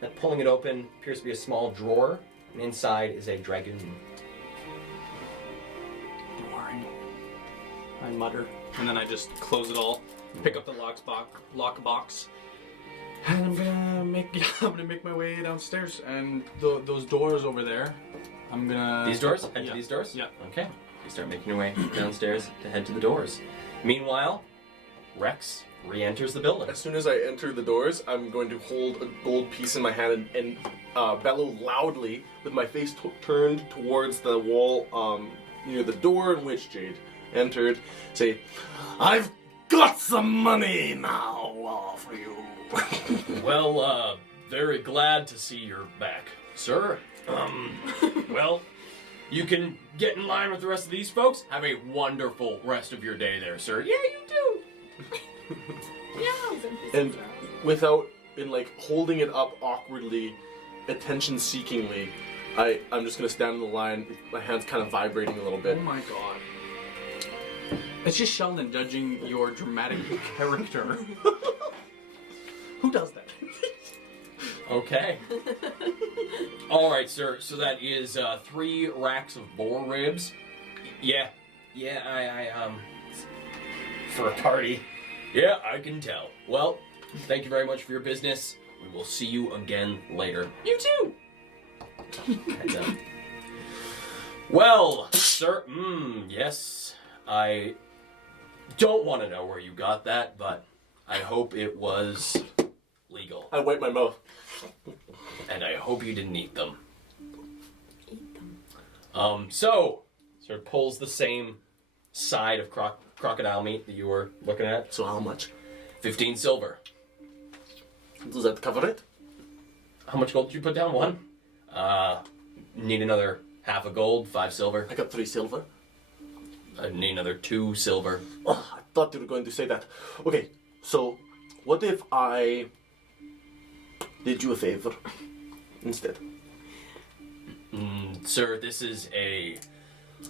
and pulling it open appears to be a small drawer, and inside is a dragon. Boring. I mutter, and then I just close it all, pick up the lock box, and I'm gonna make my way downstairs. And those doors over there, I'm gonna. These doors? Head Yeah. to these doors? Yeah. Okay. You start making your way downstairs to head to the doors. Meanwhile, Rex re-enters the building. As soon as I enter the doors, I'm going to hold a gold piece in my hand and bellow loudly with my face turned towards the wall near the door in which Jade entered. Say, I've got some money now for you. Well, very glad to see you're back, sir. Well, you can get in line with the rest of these folks. Have a wonderful rest of your day there, sir. Yeah, you do. And without, holding it up awkwardly, attention-seekingly, I'm just going to stand in the line, my hands kind of vibrating a little Oh bit. my god. It's just Sheldon judging your dramatic character. Who does that? Okay. All right, sir. So that is 3 racks of boar ribs. Yeah. I for a party. Yeah, I can tell. Well, thank you very much for your business. We will see you again later. You too. And, well, sir. Yes. I don't want to know where you got that, but I hope it was legal. I wipe my mouth. And I hope you didn't eat them. So, sort of pulls the same side of crocodile meat that you were looking at. So how much? 15 silver. Does that cover it? How much gold did you put down? 1? Need another half a gold, 5 silver. I got 3 silver. I need another 2 silver. Oh, I thought you were going to say that. Okay, so what if I did you a favor instead? Sir, this is a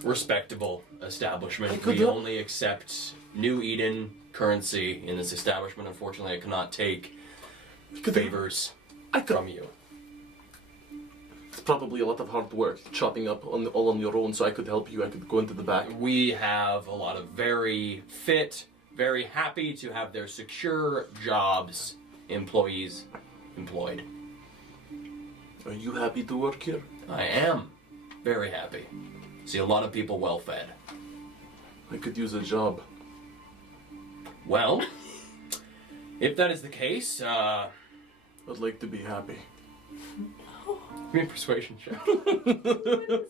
respectable establishment. could We do- only accept New Eden currency in this establishment. Unfortunately, I cannot take favors from you. It's probably a lot of hard work chopping up all on your own, so I could help you. I could go into the back. We have a lot of very fit, very happy to have their secure jobs employees employed. Are you happy to work here? I am very happy. See a lot of people well fed. I could use a job. Well, if that is the case, I'd like to be happy. give me a persuasion check. I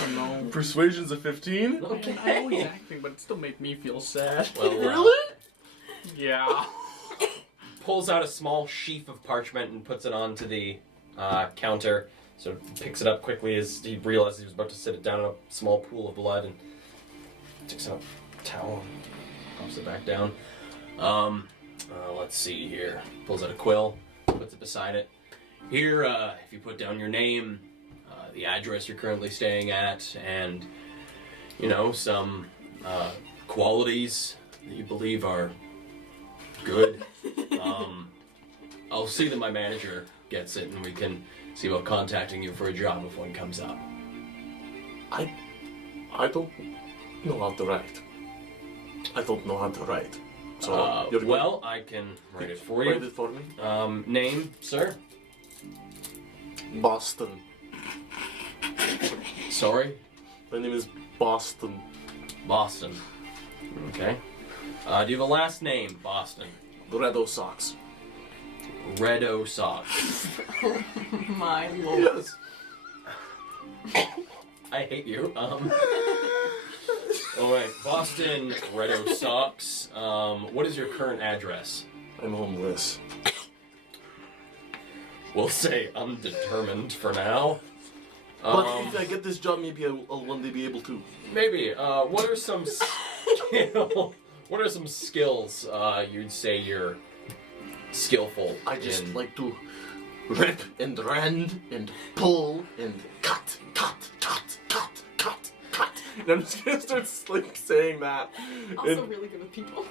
don't know. Persuasion's a 15? Man, I know he's acting, but it still made me feel sad. Well, Yeah. pulls out a small sheaf of parchment and puts it onto the counter. Sort of picks it up quickly as he realizes he was about to sit it down in a small pool of blood and takes out a towel and pops it back down. Let's see here. Pulls out a quill, puts it beside it. Here, if you put down your name, the address you're currently staying at, and, some qualities that you believe are good. I'll see that my manager gets it, and we can see about contacting you for a job if one comes up. I don't know how to write. I don't know how to write. So you're Well, I can write it for write you. it for me. Name, sir? Boston. Sorry? My name is Boston. Boston. Okay. Do you have a last name, Boston? Redo Socks. Redo Socks. My lord. Yes. I hate you. Alright, Boston, Redo Socks. What is your current address? I'm homeless. We'll say undetermined for now. But if I get this job, maybe I'll one day be able to. Maybe. What are some skills you'd say you're skillful I just in? like to rip and rend and pull and cut. And I'm just gonna start like saying that. Also really good with people.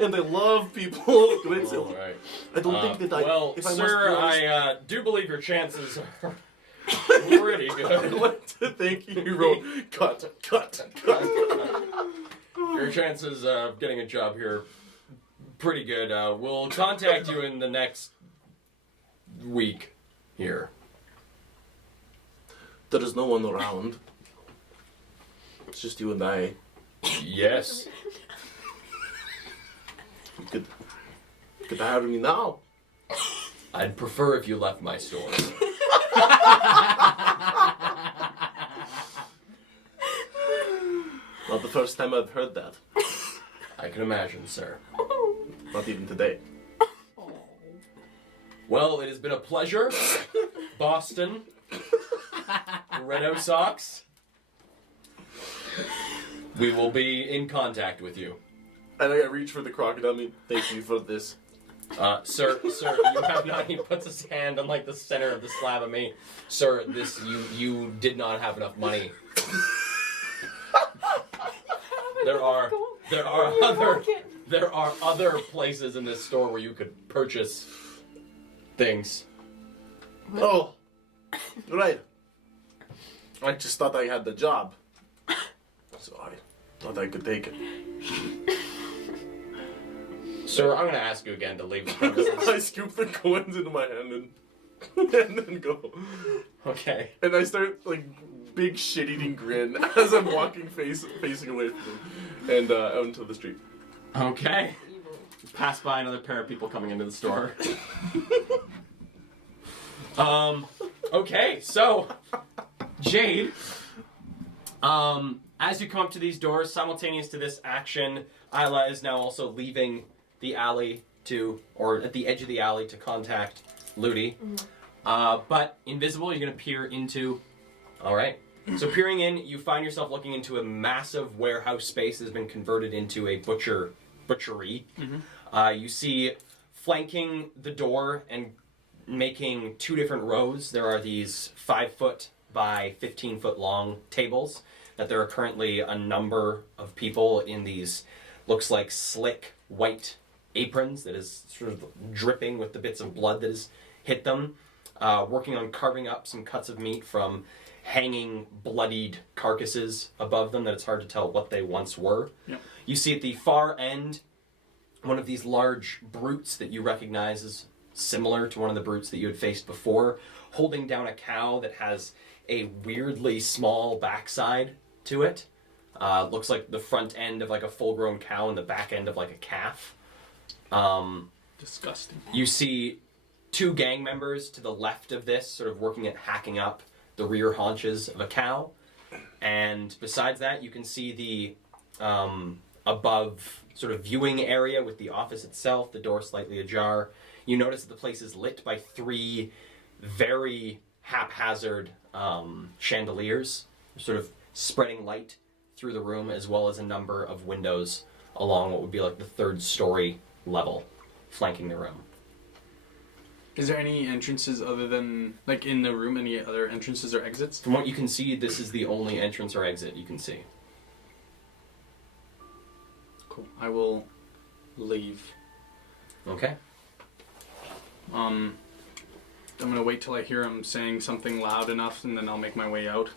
And I love people. All right. I don't think that I. Well, if I must sir, be honest, I do believe your chances are pretty I'd good. like to thank you. Roll. Cut. Your chances of getting a job here pretty good. We'll contact you in the next week here. There is no one around. It's just you and I. Yes. You could hire me now. I'd prefer if you left my store. Not the first time I've heard that. I can imagine, sir. Not even today. Well, it has been a pleasure. Boston. Red Sox. We will be in contact with you. And I reach for the crocodile meat. Thank you for this. Sir, you have not. He puts his hand on like the center of the slab of meat. Sir, you did not have enough money. There are other places in this store where you could purchase things. Oh, right. I just thought I had the job, so I thought I could take it. Sir, I'm gonna ask you again to leave the premises. I scoop the coins into my hand and then go. Okay. And I start like big shit-eating grin as I'm walking facing away from him and out into the street. Okay. Pass by another pair of people coming into the store. Okay, so Jade, as you come up to these doors, simultaneous to this action, Isla is now also leaving the alley or at the edge of the alley to contact Ludi. But invisible, you're going to peer into... Alright. So peering in, you find yourself looking into a massive warehouse space that has been converted into a butchery. You see flanking the door and making two different rows, there are these 5-foot by 15-foot long tables that there are currently a number of people in these, looks like slick white aprons that is sort of dripping with the bits of blood that has hit them, working on carving up some cuts of meat from hanging bloodied carcasses above them that it's hard to tell what they once were. Yep. You see at the far end one of these large brutes that you recognize as similar to one of the brutes that you had faced before, holding down a cow that has a weirdly small backside to it. Looks like the front end of like a full-grown cow and the back end of like a calf. Disgusting. You see two gang members to the left of this, sort of working at hacking up the rear haunches of a cow. And besides that, you can see the above sort of viewing area with the office itself, the door slightly ajar. You notice that the place is lit by 3 very haphazard chandeliers, sort of spreading light through the room, as well as a number of windows along what would be like the 3rd story level, flanking the room. Is there any entrances other than, like in the room, any other entrances or exits? From what you can see, this is the only entrance or exit you can see. Cool. I will leave. Okay. I'm gonna wait till I hear him saying something loud enough, and then I'll make my way out.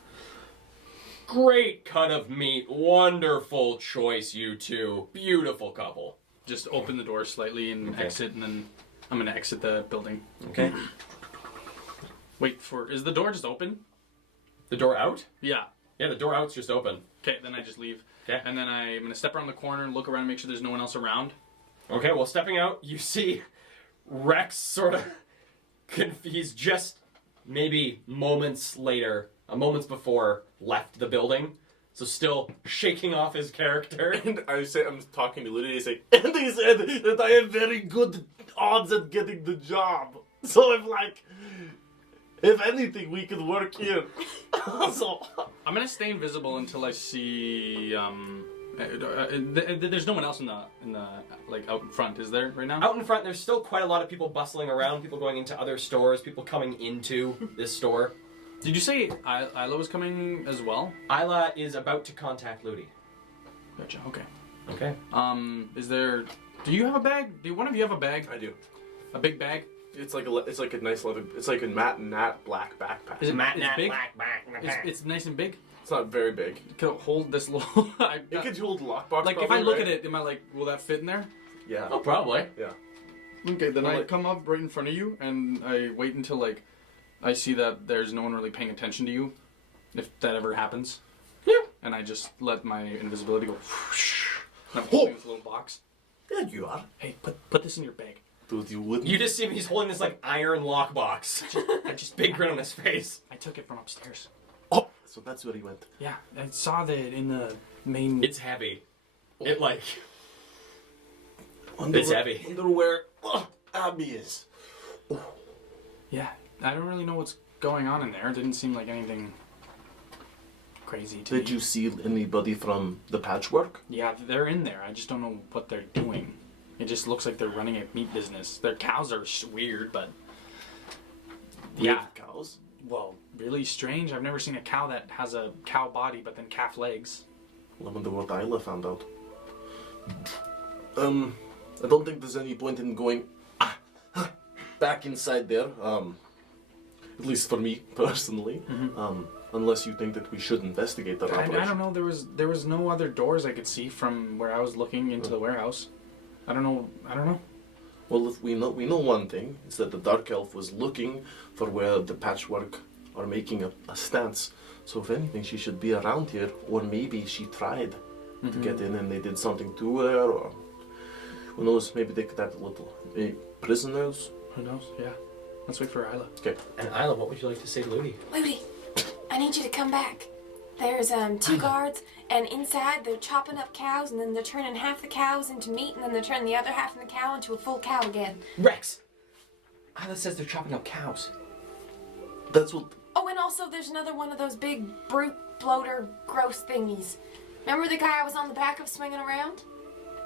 Great cut of meat. Wonderful choice, you two. Beautiful couple. Just open the door slightly and Okay. exit, and then I'm gonna exit the building. Okay. Wait for... Is the door just open? The door out? Yeah. Yeah, the door out's just open. Okay, then I just leave. Okay. And then I'm gonna step around the corner and look around and make sure there's no one else around. Okay, well, stepping out, you see Rex sort of... He's just maybe moments before, left the building. So still shaking off his character. And I'm talking to Lydia, I say, and he said that I have very good odds at getting the job. So I'm like, if anything, we could work here. So I'm gonna stay invisible until I see. There's no one else in the like out in front, is there right now? Out in front, there's still quite a lot of people bustling around, people going into other stores, people coming into this store. Did you say Isla was coming as well? Isla is about to contact Ludi. Gotcha. Okay. Okay. Is there? Do you have a bag? Do one of you have a bag? I do. A big bag? It's like a nice leather. It's like a matte black backpack. Is it Matt, it's Nat, big? black, black, black. It's nice and big. It's not very big. Could it hold this little? It could hold the lockbox. Like if probably, I look right? at it, am I like, will that fit in there? Yeah. Oh, probably. Yeah. Okay, then Well, I like- come up right in front of you and I wait until like I see that there's no one really paying attention to you, if that ever happens. Yeah. And I just let my invisibility go. And I'm holding this little box. There you are. Hey, put this in your bag. Dude, you wouldn't. You just see him, he's holding this like iron lockbox. I just Big grin on his face. I took it from upstairs. Oh, so that's where he went. Yeah, I saw that in the main. It's heavy. It like, Wonder It's heavy. Wonder where Abby is. Yeah, I don't really know what's going on in there. It didn't seem like anything crazy to me. Did you see anybody from the patchwork? Yeah, they're in there. I just don't know what they're doing. It just looks like they're running a meat business. Their cows are weird, but yeah, Weird cows. well, really strange. I've never seen a cow that has a cow body but then calf legs. I wonder what Isla found out. I don't think there's any point in going back inside there. At least for me personally. Unless you think that we should investigate that I operation. don't know. There was no other doors I could see from where I was looking into the warehouse. I don't know. Well, if we know one thing, is that the Dark Elf was looking for where the patchwork are making a stance. So if anything, she should be around here, or maybe she tried to get in and they did something to her, or who knows? Maybe they could have little prisoners. Who knows? Yeah. Let's wait for Isla. Okay. And Isla, what would you like to say to Ludi? Ludi, I need you to come back. There's two guards, and inside they're chopping up cows, and then they're turning half the cows into meat, and then they're turning the other half of the cow into a full cow again. Rex! Isla says they're chopping up cows. That's what. Oh, and also there's another one of those big brute bloater gross thingies. Remember the guy I was on the back of swinging around?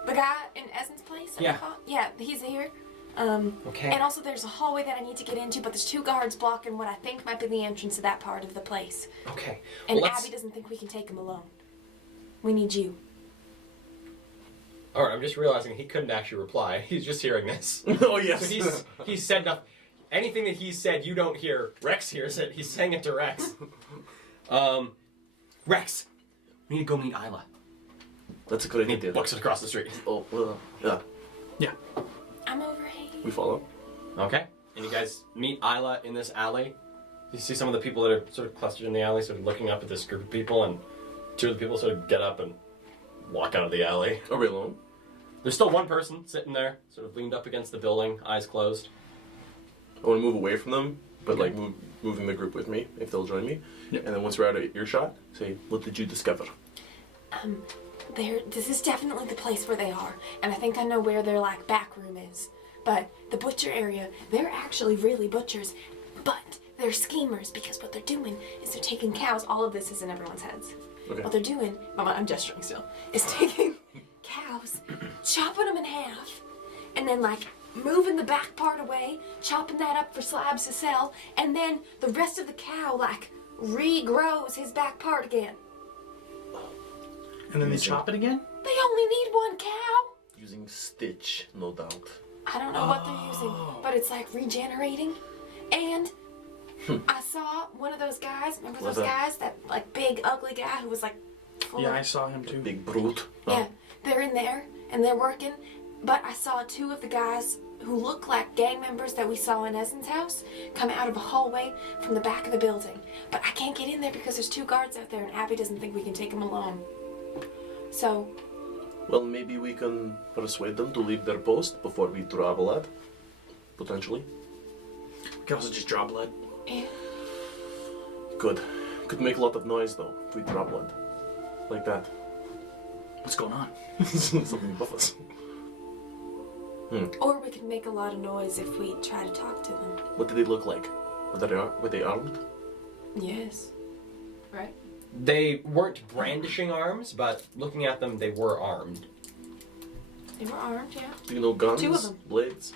The guy in Essen's place? Yeah. Yeah, he's here. Okay. And also there's a hallway that I need to get into, but there's two guards blocking what I think might be the entrance to that part of the place. Okay. And Well, let's... Abby doesn't think we can take him alone. We need you. Alright, I'm just realizing he couldn't actually reply. He's just hearing this. Oh yes. So he's said nothing. Anything that he's said, you don't hear. Rex hears it. He's saying it to Rex. Rex, we need to go meet Isla. That's a great And he idea. books it across the street. Oh, yeah. Yeah. I'm over here. We follow. Okay. And you guys meet Isla in this alley. You see some of the people that are sort of clustered in the alley, sort of looking up at this group of people, and two of the people sort of get up and walk out of the alley. Are we alone? There's still one person sitting there, sort of leaned up against the building, eyes closed. I want to move away from them, but like moving the group with me if they'll join me. Yep. And then once we're out of earshot, Say, what did you discover? This is definitely the place where they are, and I think I know where their like back room is. But the butcher area, they're actually really butchers, but they're schemers because what they're doing is they're taking cows. All of this is in everyone's heads. Okay. What they're doing, I'm gesturing still, is taking cows, chopping them in half, and then like moving the back part away, chopping that up for slabs to sell, and then the rest of the cow like regrows his back part again. And then they chop it again? They only need one cow. Using Stitch, no doubt. I don't know what they're using, but it's like regenerating. And I saw one of those guys, remember those What, guys? That like big ugly guy who was like full Yeah, of, I saw him too. Big brute. yeah, they're in there and they're working. But I saw two of the guys who look like gang members that we saw in Essen's house come out of a hallway from the back of the building. But I can't get in there because there's two guards out there and Abby doesn't think we can take them alone. So, Well, maybe we can persuade them to leave their post before we draw blood. Potentially. We can also just draw blood. yeah. Good. Could make a lot of noise though if we draw blood. Like that. What's going on? Something above us. Or we could make a lot of noise if we try to talk to them. What did they look like? Were they armed? Yes. Right? They weren't brandishing arms, but looking at them, they were armed. They were armed, yeah. Do you know guns? Two of them. Blades?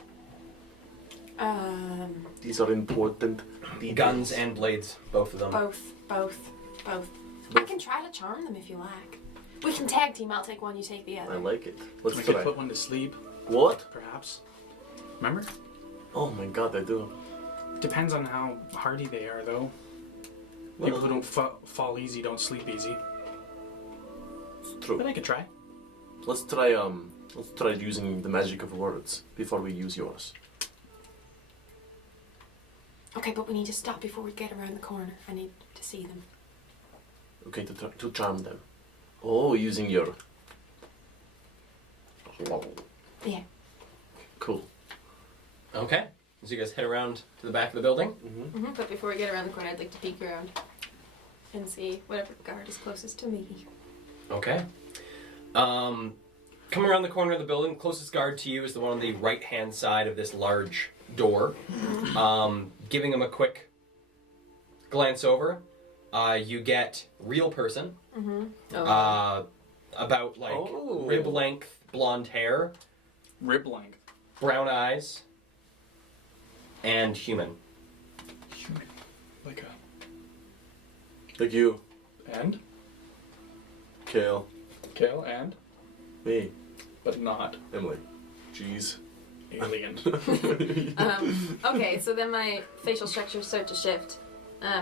These are important. Guns and blades, both of them. Both. I can try to charm them if you like. We can tag team. I'll take one, you take the other. I like it. Let's We could try. put one to sleep, What? perhaps. Remember? Oh my god, I do. Depends on how hardy they are, though. People who don't fall easy don't sleep easy. It's true. But I could try. Let's try using the magic of words before we use yours. Okay, but we need to stop before we get around the corner. I need to see them. Okay, to charm them. Oh, using your... Yeah. Cool. Okay. So you guys head around to the back of the building. But before we get around the corner, I'd like to peek around and see whatever guard is closest to me. Okay. Coming around the corner of the building, closest guard to you is the one on the right-hand side of this large door. Giving him a quick glance over, you get real person. About like rib length, blonde hair, Rib length. brown eyes, and human. Human. Like a... Like you, And? Kale, Kale and? me, But not Emily. Jeez. alien. Okay, so then my facial structures start to shift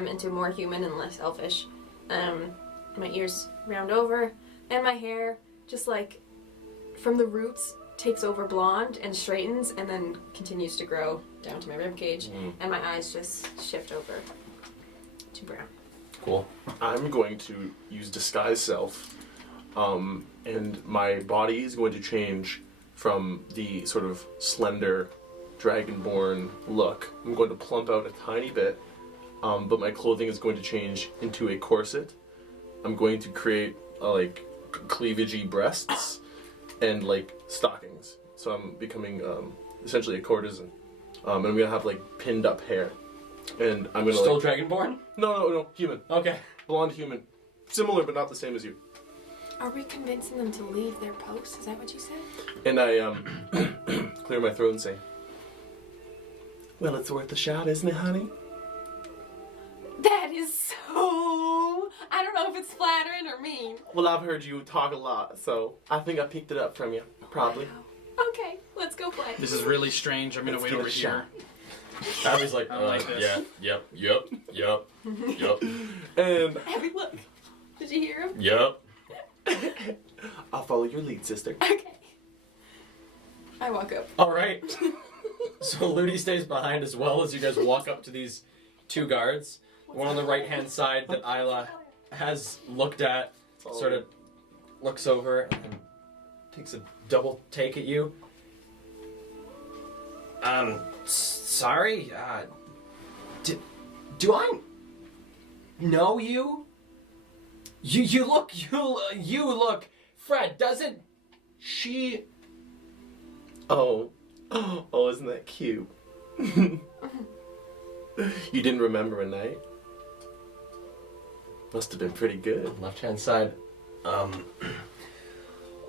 into more human and less elfish. My ears round over, and my hair just like from the roots takes over blonde and straightens, and then continues to grow down to my rib cage, and my eyes just shift over to brown. Cool. I'm going to use disguise self, and my body is going to change from the sort of slender, dragonborn look. I'm going to plump out a tiny bit, but my clothing is going to change into a corset. I'm going to create like cleavagey breasts and like stockings. So I'm becoming essentially a courtesan. And I'm gonna have like pinned up hair, and I'm gonna Still like, dragonborn? no, human, Okay. blonde human, similar but not the same as you. Are we convincing them to leave their post? Is that what you said? And I clear my throat and say, "Well, it's worth a shot, isn't it, honey?" That is so... I don't know if it's flattering or mean. Well, I've heard you talk a lot, so I think I picked it up from you, probably. Okay, let's go play. This is really strange. I'm gonna Let's wait give it over a here. shot. Abby's like, I like this. yep. And Abby, look. Did you hear him? Yep. I'll follow your lead, sister. Okay. I walk up. All right. So Ludi stays behind as well as you guys walk up to these two guards. One on the right-hand side that Isla has looked at, sort of looks over and takes a double take at you. Sorry. Do I know you? You look. Fred, doesn't she? Oh, isn't that cute? You didn't remember a night? Must have been pretty good. Left-hand side.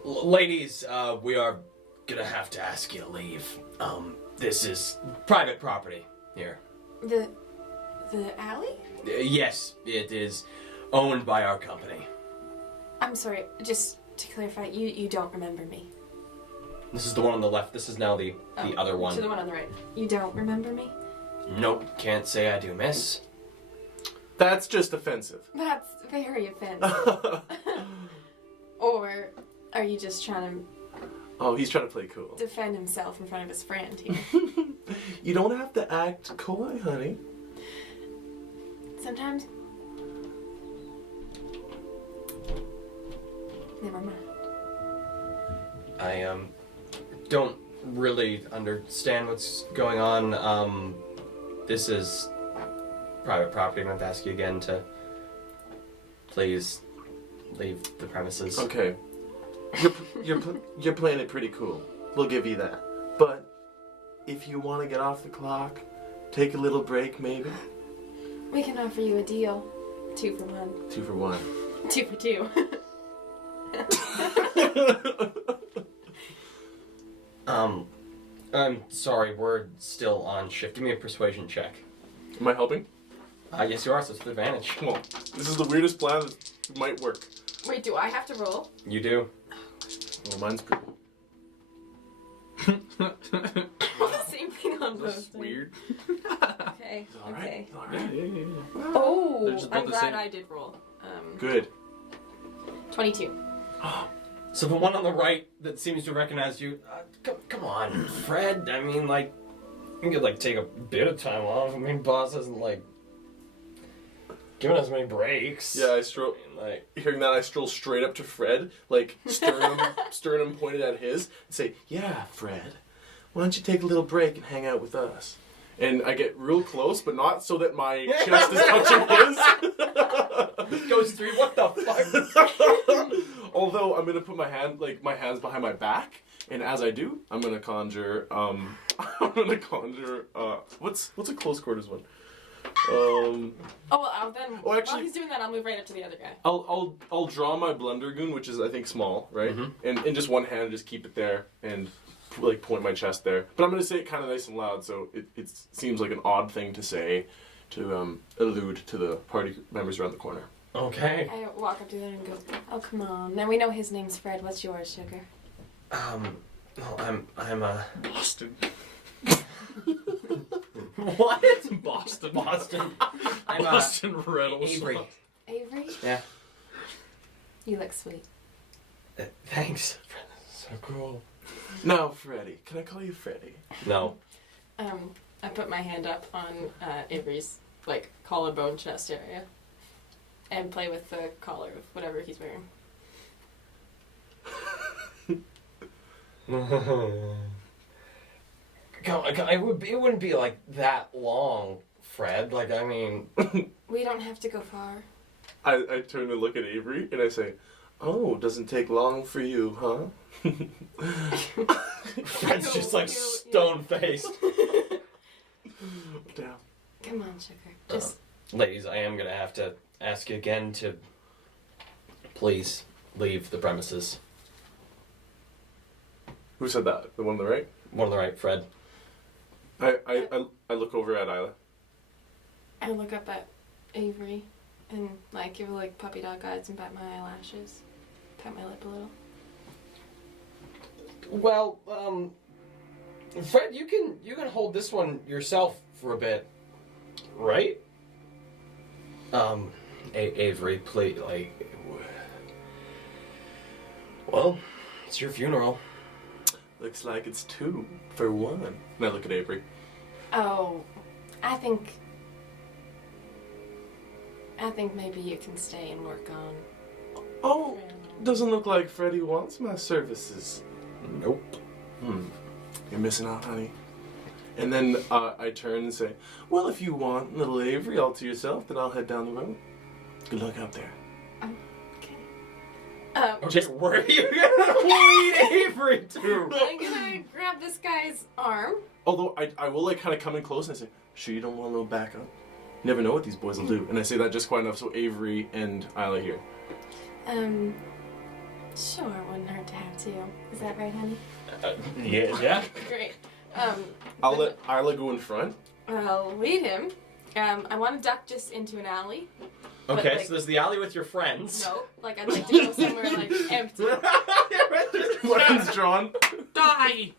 Ladies, we are gonna have to ask you to leave. This is private property here. The alley? Yes, it is owned by our company. I'm sorry, just to clarify, you don't remember me. This is the one on the left. This is now the other To the one. one on the right. You don't remember me? Nope, can't say I do, miss. That's just offensive. That's very offensive. Or are you just trying Oh, he's trying to play cool. to defend himself in front of his friend here? You don't have to act coy, honey. Sometimes. Never mind. I don't really understand what's going on. This is private property. I'm going to ask you again to please leave the premises. Okay. You're playing it pretty cool. We'll give you that. But if you want to get off the clock, take a little break maybe. We can offer you a deal. 2 for 1. 2 for 1. 2 for 2. I'm sorry, we're still on shift. Give me a persuasion check. Am I helping? Yes, you are, so it's with advantage. Come on. This is the weirdest plan that might work. Wait, do I have to roll? You do. Well, mine's pretty. Same thing on both. That's weird. Okay. Alright. Okay. Alright. They're Oh, just both I'm the glad same. I did roll. Good. 22. So the one on the right that seems to recognize you, come on, Fred. I mean, like, you could like take a bit of time off. I mean, boss isn't like giving us many breaks. Yeah, I stroll. Like, Hearing that, I stroll straight up to Fred, like sternum pointed at his, and say, "Yeah, Fred, why don't you take a little break and hang out with us?" And I get real close, but not so that my chest is touching his. goes through. What the fuck? Although I'm gonna put my hands behind my back, and as I do, I'm gonna conjure. What's a close quarters one? Oh, well, then Oh, actually- while he's doing that, I'll move right up to the other guy. I'll draw my Blundergoon, which is I think small, right? And in just one hand, just keep it there and like point my chest there. But I'm gonna say it kind of nice and loud, so it seems like an odd thing to say to allude to the party members around the corner. Okay. I walk up to them and go, "Oh, come on. Now we know his name's Fred. What's yours, sugar?" No, I'm Boston. What? Boston. Boston. I'm Boston Reynolds. Avery. Avery? Yeah. You look sweet. Thanks. So cool. Now, Freddy, can I call you Freddy? No. I put my hand up on Avery's, like, collarbone chest area. And play with the collar of whatever he's wearing. It wouldn't be like that long, Fred. Like, I mean, We don't have to go far. I turn to look at Avery and I say, "Oh, doesn't take long for you, huh?" Fred's just like stone faced. Damn. Come on, sugar. Just Ladies, I am gonna have to ask you again to please leave the premises. Who said that? The one on the right? One on the right, Fred. I look over at Isla. I look up at Avery and like give her like puppy dog eyes and bat my eyelashes. Pat my lip a little. Well, Fred, you can hold this one yourself for a bit, right? Avery, please, like, well, it's your funeral. Looks like it's 2 for 1. And I look at Avery. Oh, I think maybe you can stay and work on. Oh, doesn't look like Freddy wants my services. Nope. You're missing out, honey. And then I turn and say, "Well, if you want little Avery all to yourself, then I'll head down the road. Good luck out there." Okay. Okay, where are you gonna lead Avery to? I'm gonna grab this guy's arm. Although I will like kind of come in close and I say, "Sure you don't want a little backup? You never know what these boys will do." And I say that just quite enough so Avery and Isla hear. Sure, it wouldn't hurt to have two. Is that right, honey? Yeah. Great. I'll let Isla go in front. I'll lead him. I want to duck just into an alley. But, Okay, like, so there's the alley with your friends. No, like I'd like to go somewhere like empty. Weapons drawn. Die!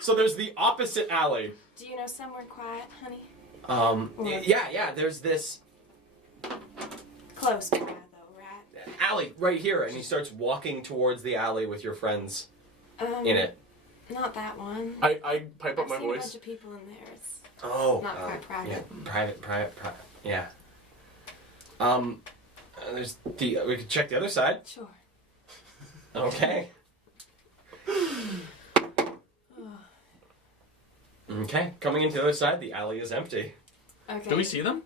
So there's the opposite alley. Do you know somewhere quiet, honey? Yeah, there's this Close, though, right? alley right here, and he starts walking towards the alley with your friends in it. Not that one. I pipe up I've my seen a voice. bunch of people in there. It's Oh. not quite private. Yeah, private. Yeah. There's the. We could check the other side. Sure. Okay. Okay, coming into the other side, the alley is empty. Okay. Do we see them?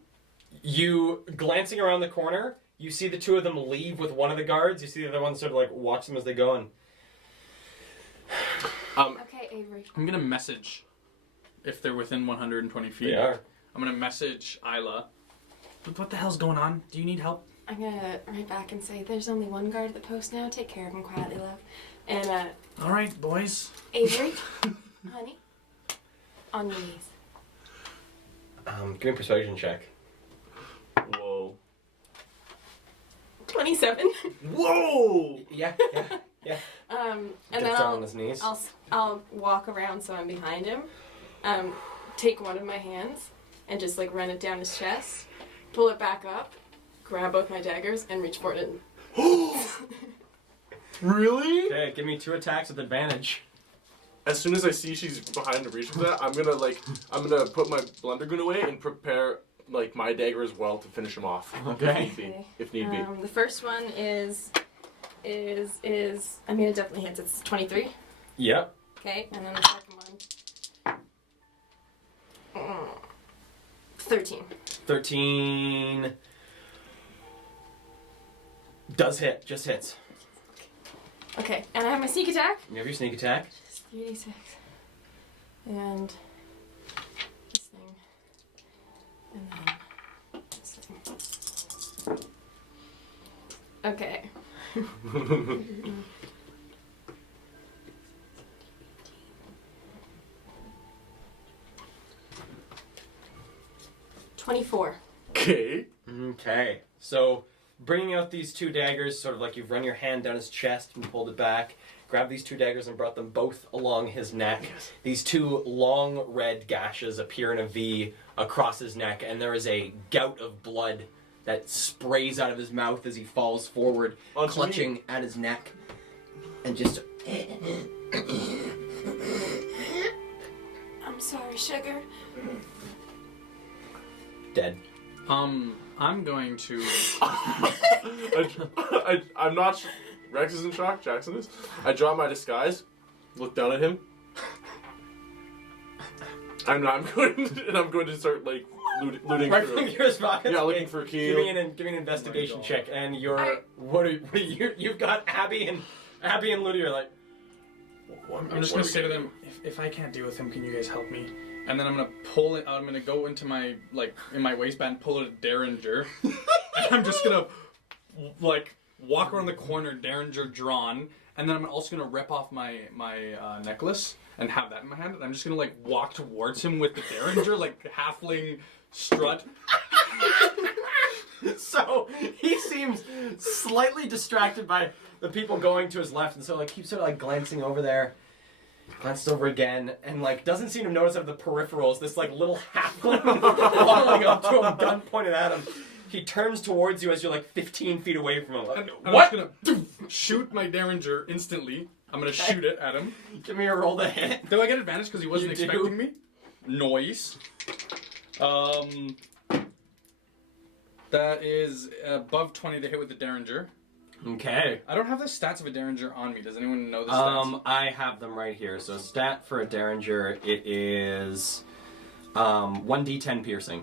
You, glancing around the corner, you see the two of them leave with one of the guards. You see the other one sort of like watch them as they go, and Okay, Avery. I'm gonna message if they're within 120 feet. they are. I'm gonna message Isla. What the hell's going on? Do you need help? I'm gonna write back and say, "There's only one guard at the post now. Take care of him quietly, love." And All right, boys. Avery, honey, on your knees. Give me a persuasion check. Whoa. 27. Whoa! Yeah. And Gets then down on his knees. I'll walk around so I'm behind him. Take one of my hands and just like run it down his chest, pull it back up, grab both my daggers, and reach for it. Really? Okay, give me 2 attacks with advantage. As soon as I see she's behind to reach for that, I'm gonna put my Blundergoon away and prepare like my dagger as well to finish him off. Okay. If need be. The first one is I mean it definitely hits. It's 23. Yep. Okay, and then the second one. 13. 13 does hit. Just hits. Okay, and I have my sneak attack. You have your sneak attack. 3d6. And this thing. And then this thing. Okay. $24. Okay. Okay. So, bringing out these 2 daggers, sort of like you've run your hand down his chest and pulled it back, grabbed these 2 daggers and brought them both along his neck. These 2 long red gashes appear in a V across his neck, and there is a gout of blood that sprays out of his mouth as he falls forward, Onto clutching me. at his neck, and just... I'm sorry, sugar. dead. I'm going to. I'm not. Rex is in shock. Jackson is. I drop my disguise, look down at him. I'm going to start like looting Right through. from your pockets. Yeah, looking Okay, for a key. Give me an investigation God. check, and you're I- you've got Abby and Ludi are like. I'm just gonna say to them, if I can't deal with him, can you guys help me? And then I'm gonna pull it out. I'm gonna go into my in my waistband, pull out a Derringer, and I'm just gonna walk around the corner, Derringer drawn, and then I'm also gonna rip off my necklace and have that in my hand. And I'm just gonna walk towards him with the Derringer, like halfling strut. So he seems slightly distracted by the people going to his left, and so keeps sort of glancing over there, glanced over again, and doesn't seem to notice of the peripherals. This little halfling walking up to him, gun pointed at him. He turns towards you as you're 15 feet away from him. And I'm What? just gonna shoot my Derringer instantly. I'm gonna shoot it at him. Give me a roll to hit. Do I get advantage because he wasn't You do. expecting me? Noise. That is above 20 to hit with the Derringer. Okay. I don't have the stats of a Derringer on me. Does anyone know the stats? I have them right here. So stat for a Derringer, it is 1d10 piercing.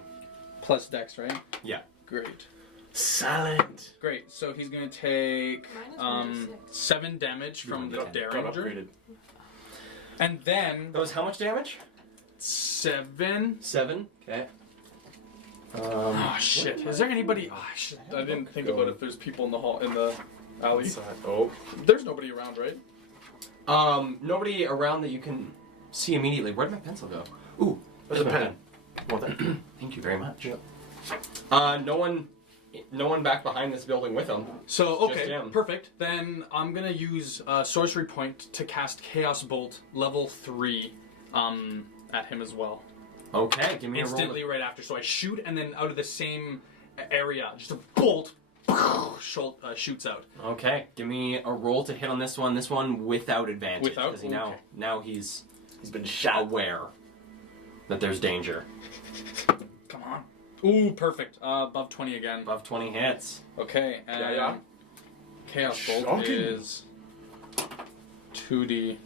Plus Dex, right? Yeah. Great. Silent. Great. So he's gonna take Mine is 1d6. 7 damage from the Got Derringer, upgraded. and then That was how much damage? 7. 7. Okay. Oh shit! Is there anybody? Oh, shit. I didn't think about if there's people in the hall in the alley. Oh. There's nobody around, right? Nobody around that you can see immediately. Where'd my pencil go? Ooh, There's a my pen. Well, then. Thank you very much. No one back behind this building with him. So Just okay, him. perfect. Then I'm gonna use sorcery point to cast Chaos Bolt level 3 at him as well. Okay, give me Instantly right after. So I shoot, and then out of the same area, just a bolt shoots out. Okay, give me a roll to hit on this one. This one without advantage. Without? Because Okay. now he's He's been shot. aware that there's danger. Come on. Ooh, perfect. Above 20 again. Above 20 hits. Okay, and Yeah. Chaos Bolt Shocking. is 2d8.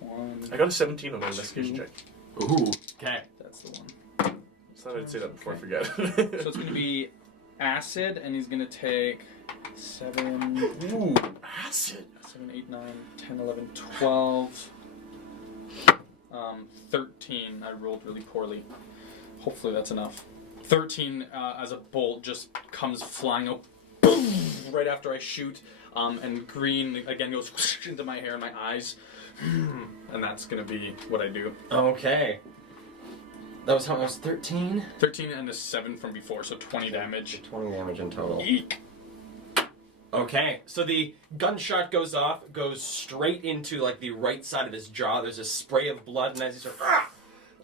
1. I got a 17 on my investigation check. Ooh. Okay. That's the one. Thought I'd say that before I forget. So it's going to be acid, and he's going to take 7, Ooh, acid. 7, 8, 9, 10, 11, 12, 13. I rolled really poorly. Hopefully that's enough. 13 as a bolt just comes flying up boom, right after I shoot, and green again goes into my hair and my eyes, and that's going to be what I do. Okay. That was how much? 13? 13 and a 7 from before, so 20 damage. 20 damage in total. Eek. Okay, so the gunshot goes off, goes straight into like the right side of his jaw. There's a spray of blood, and as he sort of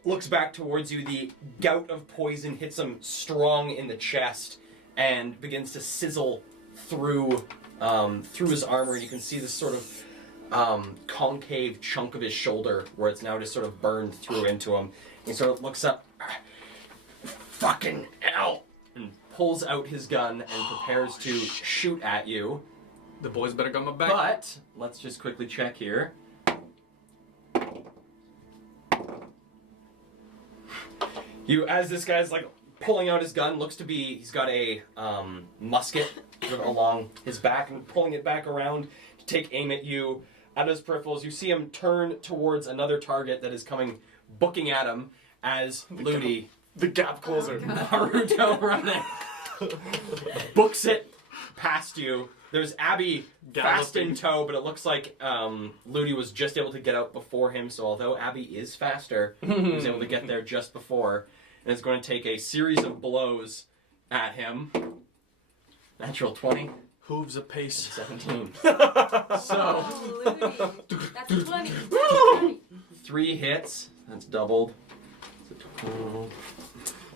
looks back towards you, the gout of poison hits him strong in the chest and begins to sizzle through his armor. You can see this sort of concave chunk of his shoulder where it's now just sort of burned through into him. He sort of looks up, fucking hell, and pulls out his gun and prepares to shoot at you. The boys better got my back. But let's just quickly check here. As this guy's like pulling out his gun, looks to be he's got a musket sort of along his back and pulling it back around to take aim at you. Out of his peripherals, you see him turn towards another target that is coming, booking at him as Ludi, The gap closer. Naruto running, books it past you. There's Abby fast in tow, but it looks like Ludi was just able to get out before him. So although Abby is faster, he was able to get there just before, and is going to take a series of blows at him. Natural 20. Hooves apace. 17. Oh, Ludi. That's a 20. 3 hits. That's doubled.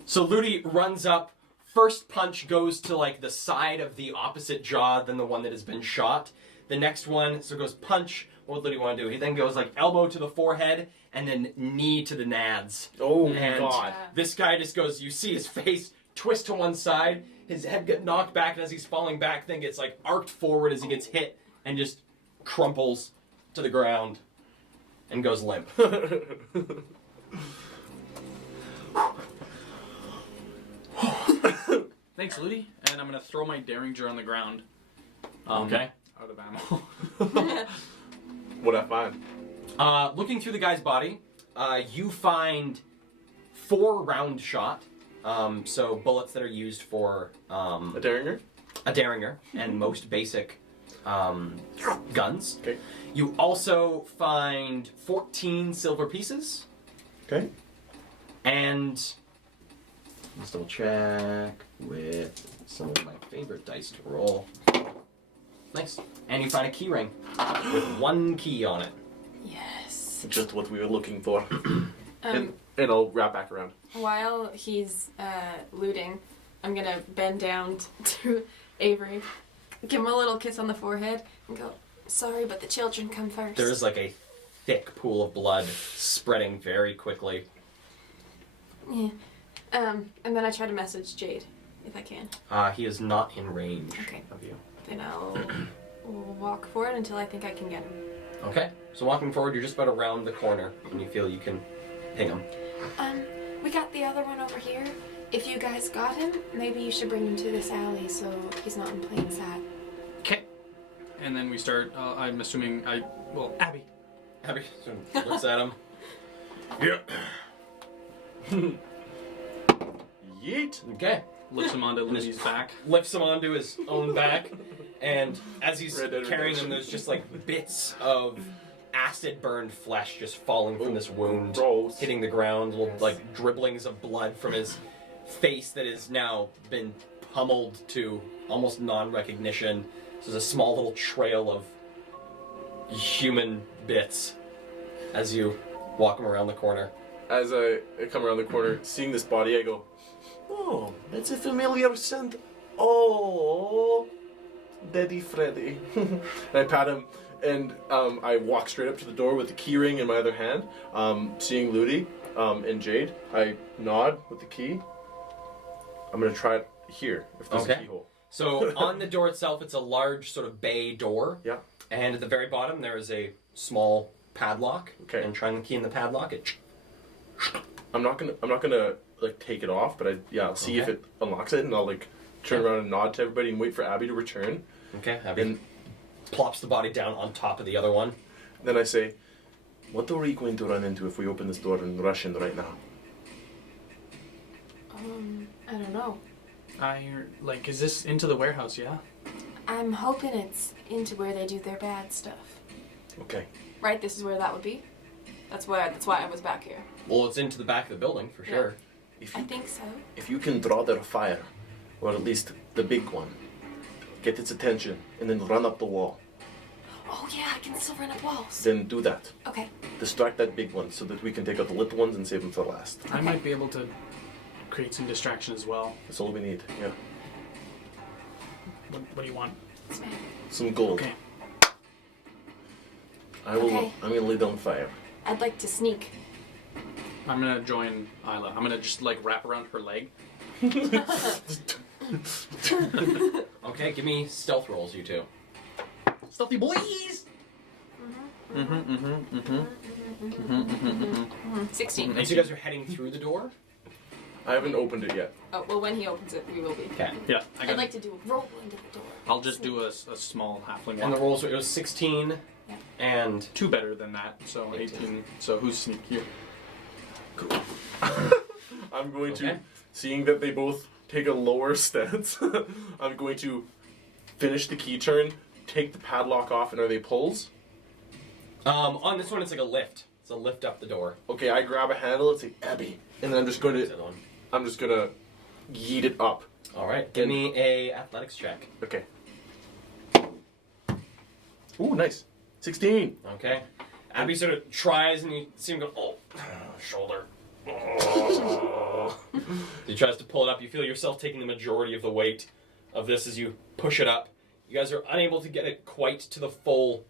So Ludi runs up. First punch goes to like the side of the opposite jaw than the one that has been shot. The next one, so it goes punch. What would Ludi want to do? He then goes like elbow to the forehead and then knee to the nads. Oh, And God. this guy just goes, you see his face twist to one side, his head get knocked back, and as he's falling back, then gets like arced forward as he gets hit and just crumples to the ground and goes limp. Thanks, Ludi. And I'm gonna throw my Derringer on the ground. Okay. Out of ammo. What'd I find? Looking through the guy's body, you find 4 round shot, so bullets that are used for A Derringer? a Derringer and most basic guns. Okay. You also find 14 silver pieces, Okay. and let's double check with some of my favorite dice to roll. Nice. And you find a key ring with 1 key on it. Yes. Just what we were looking for. Um, And I'll wrap back around. while he's looting, I'm gonna bend down to Avery, give him a little kiss on the forehead, and go, "Sorry, but the children come first." There is like a thick pool of blood spreading very quickly. Yeah. And then I try to message Jade, if I can. He is not in range Okay. of you. Then I'll walk forward until I think I can get him. Okay, so walking forward, you're just about around the corner, and you feel you can ping him. We got the other one over here. If you guys got him, maybe you should bring him to this alley so he's not in plain sight. Okay. And then we start, I'm assuming Abby. Abby sort of looks at him. Yeah. Yeet! Okay. Lifts him onto Ludi's back. Lifts him onto his own back, and as he's Red Dead carrying him, Redemption. there's just like bits of acid-burned flesh just falling from this wound, Gross. hitting the ground, little like dribblings of blood from his face that has now been pummeled to almost non-recognition. So there's a small little trail of human bits as you walk him around the corner. As I come around the corner, seeing this body, I go, "Oh, that's a familiar scent. Oh, Daddy Freddy." And I pat him, and I walk straight up to the door with the key ring in my other hand. Seeing Ludi and Jade, I nod with the key. I'm gonna try it here, if there's a Okay. keyhole. So on the door itself, it's a large sort of bay door. Yeah. And at the very bottom, there is a small padlock. Okay. And trying the key in the padlock, it. I'm not gonna like take it off, but I'll see if Okay. it unlocks it, and I'll like turn around and nod to everybody and wait for Abby to return. Okay. Abby And plops the body down on top of the other one. then I say, "What are we going to run into if we open this door and rush in right now?" I don't know. Is this into the warehouse, yeah? I'm hoping it's into where they do their bad stuff. Okay. Right, this is where that would be? That's why I was back here. Well, it's into the back of the building for sure. If I you, think so. if you can draw their fire, or at least the big one, get its attention, and then run up the wall, Oh yeah, I can still run up walls. then do that. Okay. Distract that big one so that we can take out the little ones and save them for last. I might be able to create some distraction as well. That's all we need. Yeah. What do you want? It's fine. Some gold. Okay. I will. Okay. I'm gonna lay down fire. I'd like to sneak. I'm gonna join Isla. I'm gonna just like wrap around her leg. Okay, give me stealth rolls, you two. Stealthy boys! 16. And so you guys are heading through the door? I haven't opened it yet. Oh, well, when he opens it, we will be. Okay. Yeah, I'd like to do a roll into the door. I'll just do a small halfling And the walk. rolls were, it was 16 Yeah. and Two better than that, so 18. So who's sneak here? I'm going Okay. to, seeing that they both take a lower stance, I'm going to finish the key turn, take the padlock off, and are they pulls? on this one it's like a lift. It's a lift up the door. Okay, I grab a handle and say, Abby. And then I'm just going What's to, the other one? I'm just gonna yeet it up. Alright, give me a athletics check. Okay. Ooh, nice. 16. Okay. Abby sort of tries and you see him go, oh, shoulder. He tries to pull it up. You feel yourself taking the majority of the weight of this as you push it up. You guys are unable to get it quite to the full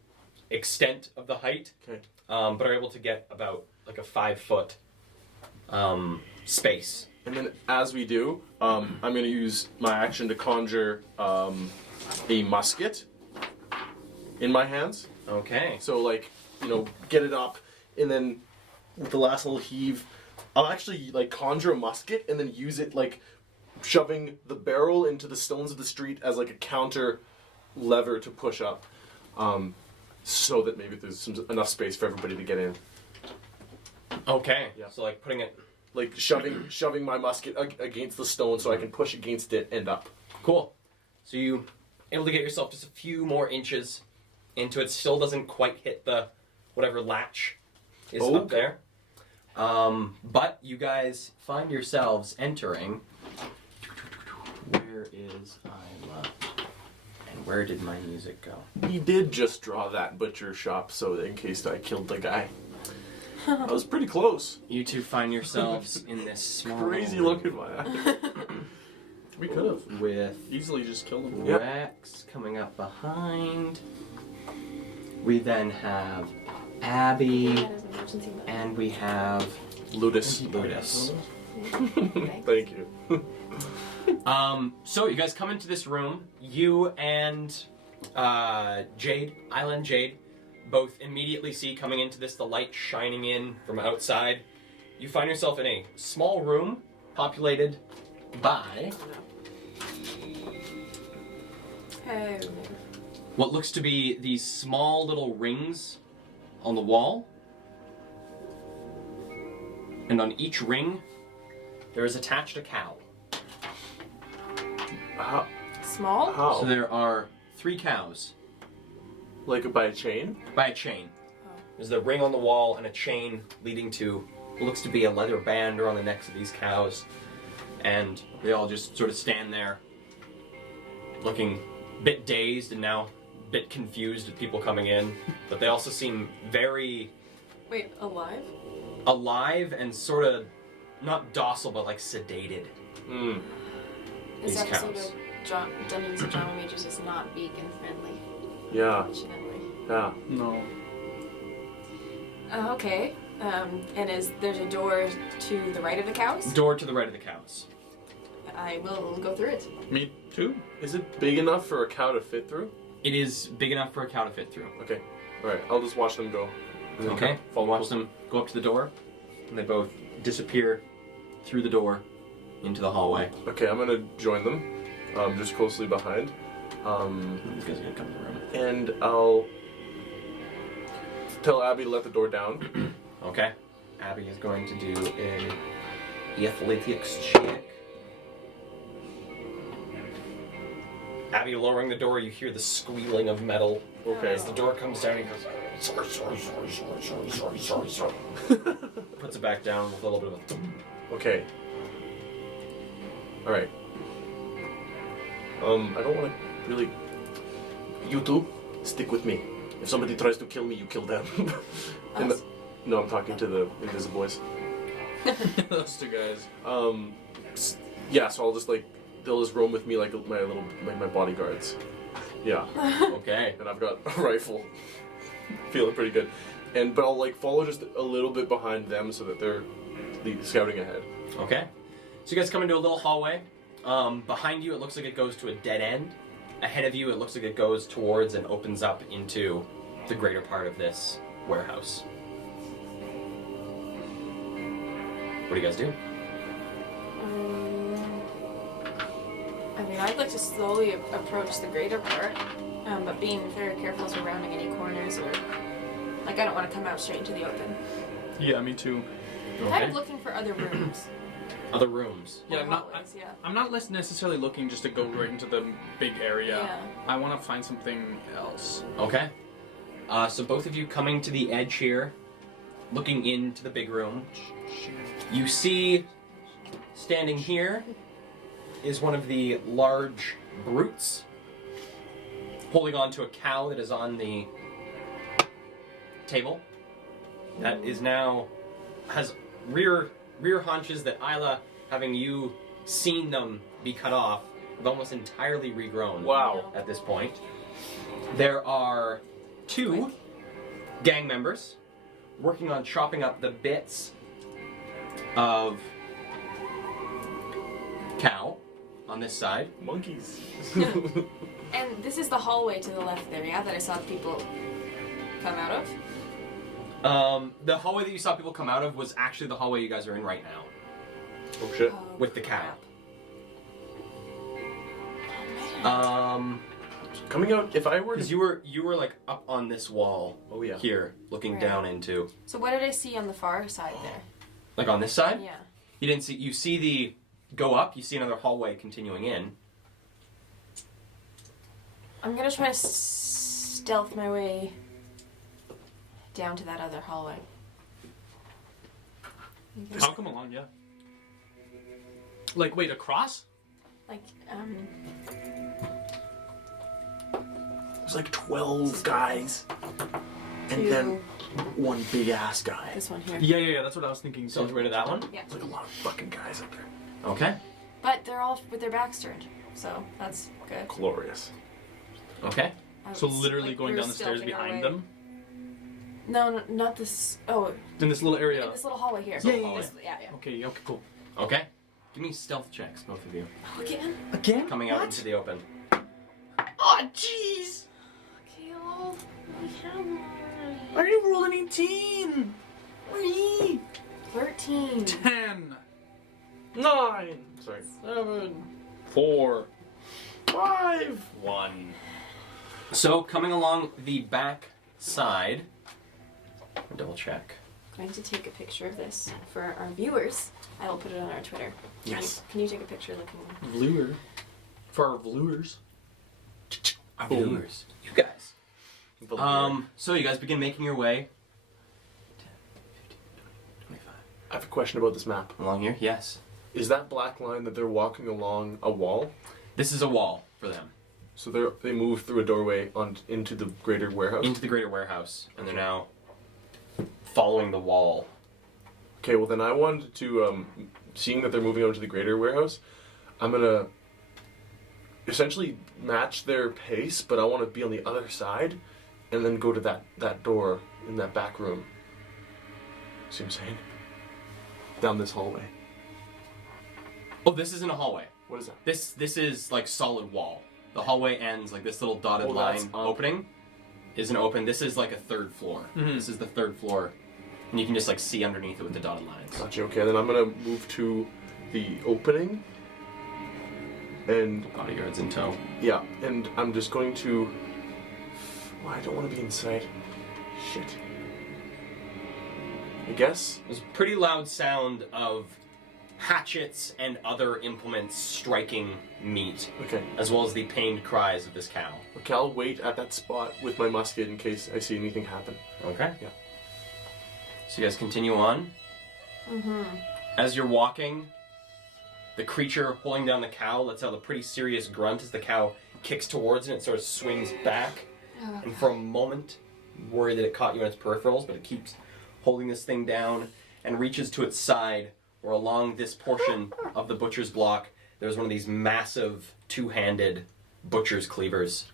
extent of the height, Okay. but are able to get about like a 5-foot space. And then as we do, I'm going to use my action to conjure a musket in my hands. Okay. So, like, you know, get it up, and then with the last little heave, I'll actually, like, conjure a musket and then use it, like, shoving the barrel into the stones of the street as, like, a counter lever to push up, so that maybe there's enough space for everybody to get in. Okay. Yeah. So like putting it. Like, shoving my musket against the stone so I can push against it and up. Cool. So you able to get yourself just a few more inches into it. Still doesn't quite hit the whatever latch is up Okay. there. But you guys find yourselves entering. Where is Isla? And where did my music go? He did just draw that butcher shop so in case I killed the guy. I was pretty close. You two find yourselves in this small Crazy room look in my eye. We could have with easily just killed him. Yeah. Rex coming up behind. We then have Abby, That is an emergency mode. and we have Ludus. Ludus. Thank you. So you guys come into this room. You and Jade, Isla and Jade, both immediately see coming into this the light shining in from outside. You find yourself in a small room populated by Oh, what looks to be these small little rings on the wall. And on each ring, there is attached a cow. How? small? How? So there are 3 cows Like by a chain? by a chain. Oh. There's the ring on the wall and a chain leading to what looks to be a leather band around the necks of these cows. And they all just sort of stand there looking a bit dazed and now a bit confused at people coming in. But they also seem very Wait, alive? alive and sort of not docile but like sedated. Mm. This These episode cows. of Dungeons and Drama Majors is not vegan friendly, Yeah. unfortunately. Yeah. No. Okay. And there's a door to the right of the cows? Door to the right of the cows. I will go through it. Me too. Is it big enough for a cow to fit through? It is big enough for a cow to fit through. Okay. Alright, I'll just watch them go. Okay, Follow watch them go up to the door, and they both disappear through the door into the hallway. Okay, I'm gonna join them. Just closely behind. These guys are gonna come to the room. And I'll tell Abby to let the door down. Okay, Abby is going to do an athletics check. Abby lowering the door, you hear the squealing of metal Okay. as the door comes down. He goes, Sorry. Puts it back down with a little bit of a thump. Okay. Alright. I don't want to really... You two, stick with me. If somebody tries to kill me, you kill them. Us? No, I'm talking to the Invisible Boys. Those two guys. Yeah, so I'll just like... They'll just roam with me like my bodyguards. Yeah. Okay. And I've got a rifle. Feeling pretty good. But I'll like follow just a little bit behind them so that they're scouting ahead. Okay. So you guys come into a little hallway. Behind you, it looks like it goes to a dead end. Ahead of you, it looks like it goes towards and opens up into the greater part of this warehouse. What do you guys do? I mean, I'd like to slowly approach the greater part, but being very careful as we're rounding any corners or... Like, I don't want to come out straight into the open. Yeah, me too. I'm kind of looking for other rooms. Other rooms. Yeah, Or hallways, yeah. I'm not necessarily looking just to go right into the big area. Yeah. I want to find something else. Okay. So both of you coming to the edge here, looking into the big room. You see, standing here, is one of the large brutes, holding on to a cow that is on the table. That is now has rear haunches that Isla, having you seen them be cut off, have almost entirely regrown. Wow. At this point, there are two gang members working on chopping up the bits of cow on this side. Monkeys. And this is the hallway to the left there, yeah, that I saw people come out of? The hallway that you saw people come out of was actually the hallway you guys are in right now, Oh shit. with the cow. Coming out, if I were Because to... you were like up on this wall Oh yeah. here, looking Right. down into, So what did I see on the far side there? like on this side. Yeah. You didn't see. You see the go up. You see another hallway continuing in. I'm gonna try to stealth my way down to that other hallway. I'll come along, yeah. Like, wait, across? Like, There's like 12 guys. And to then one big ass guy. this one here. Yeah, that's what I was thinking. So rid of that one. Yeah. There's like a lot of fucking guys up there. Okay. But they're all with their backs turned, so that's good. Glorious. Okay. So It's literally like going we're down the stairs stealthing our behind way. them? No, not this. Oh, In this little area? in this little hallway here. Yeah, This- yeah. Okay, cool. Okay. Give me stealth checks, both of you. Again? Again? Coming out into the open. Oh, jeez! Okay, well, we have Why are you rolling 18? 13. 10. 9. Sorry. 7. 4. 5. 1. So coming along the back side. Double check. I'm going to take a picture of this for our viewers. I will put it on our Twitter. Yes. Can you take a picture looking? Vlooer. For our viewers. Our Boom. viewers. You guys. So you guys begin making your way. 10, 15, 20, 25. I have a question about this map. Along here? Yes. Is that black line that they're walking along a wall? This is a wall for them. So they move through a doorway into the greater warehouse? Into the greater warehouse. And they're now following the wall. Okay, well then I wanted to, seeing that they're moving on to the greater warehouse, I'm gonna essentially match their pace, but I want to be on the other side, and then go to that door in that back room. See what I'm saying? Down this hallway. Oh, this isn't a hallway. What is that? This is like solid wall. The hallway ends like this little dotted Oh, line that's up. opening isn't open. This is like a third floor. This is the third floor. And you can just like see underneath it with the dotted lines. Gotcha, okay, then I'm gonna move to the opening, and Bodyguards in tow. yeah, and I'm just going to... Oh, I don't want to be inside. Shit. I guess? There's a pretty loud sound of hatchets and other implements striking meat, Okay. as well as the pained cries of this cow. Okay, I'll wait at that spot with my musket in case I see anything happen. Okay. Yeah. So you guys continue on. Mm-hmm. As you're walking, the creature pulling down the cow lets out a pretty serious grunt as the cow kicks towards it and it sort of swings back. Oh, And for a moment, worried that it caught you in its peripherals, but it keeps holding this thing down and reaches to its side, where along this portion of the butcher's block, there's one of these massive two-handed butcher's cleavers.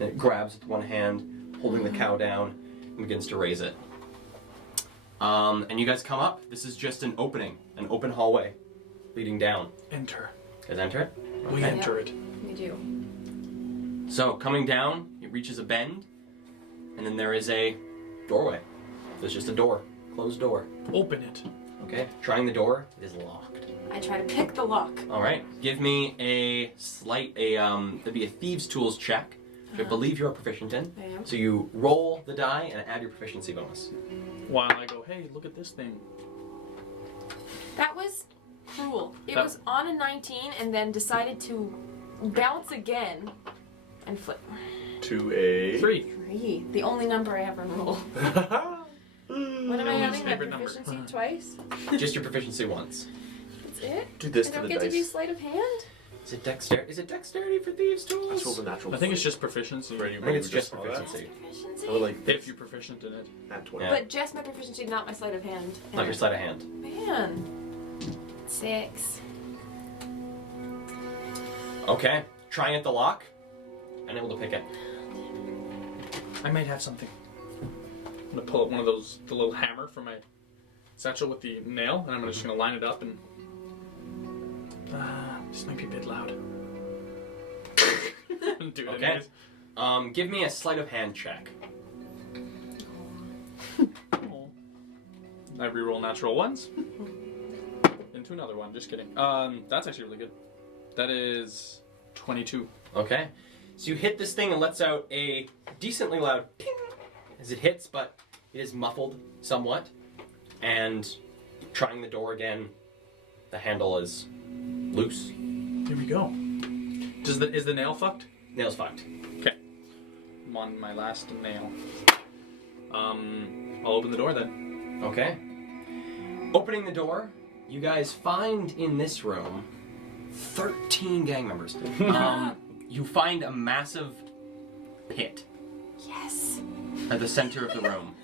And it grabs with one hand, holding the cow down, and begins to raise it. And you guys come up. This is just an opening, an open hallway leading down. Enter. You guys enter it? We Okay. enter it. We do. So, coming down, it reaches a bend, and then there is a doorway. There's just a door, closed door. Open it. Okay, trying the door, it is locked. I try to pick the lock. All right, give me that'd be a thieves' tools check, which I believe you're proficient in. I am. So you roll the die and add your proficiency bonus. While I go, hey, look at this thing. That was cruel. It That- was on a 19 and then decided to bounce again and flip. To a 3. 3. The only number I ever roll. What am I His having? My favorite number. proficiency twice? Just your proficiency once. That's it? Do this I to don't the get to do dice. sleight of hand? Is it dexterity for thieves' Let's roll tools? the natural. I think it's just proficiency. For I anybody think it's who just saw that. proficiency. Proficiency? I would like If you're proficient in it. that 20. Yeah. But just my proficiency, not my sleight of hand. Not your sleight of hand. Man. 6. Okay, trying at the lock, unable to pick it. I might have something. I'm gonna pull up one of those, the little hammer from my satchel with the nail, and I'm just gonna line it up and. This might be a bit loud. Do it Okay. anyways. Give me a sleight of hand check. Oh. I reroll natural ones. Into another one. Just kidding. That's actually really good. That is 22. Okay. So you hit this thing and lets out a decently loud ping as it hits, but it is muffled somewhat. And trying the door again, the handle is loose. Here we go. Is the nail fucked? Nail's fucked. Okay. I'm on my last nail. I'll open the door then. Okay. Opening the door, you guys find in this room 13 gang members. You find a massive pit Yes. at the center of the room.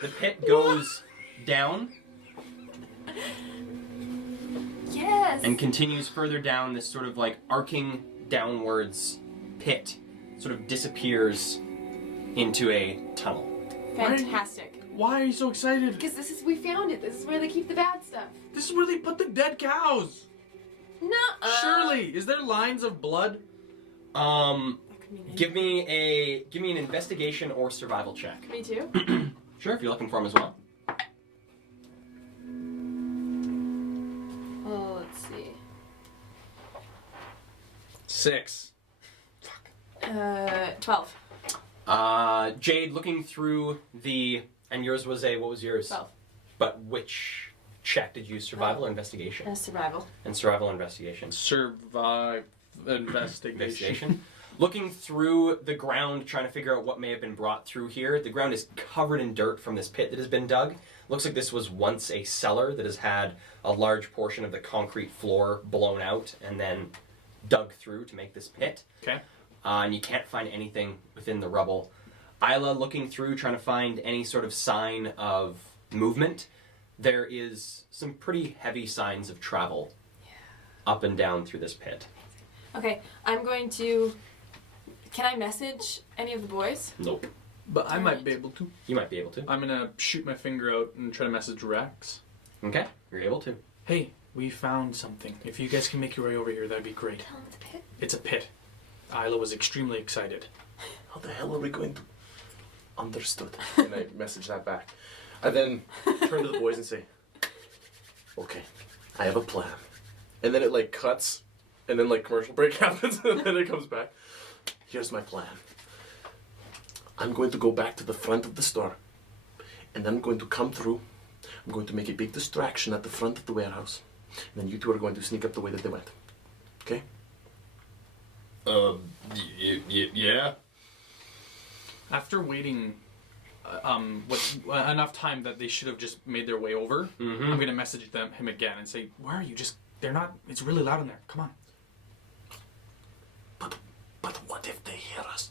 The pit goes down Yes. and continues further down this sort of like arcing downwards pit. Sort of disappears into a tunnel. Fantastic. Why are you so excited? Because we found it. This is where they keep the bad stuff. This is where they put the dead cows. No. Surely, is there lines of blood? Give me an investigation or survival check. Me too. Sure, if you're looking for them as well. Oh, let's see. 6. 12. Jade, looking through and yours was what was yours? 12. But which check did you use? Survival or investigation? Survival. And survival or investigation. Survive investigation. Investigation. Looking through the ground, trying to figure out what may have been brought through here. The ground is covered in dirt from this pit that has been dug. Looks like this was once a cellar that has had a large portion of the concrete floor blown out and then dug through to make this pit. Okay. And you can't find anything within the rubble. Isla looking through, trying to find any sort of sign of movement. There is some pretty heavy signs of travel up and down through this pit. Okay, I'm going to. Can I message any of the boys? Nope. But I might be able to. You might be able to. I'm gonna shoot my finger out and try to message Rex. Okay, you're able to. Hey, we found something. If you guys can make your way over here, that'd be great. Tell them it's a pit. It's a pit. Isla was extremely excited. How the hell are we going to? Understood. And I message that back. I then turn to the boys and say, okay, I have a plan. And then it like cuts, and then like commercial break happens, and then it comes back. Here's my plan. I'm going to go back to the front of the store, and I'm going to come through. I'm going to make a big distraction at the front of the warehouse. And then you two are going to sneak up the way that they went. Okay? Yeah. After waiting enough time that they should have just made their way over, I'm gonna message him again and say, "Where are you? They're not. It's really loud in there. Come on." But what if they hear us?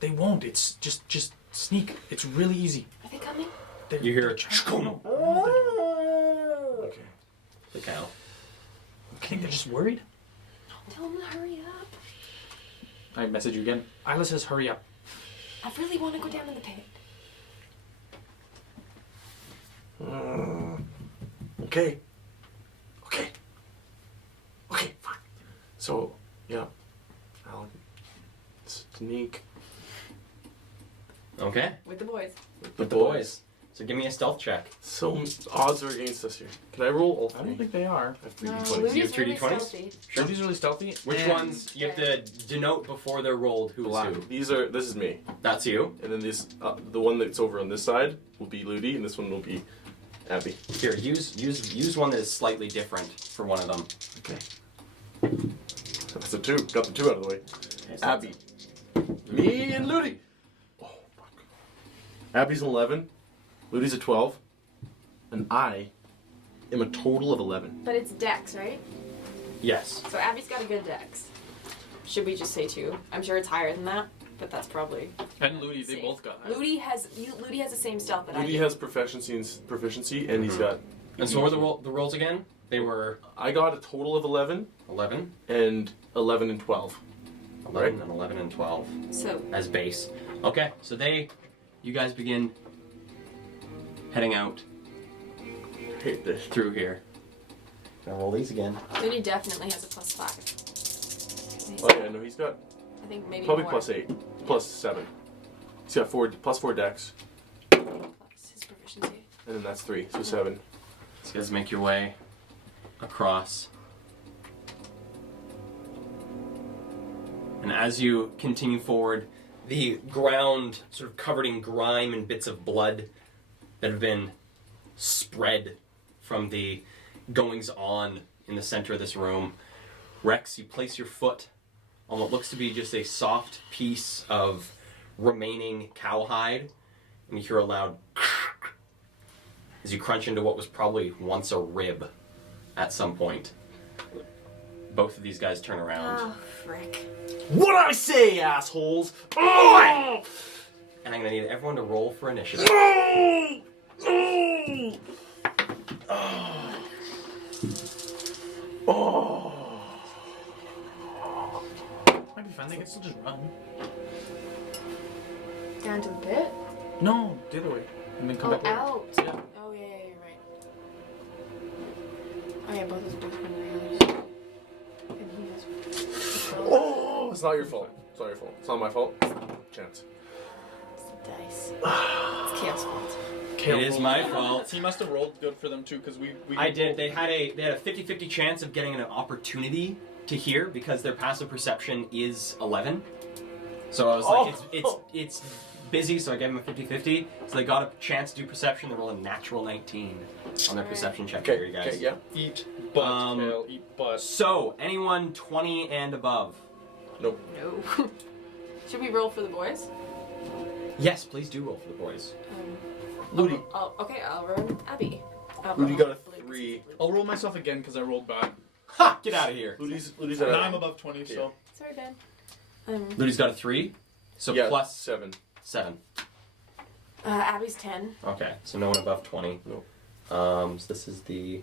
They won't. It's just sneak. It's really easy. Are they coming? You hear they're it. trying- no. Okay. The cow. I think they're just worried. Tell them to hurry up. I message you again. Isla says, "Hurry up." I really want to go down in the pit. Okay. Okay, fine. So, yeah. I'll sneak Okay. With the boys. With the boys. So give me a stealth check. So, odds are against us here. Can I roll all I three? don't think they are. I have 3 No, d20s. You have Ludy's 3 really d20s? stealthy. Sure. She's really stealthy. Which and- ones you have to denote before they're rolled? Who's Black. who? This is me. That's you. And then this, the one that's over on this side will be Ludi, and this one will be Abby. Here, use one that is slightly different for one of them. Okay. That's a 2. Got the 2 out of the way. Okay, so Abby. Me and Ludi. Oh, fuck. Abby's an 11. Ludi's a 12. And I am a total of 11. But it's Dex, right? Yes. So Abby's got a good Dex. Should we just say 2? I'm sure it's higher than that, but that's probably. And Ludi, they safe. both got that. Ludi has the same stealth that I Ludi do. has proficiency, and he's got. And so what were the rolls again? They were I got a total of 11 11, and 11 and 12. 11 Right. and 11 and 12 So as base. Okay, so you guys begin heading out I hate this. through here. Gonna roll these again. Ludi definitely has a +5. Oh yeah, no, he's got I think maybe probably more. +8, +7. He's got +4 dex, Plus his proficiency. and then that's 3, so 7. So you guys make your way across. And as you continue forward, the ground sort of covered in grime and bits of blood that have been spread from the goings on in the center of this room. Rex, you place your foot on what looks to be just a soft piece of remaining cowhide, and you hear a loud as you crunch into what was probably once a rib at some point. Both of these guys turn around. Oh, frick. What I say, assholes? Oh! And I'm gonna need everyone to roll for initiative. Might be fine. They can still just run. Down to the pit? No, the other way, and then come Oh, back. over. out. Yeah. Oh, yeah, you're right. Oh, yeah, both of them turn around. And he has. Oh, it's not your fault. It's not your fault. It's not my fault. Chance. Dice. It's Chaos fault. Kale It is rolled- my fault. He must have rolled good for them too, because we. I did. They had a 50-50 chance of getting an opportunity to hear because their passive perception is 11. So I was like, it's busy, so I gave them a 50-50. So they got a chance to do perception. They rolled a natural 19 on their perception check here, you guys. Okay, yeah. Eat butt, Kale. Eat butt. So anyone 20 and above? Nope. No. Should we roll for the boys? Yes, please do roll for the boys. Ludi. Okay, I'll roll Abby. Ludi got a 3. I'll roll myself again because I rolled bad. Ha! Get out of here. Ludi's at Now a... I'm above 20, so. Sorry, Ben. Ludi's got a 3, so yeah, plus 7. 7. Abby's 10. Okay, so no one above 20. Nope. So this is the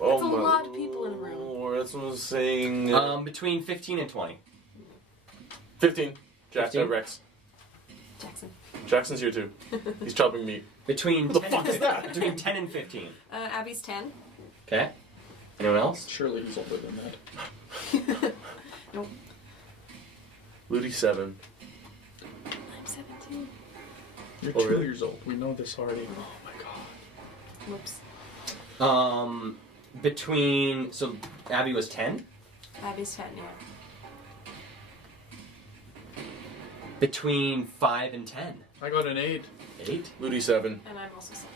Oh That's a my lot of people in a room. Lord, that's what I was saying. between 15 and 20. 15. Jack 15? Rex. Jackson. Jackson's here too. He's chopping meat. Between the 10 fuck and, is that? Between 10 and 15. Abby's 10. Okay. Anyone else? Surely he's older than that. Ludi 7. I'm 17. You're Oh, 2 really? years old. We know this already. Oh my god. Whoops. Between so Abby was 10. Abby's 10, yeah. Between 5 and 10. I got an 8. 8. Ludi 7. And I'm also 7.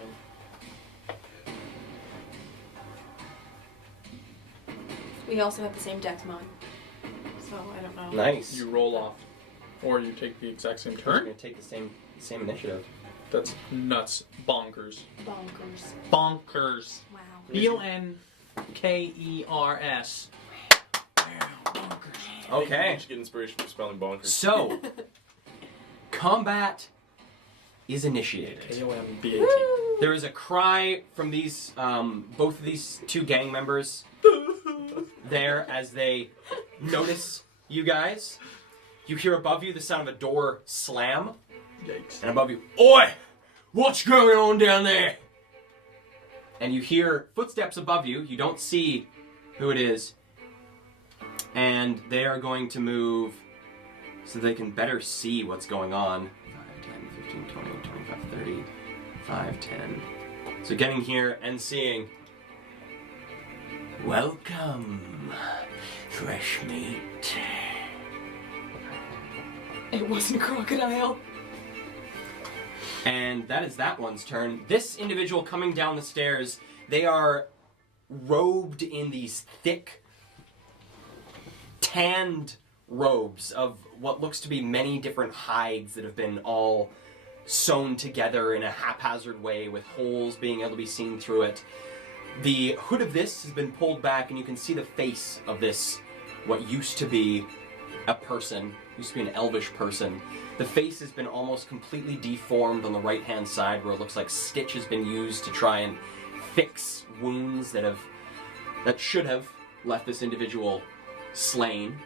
We also have the same dex mod. So I don't know. Nice. You roll off, or you take the exact same We're turn. gonna take the same initiative. That's nuts. Bonkers. Bonkers. Bonkers. Wow. BONKERS. Okay. You should get inspiration from spelling bonkers. So, combat is initiated. KOMBAT. There is a cry from these, both of these two gang members there as they notice you guys. You hear above you the sound of a door slam, Yikes. and above you, "Oi! What's going on down there?" And you hear footsteps above you. You don't see who it is. And they are going to move so they can better see what's going on. 5, 10, 15, 20, 25, 30, 5, 10. So getting here and seeing. Welcome, fresh meat. It wasn't a crocodile. And that is that one's turn. This individual coming down the stairs, they are robed in these thick, tanned robes of what looks to be many different hides that have been all sewn together in a haphazard way with holes being able to be seen through it. The hood of this has been pulled back and you can see the face of this, what used to be a person, used to be an elvish person. The face has been almost completely deformed on the right-hand side where it looks like stitch has been used to try and fix wounds that should have left this individual slain.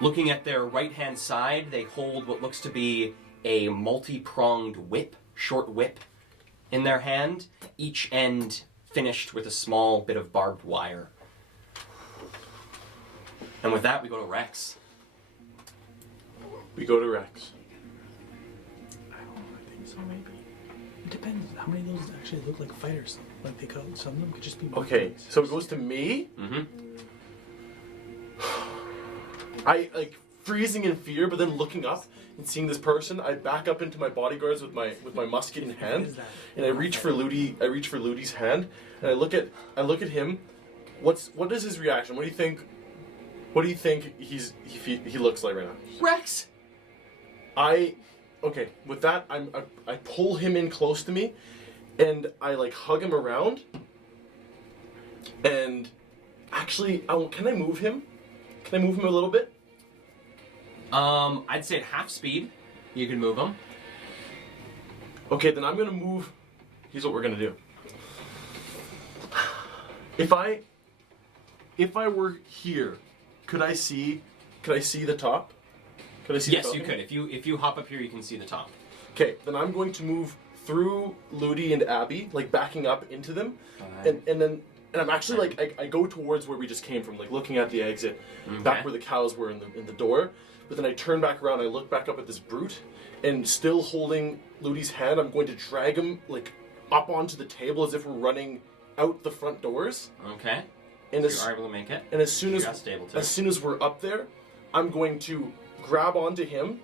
Looking at their right-hand side, they hold what looks to be a multi-pronged whip, short whip, in their hand, each end finished with a small bit of barbed wire. And with that, we go to Rex. We go to Rex. I think so, maybe. It depends. How many of those actually look like fighters? Like they call some of them could just be. Okay, so it goes to me. Mm-hmm. I like freezing in fear, but then looking up and seeing this person, I back up into my bodyguards with my musket in hand, and I reach for Ludi. I reach for Ludi's hand, and I look at him. What is his reaction? What do you think? What do you think he looks like right now? Rex! Okay, with that, I pull him in close to me, and I like hug him around. And actually, can I move him? Can I move him a little bit? I'd say at half speed, you can move him. Okay, then I'm gonna move. Here's what we're gonna do. If I were here, could I see the top? Could I see? Yes, the you top? could. If you hop up here, you can see the top. Okay, then I'm going to move through Ludi and Abby, like backing up into them, and then I'm actually like I go towards where we just came from, like looking at the exit, back where the cows were in the door. But then I turn back around, I look back up at this brute, and still holding Ludi's hand, I'm going to drag him like up onto the table as if we're running out the front doors. Okay. And So you're able to make it. and as soon Just able to. as soon as we're up there, I'm going to grab onto him,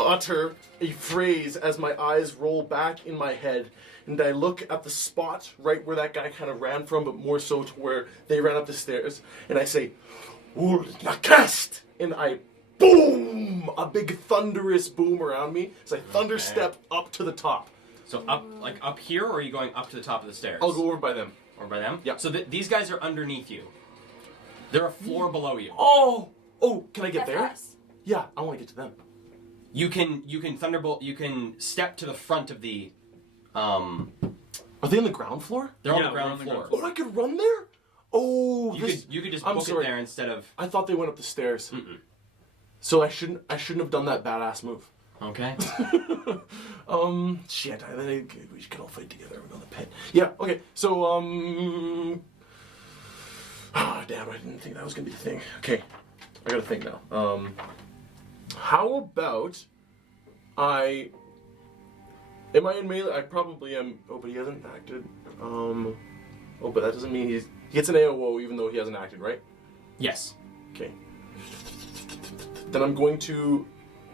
utter a phrase as my eyes roll back in my head, and I look at the spot right where that guy kind of ran from, but more so to where they ran up the stairs, and I say, "Ul Nakast!" And I boom! A big thunderous boom around me as I thunder step up to the top. So up here, or are you going up to the top of the stairs? I'll go over by them. Or by them? Yeah. So these guys are underneath you. They're a floor below you. Oh, can I get That's there? us. Yeah, I want to get to them. You can thunderbolt. You can step to the front of the. Are they on the ground floor? They're on Yeah, the we're ground on the floor. ground Oh, I could run there? Oh, You could just I'm book sorry. it there instead of. I thought they went up the stairs. Mm-mm. So I shouldn't have done that badass move. Okay. Shit. We could all fight together. We're going to the pit. Yeah. Okay. So damn! I didn't think that was gonna be the thing. Okay, I gotta think now. How about Am I in melee? I probably am. Oh, but he hasn't acted. Oh, but that doesn't mean he gets an AOO even though he hasn't acted, right? Yes. Okay. Then I'm going to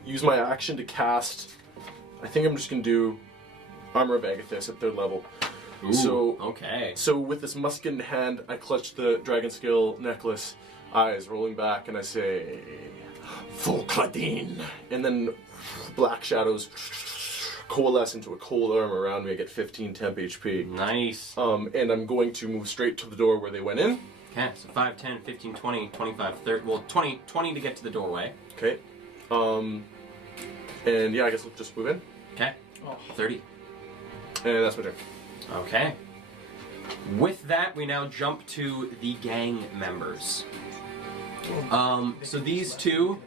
use my action to cast. I think I'm just going to do Armor of Agathis at 3rd level. Ooh, So okay. So with this musket in hand, I clutch the dragon scale necklace, eyes rolling back, and I say, Volkladin! And then black shadows coalesce into a cold arm around me. I get 15 temp HP. Nice. And I'm going to move straight to the door where they went in. Okay, so 5, 10, 15, 20, 25, 30. Well, 20 to get to the doorway. Okay. And yeah, I guess we'll just move in. Okay. 30. And that's my turn. Okay. With that, we now jump to the gang members. So these two,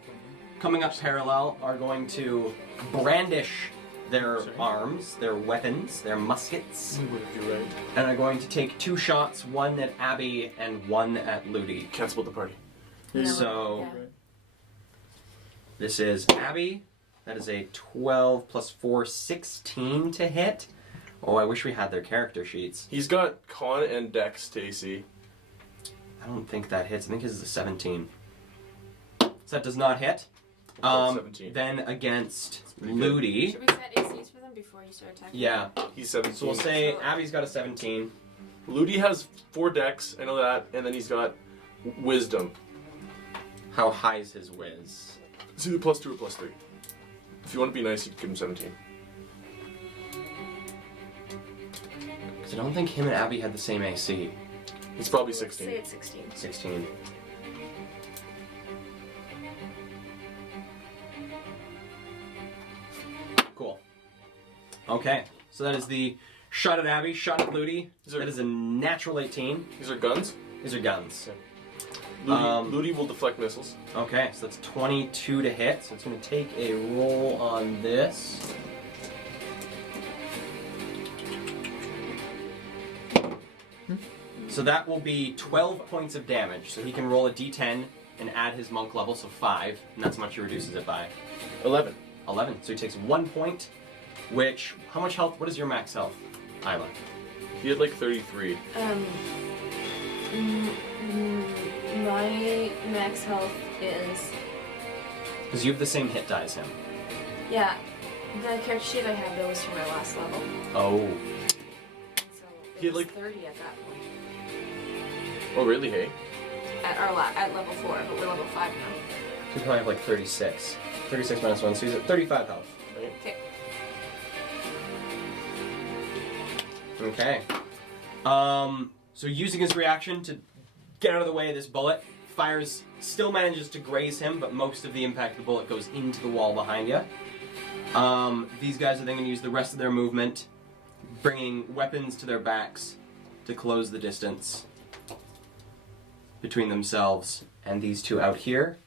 coming up parallel, are going to brandish their arms, their weapons, their muskets, and are going to take 2 shots, one at Abby and one at Ludi. Can't split the party. So Yeah. this is Abby. That is a 12 plus 4, 16 to hit. Oh, I wish we had their character sheets. He's got Con and Dex, Stacy. I don't think that hits. I think his is a 17. So that does not hit. 17. Then against pretty good. Ludi. Should we set ACs for them before you start attacking? Yeah. He's 17. So we'll say Abby's got a 17. Ludi has 4 Dex, I know that, and then he's got Wisdom. How high is his whiz? It's either +2 or +3. If you want to be nice, you can give him 17. Because I don't think him and Abby had the same AC. He's probably Say 16. it's 16. 16. Cool. Okay, so that is the shot at Abby, shot at Ludi. That is a natural 18. These are guns. These are guns. Ludi, Ludi will deflect missiles. Okay, so that's 22 to hit. So it's going to take a roll on this. So that will be 12 points of damage. So he can roll a d10 and add his monk level, so 5, and that's how much he reduces it by. 11. 11. So he takes 1 point, which, how much health, what is your max health, Isla? He had like 33. My max health is... Because you have the same hit die as him. Yeah, the character sheet I have though was from my last level. Oh. So He it had, was like- 30 at that point. Oh, really? Hey? At level 4, but we're level 5 now. So you probably have like 36. 36 minus 1, so he's at 35 health. Okay. Okay. So using his reaction to get out of the way of this bullet, fires, still manages to graze him, but most of the impact of the bullet goes into the wall behind you. These guys are then going to use the rest of their movement, bringing weapons to their backs to close the distance between themselves and these two out here.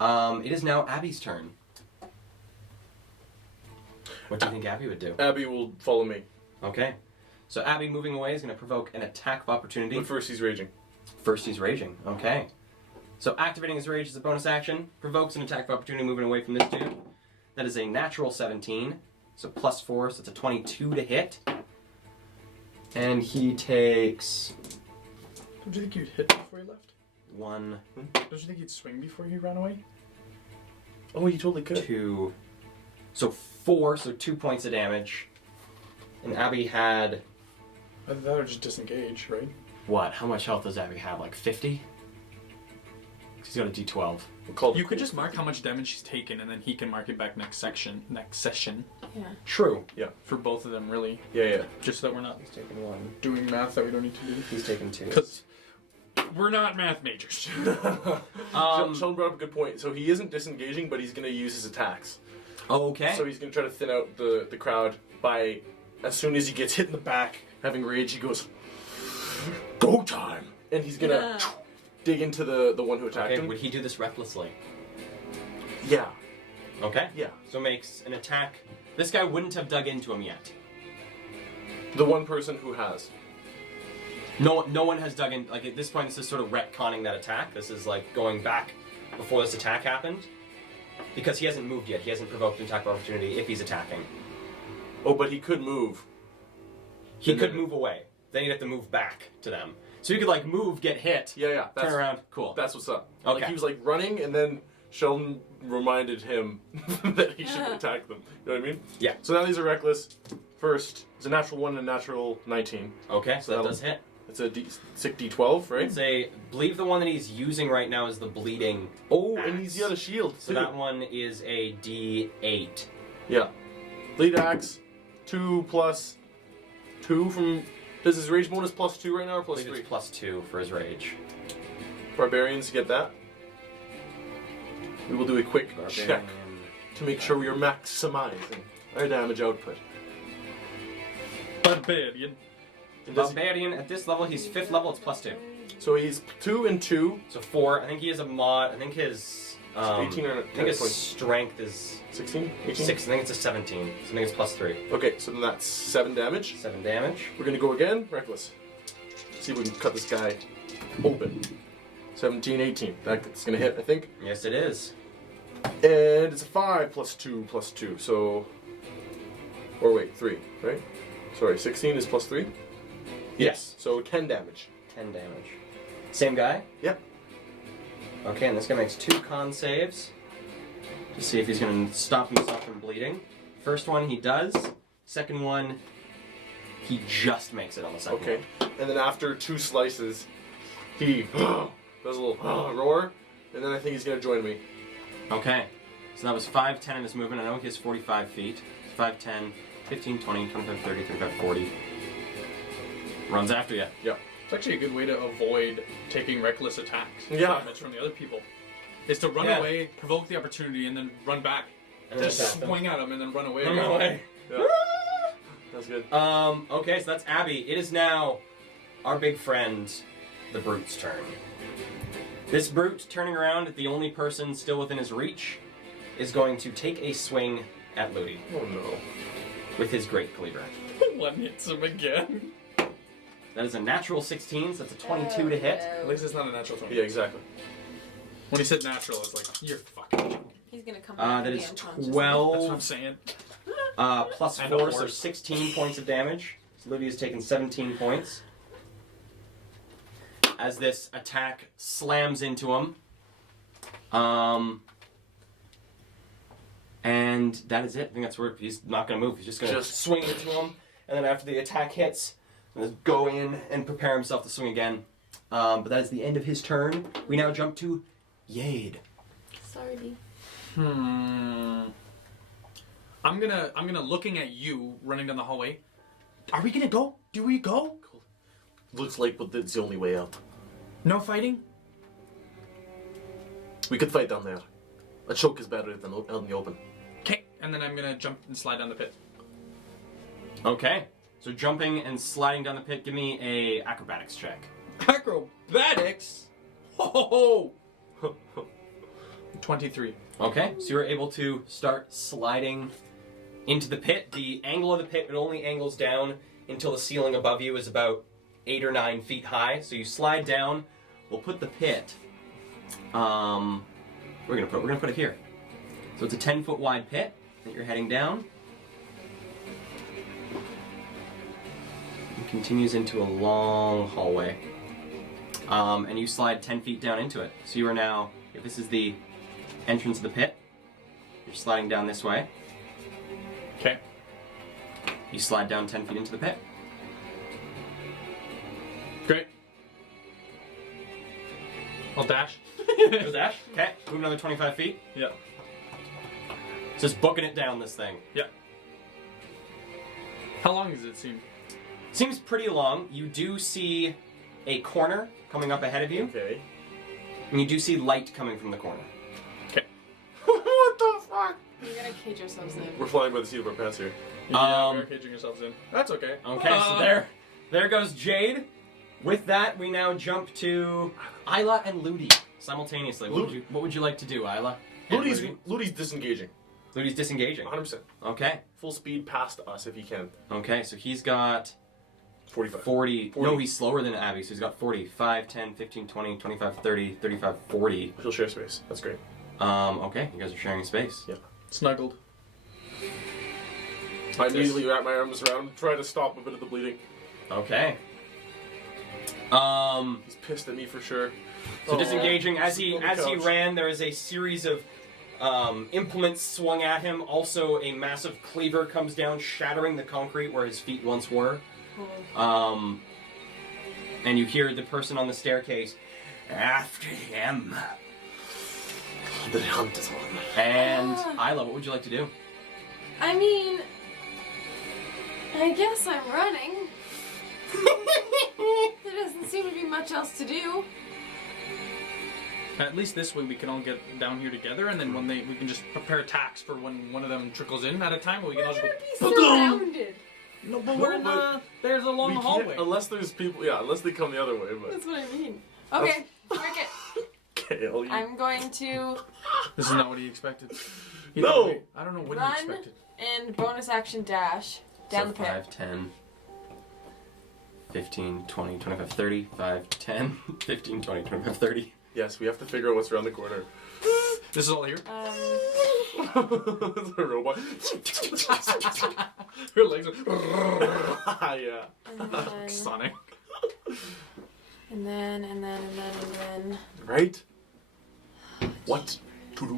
It is now Abby's turn. What do you think Abby would do? Abby will follow me. Okay. So Abby moving away is going to provoke an attack of opportunity. But first he's raging. First he's raging. Okay. So activating his rage as a bonus action provokes an attack of opportunity moving away from this dude. That is a natural 17. So +4, so it's a 22 to hit. And he takes Don't you think you'd hit before you left? 1, Don't you think you'd swing before you ran away? Oh, you totally could. 2, so 4, so 2 points of damage. And Abby had, Either that or just disengage, right? what? How much health does Abby have? Like 50? He's got a D12. We'll call You could just mark how much damage he's taken, and then he can mark it back next session. Yeah. True. For both of them, really. Yeah. Just so that we're not He's taken 1. doing math that we don't need to do. He's taken 2. Because we're not math majors. Sheldon brought up a good point. So he isn't disengaging, but he's going to use his attacks. Okay. So he's going to try to thin out the crowd by, as soon as he gets hit in the back, having rage, he goes, "Go time!" And he's going to dig into the one who attacked Okay, him. would he do this recklessly? Yeah. Okay. Yeah. So makes an attack. This guy wouldn't have dug into him yet. The one person who has. No one has dug in. Like at this point, this is sort of retconning that attack. This is like going back before this attack happened, because he hasn't moved yet. He hasn't provoked an attack of opportunity if he's attacking. Oh, but he could move. He And could then- move away. Then he'd have to move back to them. So he could like move, get hit, Yeah. turn around. Cool. That's what's up. Okay. Like he was like running, and then Sheldon reminded him that he should attack them. You know what I mean? Yeah. So now these are reckless. first is a natural 1 and a natural 19. Okay, so that that'll- does hit. It's a sick D12, right? It's a, believe the one that he's using right now is the bleeding. Oh, and he's got a shield. So that one is a D8. Yeah. Bleed axe, 2 plus 2 from. Does his rage bonus plus 2 right now or I plus believe 3? it's plus 2 for his rage. Barbarians get that. We will do a quick check Barbarian. to make sure we are maximizing our damage output. Barbarian. And does he- Barbarian, at this level, he's 5th level, it's plus 2. so he's 2 and 2. So 4. I think he has a mod. I think his. 18 or I think his 20. strength is 16? 18? 6. I think it's a 17. So I think it's plus 3. Okay, so then that's 7 damage. 7 damage. We're gonna go again. Reckless. See if we can cut this guy open. 17, 18. That's gonna hit, I think. Yes, it is. And it's a 5 plus 2 plus 2. So. Or wait, 3, right? Sorry, 16 is plus 3? Yes. So 10 damage. 10 damage. Same guy? Yep. Okay, and this guy makes 2 con saves to see if he's going to stop himself from bleeding. First one he does. Second one, he just makes it on the second Okay. And then after 2 slices, he does a little roar, and then I think he's gonna join me. one. Okay. So that was 5, 10 in his movement. I know he has 45 feet. 5, 10, 15, 20, 25, 30, 35, 40. Runs after you. Yeah. It's actually a good way to avoid taking reckless attacks. Yeah. Damage from the other people. Is to run Yeah. away, provoke the opportunity, and then run back. And then Just attack them. swing at them and then run away. Run again. away. Yeah. That's good. Okay, so that's Abby. It is now our big friend, the Brute's turn. This Brute, turning around, the only person still within his reach, is going to take a swing at Ludi Oh no. with his Great Cleaver. One hits him again. That is a natural 16, so that's a 22 to hit. At least it's not a natural 20. Yeah, exactly. When he said natural, it's like, you're fucking. He's gonna come back That and be is unconscious. That's what I'm 12 saying. plus And a 4, so horse. 16 points of damage. So Ludi has taken 17 points. As this attack slams into him. And that is it. I think that's where he's not going to move. He's just going to Just- swing into him. And then after the attack hits, he'll go in and prepare himself to swing again. But that is the end of his turn. We now jump to Yade. Sorry. I'm gonna looking at you running down the hallway. Are we gonna go? Do we go? Looks like it's the only way out. No fighting? We could fight down there. A choke is better than out in the open. Okay. And then I'm gonna jump and slide down the pit. Okay. So jumping and sliding down the pit, give me a acrobatics check. Acrobatics? Ho ho ho! 23. Okay, so you're able to start sliding into the pit. The angle of the pit, it only angles down until the ceiling above you is about 8 or 9 feet high. So you slide down. We'll put the pit. We're gonna put it here. So it's a 10-foot wide pit that you're heading down. It continues into a long hallway. And you slide 10 feet down into it. So you are now, if this is the entrance of the pit, you're sliding down this way. Okay. You slide down 10 feet into the pit. Great. I'll dash. Goes Ash. Okay, move another 25 feet. Yeah. Just booking it down this thing. Yeah. How long does it seem? Seems pretty long. You do see a corner coming up ahead of you, Okay. and you do see light coming from the corner. Okay. What the fuck? We're gonna cage ourselves in. We're flying by the seat of our pants here. Yeah, we're caging ourselves in. That's okay. Okay, so there goes Jade. With that, we now jump to Isla and Ludi simultaneously. What would you like to do, Isla? and Ludi? Ludi's disengaging. Ludi's disengaging. 100%. Okay. Full speed past us if he can. Okay, so he's got 45. 40. No, he's slower than Abby, so he's got 40. 5, 10, 15, 20, 25, 30, 35, 40. He'll share space. That's great. Okay, you guys are sharing space. Yeah. Snuggled. I immediately wrap my arms around, try to stop a bit of the bleeding. Okay. He's pissed at me for sure. So disengaging, as he Sit on the couch. ran, there is a series of implements swung at him. Also, a massive cleaver comes down, shattering the concrete where his feet once were. And you hear the person on the staircase, "After him." The hunt is on. And Isla, what would you like to do? I mean, I guess I'm running. There doesn't seem to be much else to do. At least this way we can all get down here together, and then when we can just prepare attacks for when one of them trickles in at a time. We can all just go. We're gonna be surrounded. No, but we're in the. There's a long We can't- hallway. Unless there's people, yeah, unless they come the other way, but... That's what I mean. Okay, frick it. Kale, you... I'm going to This is not what he expected. No! I don't know what Run. he expected. and bonus action dash down the pit. 5, 10, 15, 20, 25, 30. 5, 10, 15, 20, 25, 30. Yes, we have to figure out what's around the corner. This is all here. It's a robot. Her legs are. Yeah. And then, Sonic. and then. Right? What to do?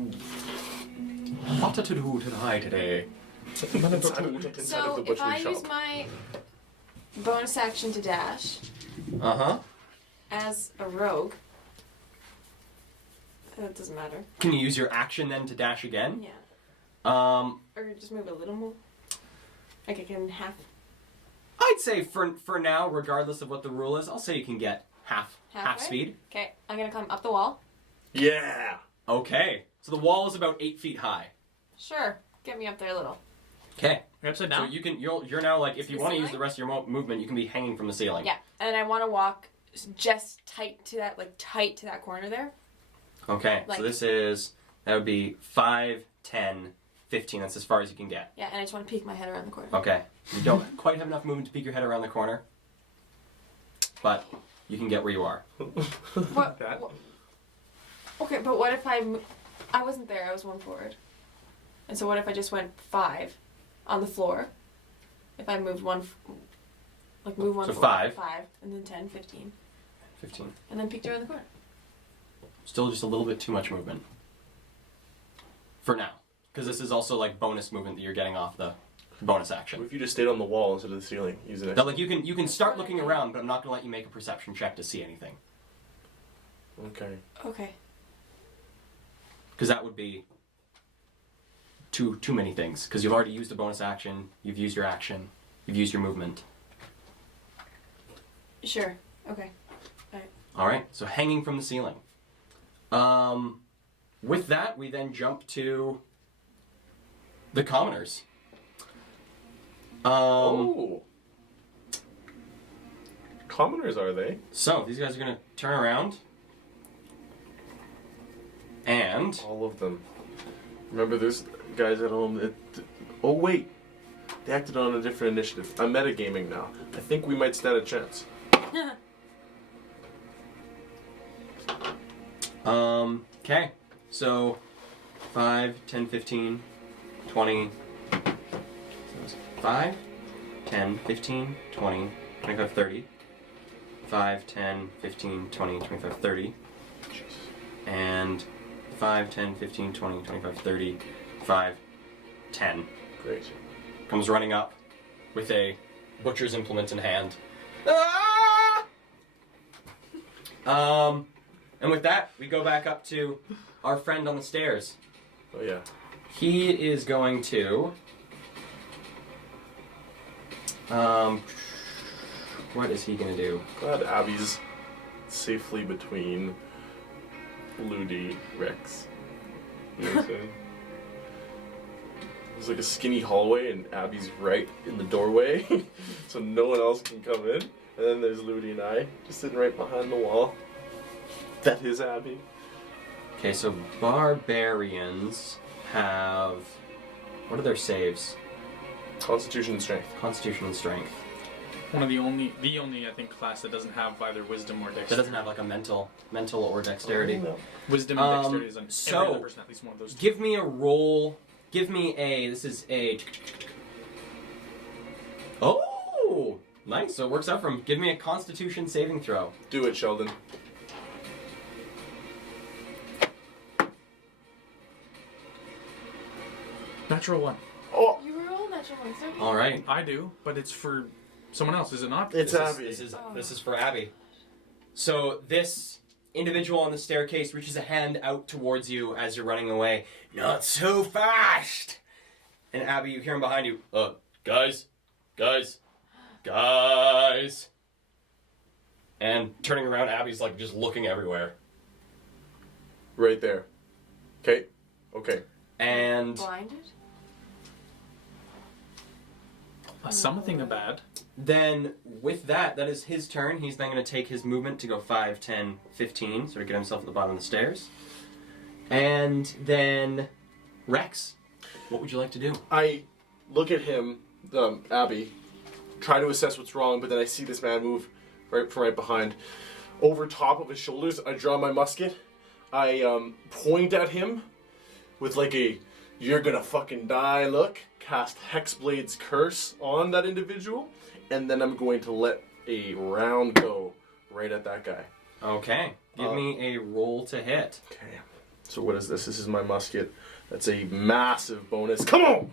What to do today? Inside of the So if butchery I shop. use my bonus action to dash Uh-huh. as a rogue, that doesn't matter. Can you use your action then to dash again? Yeah. Or Or just move a little more. Like I can half. I'd say for now, regardless of what the rule is, I'll say you can get half Halfway? speed. Okay, I'm gonna come up the wall. Yeah! Okay. So the wall is about 8 feet high. Sure, get me up there a little. Okay. You're upside So down. you're now like, if you The want to use ceiling? the rest of your movement, you can be hanging from the ceiling. Yeah, and I want to walk just tight to that corner there. Okay. Like- So that would be 5, 10, 15. That's as far as you can get. Yeah, and I just want to peek my head around the corner. Okay. You don't quite have enough movement to peek your head around the corner, but you can get where you are. What? That- Okay, but what if I wasn't there, I was one forward. And so what if I just went 5 on the floor? If I moved move one So forward. 5. 5, and then 10, 15. 15. And then peeked around the corner. Still just a little bit too much movement. For now. Because this is also like bonus movement that you're getting off the bonus What action. if you just stayed on the wall instead of the ceiling? Use it. Now, like you can start looking around, but I'm not gonna let you make a perception check to see anything. Okay. Okay. Because that would be too many things. Because you've already used a bonus action, you've used your action, you've used your movement. Sure. Okay. Alright, so hanging from the ceiling. With that, we then jump to the commoners. Oh! Commoners, are they? So, these guys are going to turn around. And... All of them. Remember, there's guys at home that... Oh, wait! They acted on a different initiative. I'm metagaming now. I think we might stand a chance. Okay. So, 5, 10, 15, 20... 5, 10, 15, 20, 25, 30. 5, 10, 15, 20, 25, 30. And 5, 10, 15, 20, 25, 30. 5, 10. Great. Comes running up with a butcher's implement in hand. Ah! And with that, we go back up to our friend on the stairs. Oh, yeah. He is going to... what is he going to do? Glad Abby's safely between Ludi, Rex. You know what I'm saying? There's like a skinny hallway and Abby's right in the doorway, so no one else can come in. And then there's Ludi and I just sitting right behind the wall. That is Abby. Okay, so barbarians have... What are their saves? Constitution and strength. Constitution and strength. One of the only I think class that doesn't have either wisdom or That dexterity. doesn't have like a mental or dexterity. Wisdom and dexterity is on so- every other person, at least one of those two. Give me a roll. Give me a... This is a... Oh! Nice, so it works out from... Give me a Constitution saving throw. Do it, Sheldon. Natural 1. Oh, You roll natural ones, don't you? All right. I do, but it's for someone else, is it not? it's This Abby. is for Abby. So this individual on the staircase reaches a hand out towards you as you're running away. Not so fast! And Abby, you hear him behind you. Guys. And turning around, Abby's like just looking everywhere. Right there. Okay. And Blinded? Something bad. then with that is his turn. He's then going to take his movement to go 5, 10, 15, sort of get himself at the bottom of the stairs. And then Rex, what would you like to do? I look at him, Abby, try to assess what's wrong, but then I see this man move from right behind. Over top of his shoulders, I draw my musket. I point at him with like a "you're gonna fucking die" look. Cast Hexblade's Curse on that individual, and then I'm going to let a round go right at that guy. Okay. Give me a roll to hit. Okay. So what is this? This is my musket. That's a massive bonus. Come on!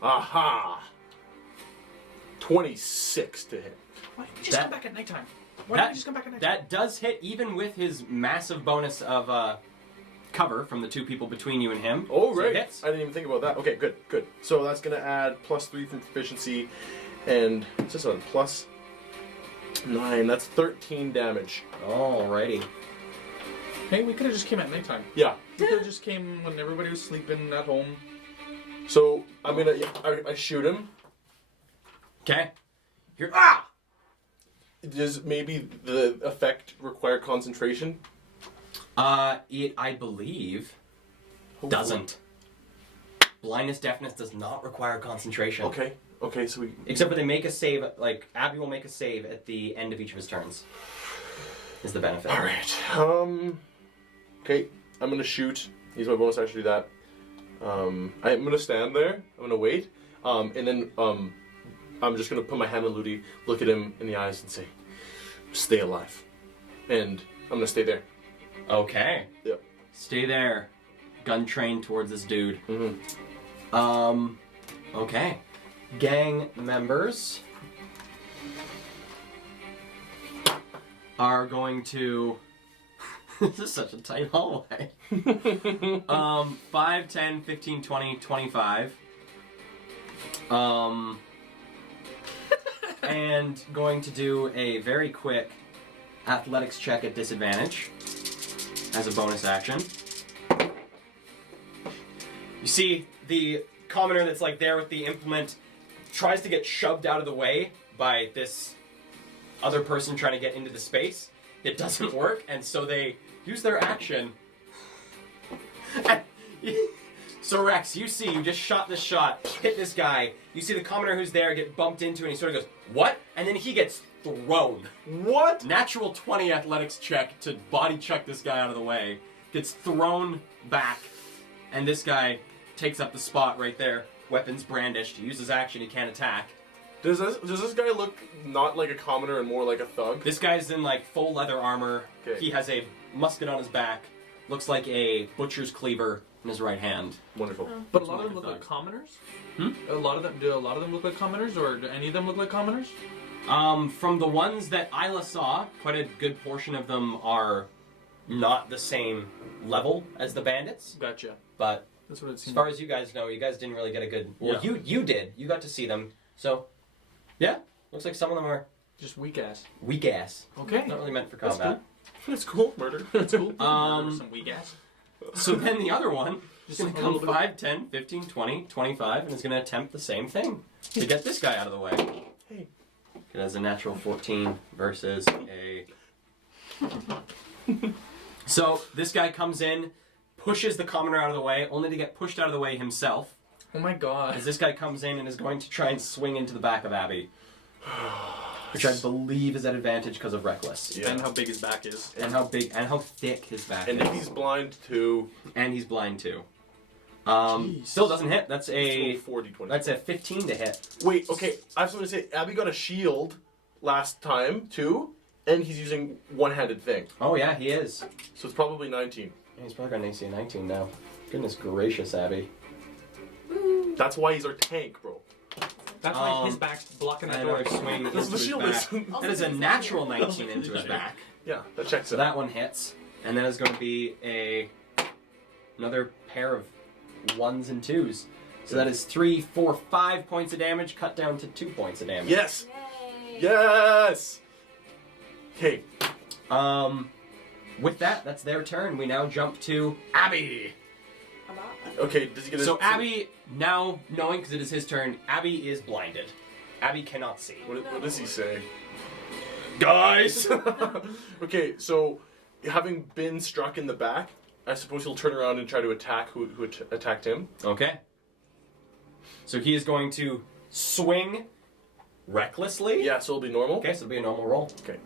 Aha! 26 to hit. Why didn't you just That- come back at nighttime? Why didn't you just come back at nighttime? That does hit even with his massive bonus of cover from the two people between you and him. Oh, So it right. hits. I didn't even think about that. Okay, good. So that's going to add +3 from proficiency, and what's this on? +9. That's 13 damage. Alrighty. Hey, we could have just came at nighttime. Yeah. We could have just came when everybody was sleeping at home. So I'm going to... I shoot him. Okay. Does maybe the effect require concentration? It, I believe, doesn't. Blindness, deafness does not require concentration. Okay, so we... Except for they make a save, like, Abby will make a save at the end of each of his turns. Is the benefit. Alright, okay, I'm gonna shoot. Use my bonus action to do that. I'm gonna stand there, I'm gonna wait, and then, I'm just gonna put my hand on Ludi, look at him in the eyes and say, "Stay alive." And I'm gonna stay there. Okay. Yep. Stay there. Gun trained towards this dude. Mm-hmm. Okay. Gang members are going to... This is such a tight hallway. 5, 10, 15, 20, 25. And going to do a very quick athletics check at disadvantage as a bonus action. You see the commoner that's like there with the implement tries to get shoved out of the way by this other person trying to get into the space. It doesn't work, and so they use their action. So Rex, you just shot this shot, hit this guy. You see the commoner who's there get bumped into, and he sort of goes, "What?" And then he gets thrown. What? Natural 20 athletics check to body chuck this guy out of the way. Gets thrown back, and this guy takes up the spot right there. Weapons brandished. He uses action. He can't attack. Does this guy look not like a commoner and more like a thug? This guy's in like full leather armor. Okay. He has a musket on his back. Looks like a butcher's cleaver in his right hand. Wonderful. But a lot of them look like commoners? Do a lot of them look like commoners, or do any of them look like commoners? From the ones that Isla saw, quite a good portion of them are not the same level as the bandits. Gotcha. But That's what it as seems far as you guys know, you guys didn't really get a good... Well, Yeah. you did. You got to see them. So, yeah. Looks like some of them are just weak ass. weak ass. Okay. Not really meant for That's combat. That's cool. Murder. That's cool. Um, Some weak ass. So then the other one is Just going to a come little bit- 5, 10, 15, 20, 25, and is going to attempt the same thing to get this guy out of the way. Hey. It has a natural 14 versus a... So this guy comes in, pushes the commoner out of the way, only to get pushed out of the way himself. Oh my god. As this guy comes in and is going to try and swing into the back of Abby. Which I believe is at advantage because of Reckless. Yeah. And how big his back is. And how big and how thick his back And is. if he's blind too, And he's blind too. Jeez. Still doesn't hit. That's a 40-20. that's a 15 to hit. Wait, okay. I was going to say Abby got a shield last time too, and he's using one-handed thing, Oh yeah, he is. so it's probably 19. He's probably got an AC of 19 now. Goodness gracious, Abby. Ooh, That's why he's our tank, bro. That's why his back's blocking that door. Another swing That's into the his shield back. is. That is a natural 19 into his back. Yeah, that checks So out. that one hits, and then it's going to be another pair of 1s and 2s. So that is 3, 4, 5 points of damage, cut down to 2 points of damage. Yes! Yay. Yes! Okay. With that, that's their turn. We now jump to Abby. Okay, does he get So Abby, now knowing because it is his turn, Abby is blinded. Abby cannot see. What does he say? Guys! Okay, so having been struck in the back, I suppose he'll turn around and try to attack who attacked him. Okay. So he is going to swing recklessly. Yeah, so it'll be normal. Okay, so it'll be a normal roll. Okay.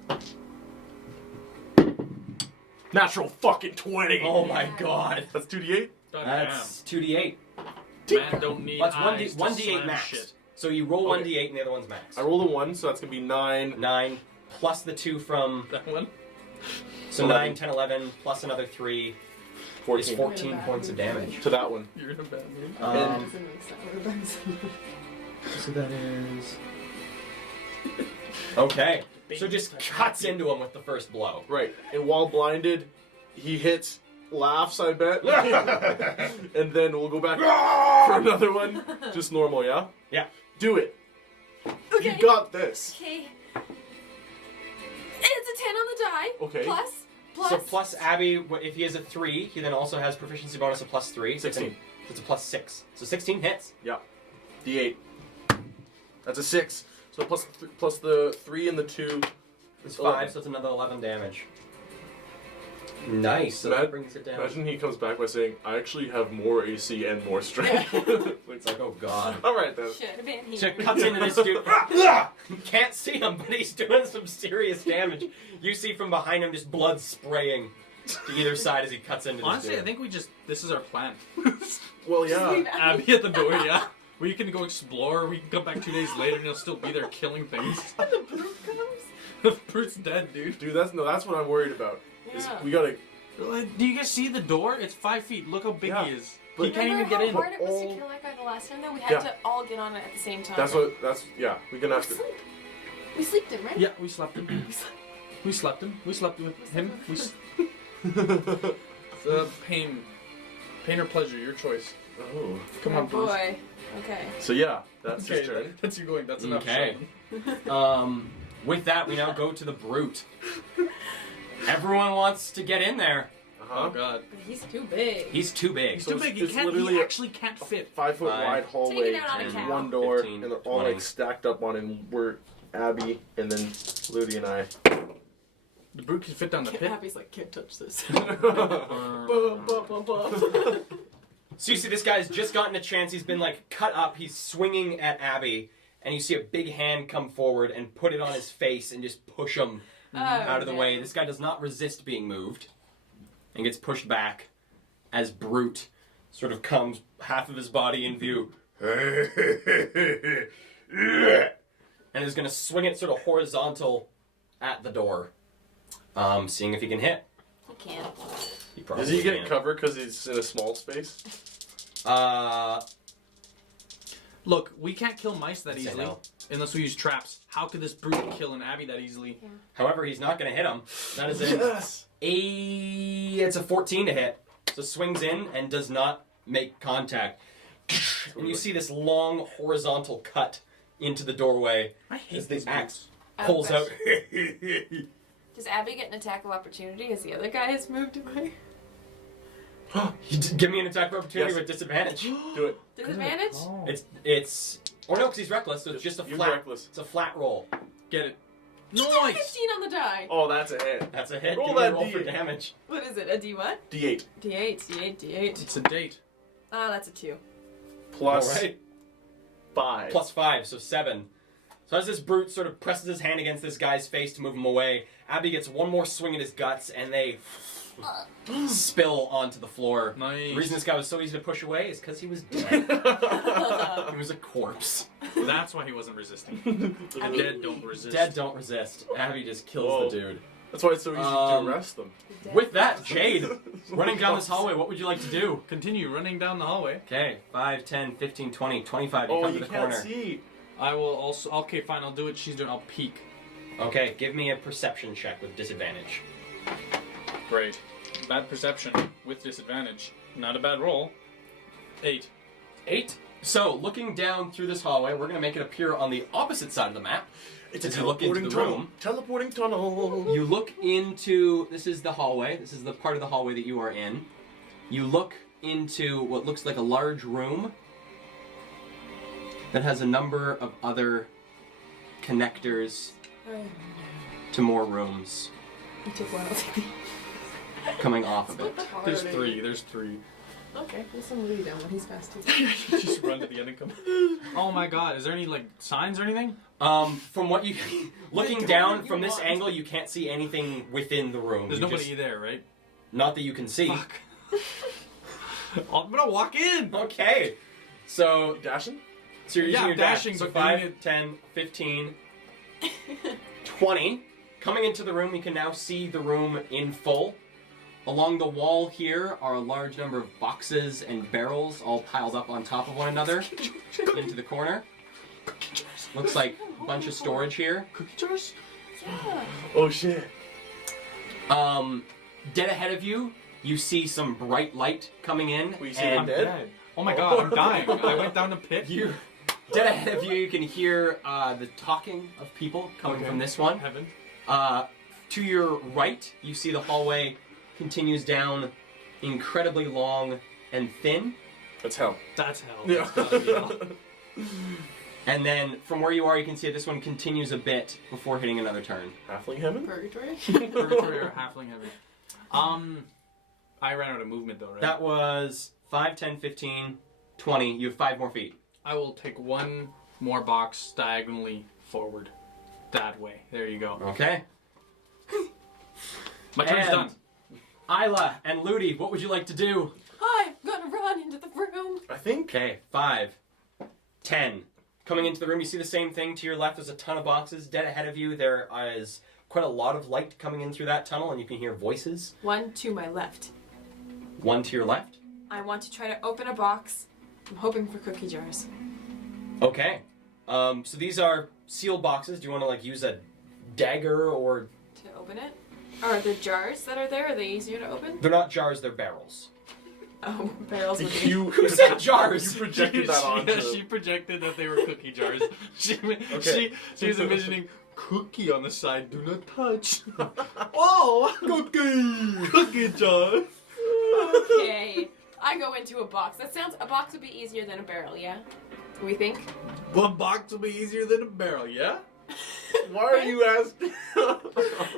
Natural fucking 20! Oh my god. That's 2d8? That's 2d8. Man don't need That's eyes to 1d8 slam max. shit. So you roll Okay. 1d8 and the other one's max. I rolled a 1, so that's gonna be 9. 9 plus the 2 from... That one? So 11. 9, 10, 11 plus another 3 is 14. 14 points of damage. To that one. You're in a bad mood. Doesn't make sense. So that is... Okay. So just cuts into him with the first blow. Right. And while blinded, he hits, laughs, I bet. And then we'll go back for another one. Just normal, yeah? Yeah. Do it. Okay. You got this. Okay. It's a 10 on the die. Okay. Plus. So plus Abby, if he has a 3, he then also has proficiency bonus of plus 3. So 16. It's a plus 6. So 16 hits. Yeah. D8. That's a 6. So plus the 3 and the 2. It's 11. 5, so it's another 11 damage. Nice. So that brings it down. Imagine he comes back by saying, I actually have more AC and more strength. It's like, oh god. Alright then. Should have been here. So it cuts into this dude. You can't see him, but he's doing some serious damage. You see from behind him just blood spraying to either side as he cuts into Honestly, this I dude. think this is our plan. Well, yeah. Abby at the door, yeah. We can go explore, we can come back 2 days later and he'll still be there killing things. The brute comes. The brute's dead, dude. Dude, that's what I'm worried about. Is Yeah. we gotta. Do you guys see the door? It's 5 feet. Look how big Yeah. he is. But- He can't even Remember get how in. hard it was all- to kill that guy the last time, though? We had Yeah. to all get on it at the same time. Yeah, we're gonna have to. We sleeped him, right? Yeah, we slept him. We slept him. We slept with him. Pain or pleasure, your choice. Oh. Come Oh on, Bruce. boy. Okay. So yeah, that's his Okay, turn. that's you going. That's enough. Okay. Sheldon. With that, we now go to the brute. Everyone wants to get in there. Oh god. But he's too big. He's too big. He's too it's- big. it's He literally a- actually can't fit. 5 foot 5, wide hallway, Take it out on a and cow. one door, 15, and they're all 20. like stacked up on it. And we're Abby, and then Ludi and I. The brute can fit down the pit. Abby's like, can't touch this. So you see this guy's just gotten a chance. He's been like cut up. He's swinging at Abby, and you see a big hand come forward and put it on his face and just push him out of the way. This guy does not resist being moved and gets pushed back as Brute sort of comes half of his body in view and is going to swing it sort of horizontal at the door, seeing if he can hit. He can't. He probably Does he get can. cover because he's in a small space? Look, we can't kill mice that I'd say easily no. unless we use traps. How could this brute kill an Abby that easily? However, he's not going to hit him. That is it. Yes. It's a 14 to hit. So swings in and does not make contact. And you see this long horizontal cut into the doorway I hate as the these axe Oh, pulls out. Does Abby get an attack of opportunity as the other guy has moved away? Give me an attack of opportunity Yes. with disadvantage. Do it. Disadvantage? Oh. It's oh no, because he's reckless, so it's just a You're flat. reckless. It's a flat roll. Get it. 15 Nice! on the die. Oh, that's a hit. That's a hit. Roll Give me a that roll for D8. damage. What is it? A D what? D8 D8, D8, D8. It's a date. Ah, that's a 2. plus All right. 5. Plus 5, so 7. So as this brute sort of presses his hand against this guy's face to move him away, Abby gets one more swing at his guts, and they spill onto the floor. Nice. The reason this guy was so easy to push away is because he was dead. He was a corpse. That's why he wasn't resisting. The dead don't resist. Dead don't resist. Abby just kills Whoa. the dude. That's why it's so easy to arrest them. With that, Jade, running down this hallway, what would you like to do? Continue running down the hallway. Okay, 5, 10, 15, 20, 25. You come to the can't corner. see. I will also. Okay, fine. I'll do what she's doing. I'll peek. Okay, give me a perception check with disadvantage. Great. Bad perception with disadvantage. Not a bad roll. 8. 8. So, looking down through this hallway, we're going to make it appear on the opposite side of the map. It's a As you look into teleporting the tunnel. room. Teleporting tunnel. You look into, this is the hallway, this is the part of the hallway that you are in. You look into what looks like a large room that has a number of other connectors to more rooms You took one. I'll take the coming off of it. There's 3. There's 3. Okay, we'll send Louis down when he's fast too. Just run to the end and come. Oh my god, is there any, like, signs or anything? From what you, looking down from this angle, you can't see anything within the room. There's You nobody just- there, right? Not that you can see. Fuck. I'm gonna walk in! Okay. So Dashing? you're using Yeah, your dash. dashing, So but 5, doing it- 10, 15, 20. Coming into the room, you can now see the room in full. Along the wall here are a large number of boxes and barrels all piled up on top of one another into the corner. Looks like a bunch of storage here. Cookie jars? Yeah. Oh shit. Dead ahead of you, you see some bright light coming in. We see and them dead? Oh my god, I'm dying. I went down the pit. you, dead ahead of you, you can hear the talking of people coming Okay. from this one. Heaven. To your right, you see the hallway continues down incredibly long and thin. That's hell. That's hell. Yeah. That's gotta be hell. And then from where you are, you can see this one continues a bit before hitting another turn. Halfling heaven? Purgatory. Purgatory or halfling heaven. I ran out of movement though, right? That was 5, 10, 15, 20. You have 5 more feet. I will take one more box diagonally forward. That way. There you go. Okay. My turn's And- done. Isla and Ludi, what would you like to do? I'm gonna run into the room. I think. Okay, 5, 10. Coming into the room, you see the same thing. To your left, there's a ton of boxes. Dead ahead of you, there is quite a lot of light coming in through that tunnel, and you can hear voices. One to my left. One to your left. I want to try to open a box. I'm hoping for cookie jars. Okay. So these are sealed boxes. Do you want to, like, use a dagger or... To open it? Are there jars that are there? Are they easier to open? They're not jars, they're barrels. Oh, barrels would be. Who said jars? You projected that onto She projected that they were cookie jars. she was envisioning cookie on the side. Do not touch. Oh, cookie jar. Okay. I go into a box. A box would be easier than a barrel, yeah? We think? One box will be easier than a barrel, yeah? Why are you asking?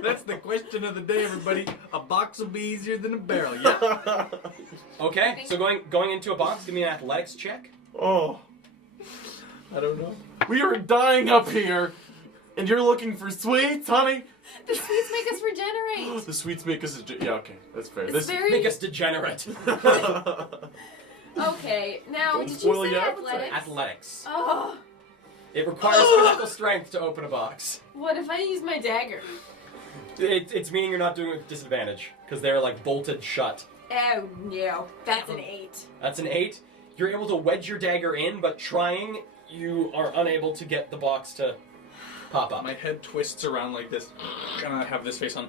That's the question of the day, everybody. A box will be easier than a barrel, yeah? Okay, so going into a box, give me an athletics check. Oh. I don't know. We are dying up here, and you're looking for sweets, honey? The sweets make us regenerate. The sweets make us yeah, okay, that's fair. It's very. Make us degenerate. Okay, now Don't did you spoil say your athletics? Athletics. Oh, It requires physical strength to open a box. what if I use my dagger? It's meaning you're not doing it with disadvantage, because they're like bolted shut. Oh no, that's an 8. That's an 8. You're able to wedge your dagger in, but trying, you are unable to get the box to pop up. My head twists around like this, and I have this face on.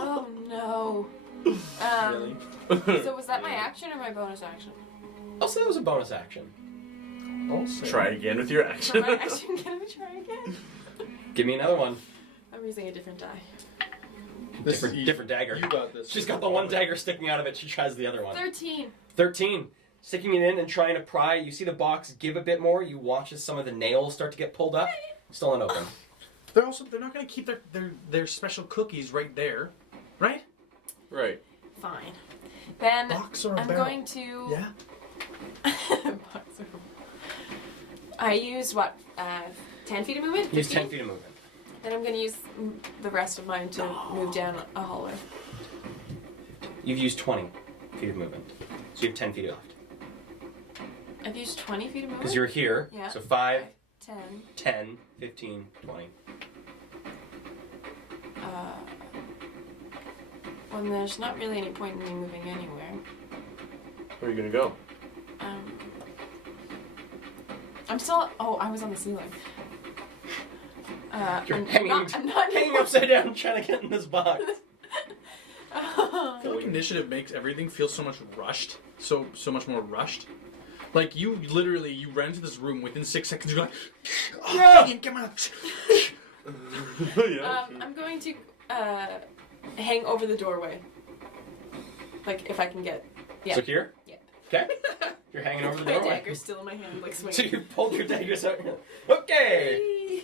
Oh no. Really? So was that my action or my bonus action? I'll say that was a bonus action. Try again with your For action. my action, can I try again? Give me another one. I'm using a different die. Different dagger. You got this. She's got the one dagger sticking out of it. She tries the other one. 13. 13. Sticking it in and trying to pry. You see the box give a bit more. You watch as some of the nails start to get pulled up. Still unopened. They're not gonna keep their special cookies right there, right? Right. Fine. Then Box or a I'm barrel? going to. Yeah. Box or- I used what? 10 feet of movement? Use 15? 10 feet of movement. Then I'm going to use the rest of mine to move down a hallway. You've used 20 feet of movement. So you have 10 feet left. I've used 20 feet of movement? Because you're here. Yeah. So 5, 10. 10, 15, 20. Well, there's not really any point in me moving anywhere. Where are you gonna go? I'm still. Oh, I was on the ceiling. You're I'm hanging, not hanging upside down trying to get in this box. I feel like initiative makes everything feel so much rushed. So much more rushed. Like you ran into this room within 6 seconds. You're like, oh, Ian, come on. Yeah. I'm going to hang over the doorway. Like if I can get. Yeah. So here? Yeah. Okay. You're hanging over the My doorway. dagger's still in my hand, like swinging. So you pulled your daggers out. Okay.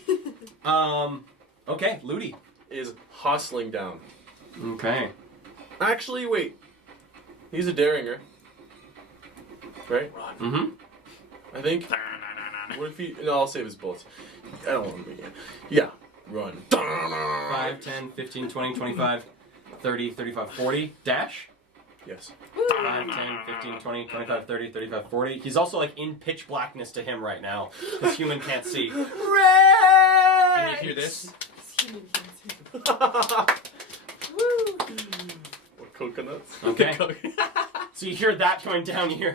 Okay, Ludi. Is hustling down. Okay. Actually, wait. He's a Derringer. Right? Mm-hmm. I think. What if he? No, I'll save his bullets. I don't want him to be. Yeah. Run. 5, 10, 15, 20, 25, 30, 35, 40. Dash. Yes. 5, 10, 15, 20, 25, 30, 35, 40. He's also like in pitch blackness to him right now. Because human can't see. And you hear this? What coconuts? Okay. So you hear that going down, you hear.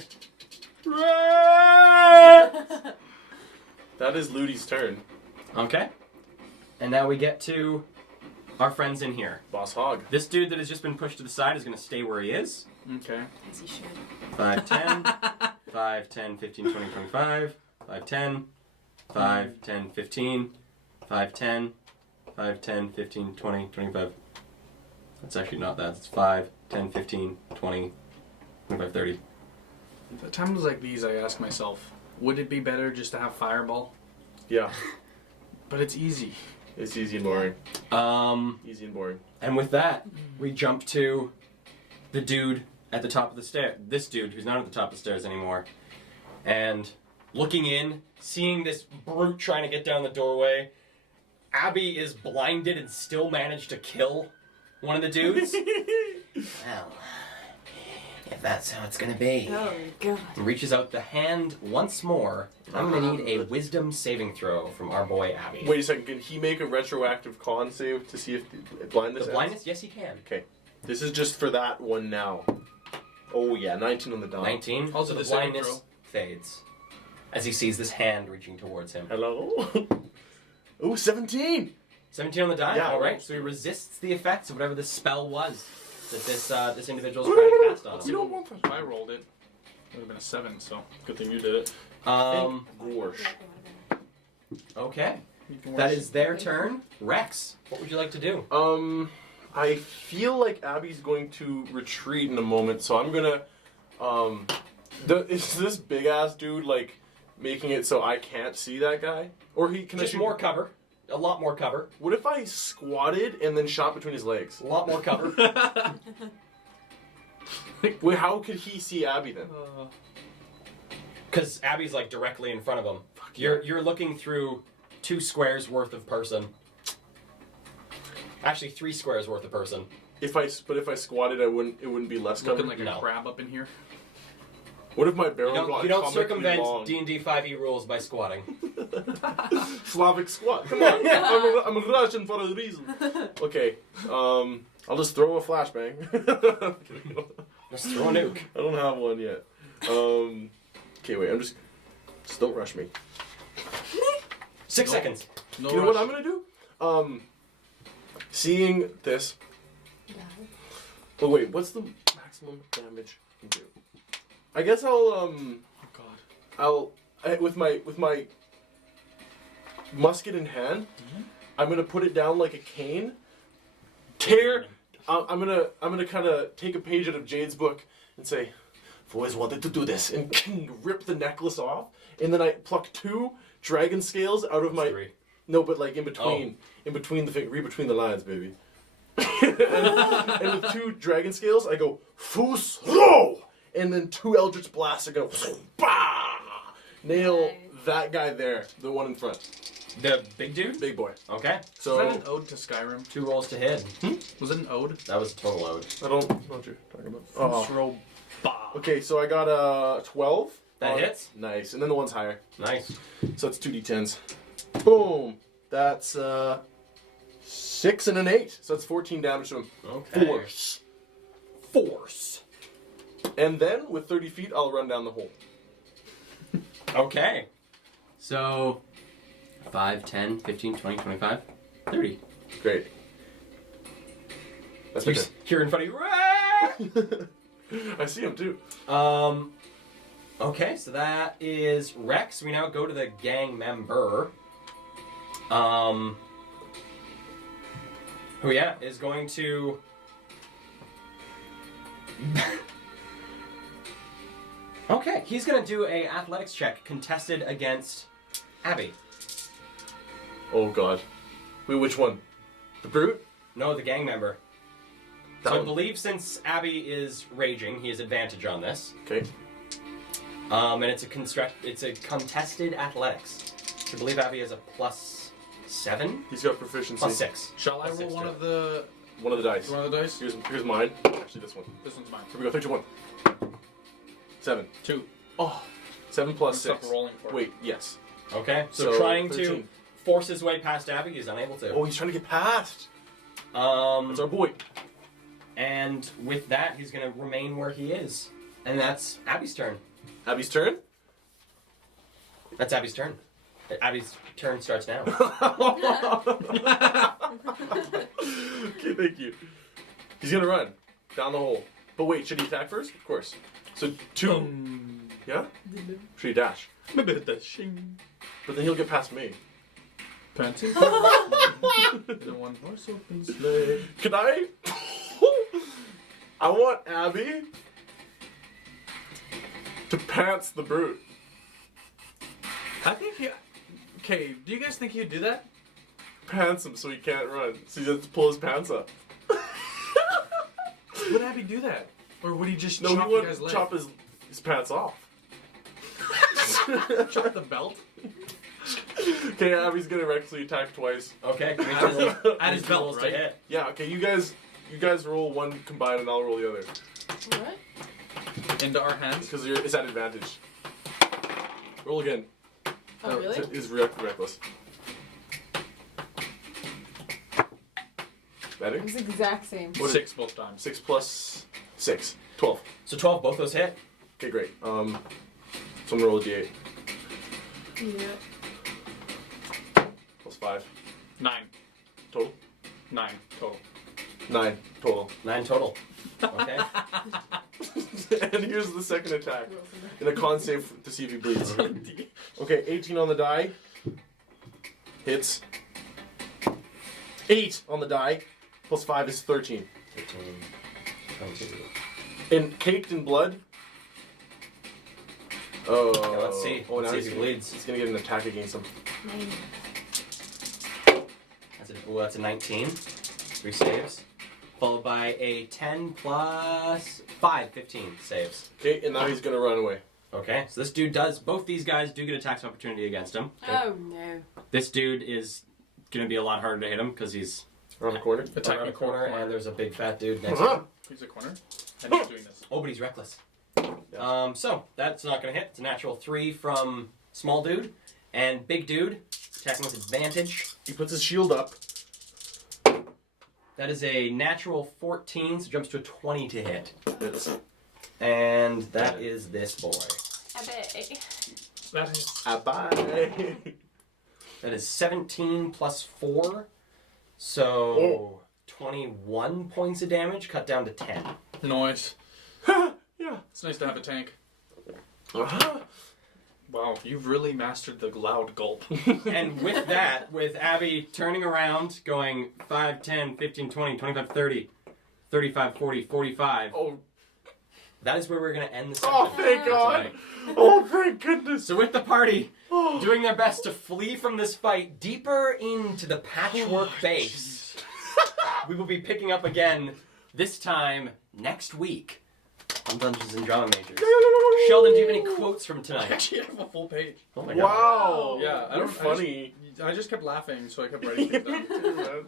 That is Ludi's turn. Okay. And now we get to our friends in here. Boss Hog. This dude that has just been pushed to the side is going to stay where he is. Okay. As he should. 5, 10, 5, 10, 15, 20, 25, 5, 10, 5, 10, 15, 5, 10, 5, 10, 15, 20, 25. That's actually not that. It's 5, 10, 15, 20, 25, 30. At times like these, I ask myself, would it be better just to have Fireball? Yeah. But it's easy. It's easy and boring. Easy and boring. And with that, we jump to the dude at the top of the stair. This dude who's not at the top of the stairs anymore. And looking in, seeing this brute trying to get down the doorway. Abby is blinded and still managed to kill one of the dudes. Well, if that's how it's gonna be. Oh god. Reaches out the hand once more. I'm gonna need a wisdom saving throw from our boy Abby. Wait a second. Can he make a retroactive con save to see if the blindness? The blindness? Yes, he can. Okay. This is just for that one now. Oh yeah, 19 on the dot. 19. Also so the the saving blindness throw. fades as he sees this hand reaching towards him. Hello. Ooh, 17. 17 on the die. Yeah. All right. So he resists the effects of whatever this spell was that this individual is trying to cast on You him. don't want If I rolled it, it would have been a 7, so good thing you did it. Gorsh. Okay. You can That work- is their turn. Rex, what would you like to do? I feel like Abby's going to retreat in a moment, so I'm gonna, is this big ass dude like making it so I can't see that guy? Or he can I Just shoot- more cover. A lot more cover. What if I squatted and then shot between his legs? A lot more cover. Wait, how could he see Abby then? Because Abby's like directly in front of him. You're looking through 2 squares worth of person. Actually, 3 squares worth of person. If I squatted, it wouldn't be less cover. Looking like a No. crab up in here. What if my barrel You got don't comically circumvent long? D&D 5e rules by squatting. Slavic squat. Come on, I'm a Russian for a reason. Okay, I'll just throw a flashbang. Just throw a nuke. I don't have one yet. Okay, wait. Just don't rush me. 6 No. seconds. No You know rush. what I'm gonna do? Seeing this. Oh wait, what's the maximum damage you can do? I guess Oh god. with my musket in hand, I'm gonna put it down like a cane. Tear. I'm gonna kind of take a page out of Jade's book and say, "I've always wanted to do this," and rip the necklace off, and then I pluck 2 dragon scales out of my. 3. No, but like in between the read between the lines, baby. and with 2 dragon scales, I go Fus Ro, and then 2 Eldritch blasts. I go bah! Nail Nice. that guy there, the one in front, The big dude? big boy. Okay. So Was that an ode to Skyrim? 2 rolls to hit. Was it an ode? That was a total load. I don't know what you're talking about. Oh. Throw bah. Okay, so I got a 12. That hits? Nice, and then the one's higher, Nice. so it's 2d10s. Boom. That's 6 and an 8, so that's 14 damage to him. Okay. Force. force. And then, with 30 feet, I'll run down the hole. Okay. So 5, 10, 15, 20, 25, 30. Great. That's my You're turn. here in front of you. I see him too. Okay, so that is Rex. We now go to the gang member. Who is going to Okay, he's gonna do a athletics check contested against Abby. Oh god. Wait, which one? The brute? No, the gang member. That So I one. believe since Abby is raging, he has advantage on this. Okay. And it's a contested athletics. I believe Abby has a +7, He's got proficiency. +6. Shall I Plus roll six one to of the One of the dice. one of the dice? Here's mine. Actually, this one. This one's mine. Here we go. 3, 2, 1. 7. 2. Oh. 7 plus Stop 6. rolling for it. Wait, yes. Okay, so So, trying to 13. force his way past Abby, he's unable to. Oh, he's trying to get past. Um, That's our boy. and with that, he's gonna remain where he is, and that's Abby's turn. Abby's turn. That's Abby's turn. Abby's turn starts now. Okay, thank you. He's gonna run down the hole. But wait, should he attack first? Of course. So 2. Yeah? Should he dash? But then he'll get past me. Fancy. The one horse open sleigh. Can I? I want Abby to pants the brute. I think he. Okay, do you guys think he'd do that? Pants him so he can't run. So he has to pull his pants up. Would Abby do that? Or would he just No, chop he you would guys' leg? chop his pants off. Chop the belt? Okay, Abby's gonna recklessly attack twice. Okay, give me two rolls. At his Two belt, rolls to right? hit. Yeah, okay, you guys roll one combined and I'll roll the other. What? Into our hands? Because it's at advantage. Roll again. Oh, really? It's reckless. Better? It's the exact same. What is- 6 both times. 6 plus 6. 12. So 12, both those hit. Okay, great. So I'm gonna roll a d8. Yeah. Plus 5. 9. Total? 9 total. 9 total. 9 total. Okay. And here's the second attack. In a con save to see if he bleeds. Okay, 18 on the die. Hits. 8 on the die. Plus 5 is 13. 15, 22. And caked in blood. Oh. Okay, let's see. Oh, Let's now see he's if he gonna- bleeds. He's gonna get an attack against him. That's a 19. 3 saves. Followed by a 10 plus 5, 15 saves. Okay, and now he's gonna run away. Okay, so this dude does, both these guys do get attacks of opportunity against him. Oh no. This dude is going to be a lot harder to hit him because he's Around the corner. Attack around me the corner from the and there's a big fat dude next to Uh-huh. him. He's a corner. And he's doing this. Oh, but he's reckless. Yeah. So that's not going to hit. It's a natural 3 from small dude. And big dude, attacking with advantage. He puts his shield up. That is a natural 14, so jumps to a 20 to hit. Hits. And that is this boy. I bet. That is. Bye. That is 17 plus 4. So 21 points of damage, cut down to 10. Noise. Yeah. It's nice to have a tank. Uh-huh. Wow, you've really mastered the loud gulp. And with that, with Abby turning around, going 5, 10, 15, 20, 25, 30, 35, 40, 45, Oh, that is where we're going to end this oh, episode thank for God. tonight. Oh, thank goodness. So with the party Oh. doing their best to flee from this fight deeper into the patchwork base, we will be picking up again this time next week on Dungeons and Drama Majors. Sheldon, do you have any quotes from I tonight? actually have a full page. Oh my God. Wow. Yeah, I You're don't- funny. I just kept laughing, so I kept writing things down.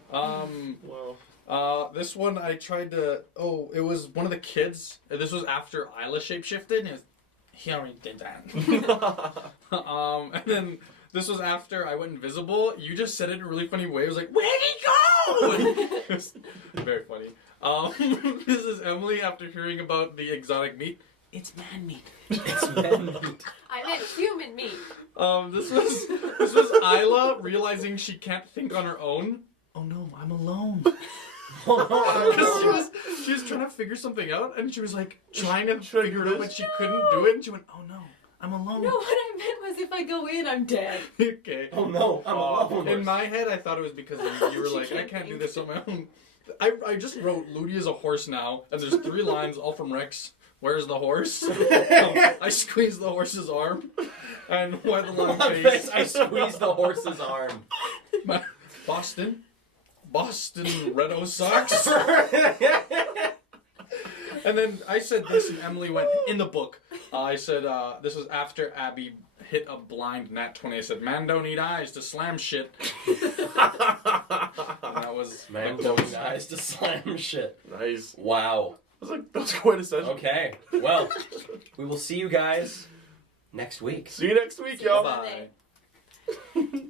Wow. This one I tried to. Oh, it was one of the kids. This was after Isla shapeshifted, and it was, he already did that. And then this was after I went invisible. You just said it in a really funny way. It was like, where'd he go? It's very funny. This is Emily after hearing about the exotic meat. It's man meat. It's men. I meant human meat. This was Isla realizing she can't think on her own. Oh no, I'm alone. Because she was trying to figure something out, and she was like trying to figure it out, but she couldn't do it. And she went, "Oh no, I'm alone." No, what I meant was if I go in, I'm dead. Okay. Oh no, I'm alone. In my head, I thought it was because you were like, "I can't do this on my own." I just wrote Ludi is a horse now, and there's 3 lines all from Rex. Where's the horse? I squeeze the horse's arm, and why the long face? I squeeze the horse's arm. Boston Red Sox. And then I said this, and Emily went in the book. I said this was after Abby hit a blind nat 20. I said, "Man don't need eyes to slam shit." And that was Man don't need eyes to slam shit. Nice. Wow. That's quite a session. Okay. Well, we will see you guys next week. See you next week, y'all. Bye. Monday.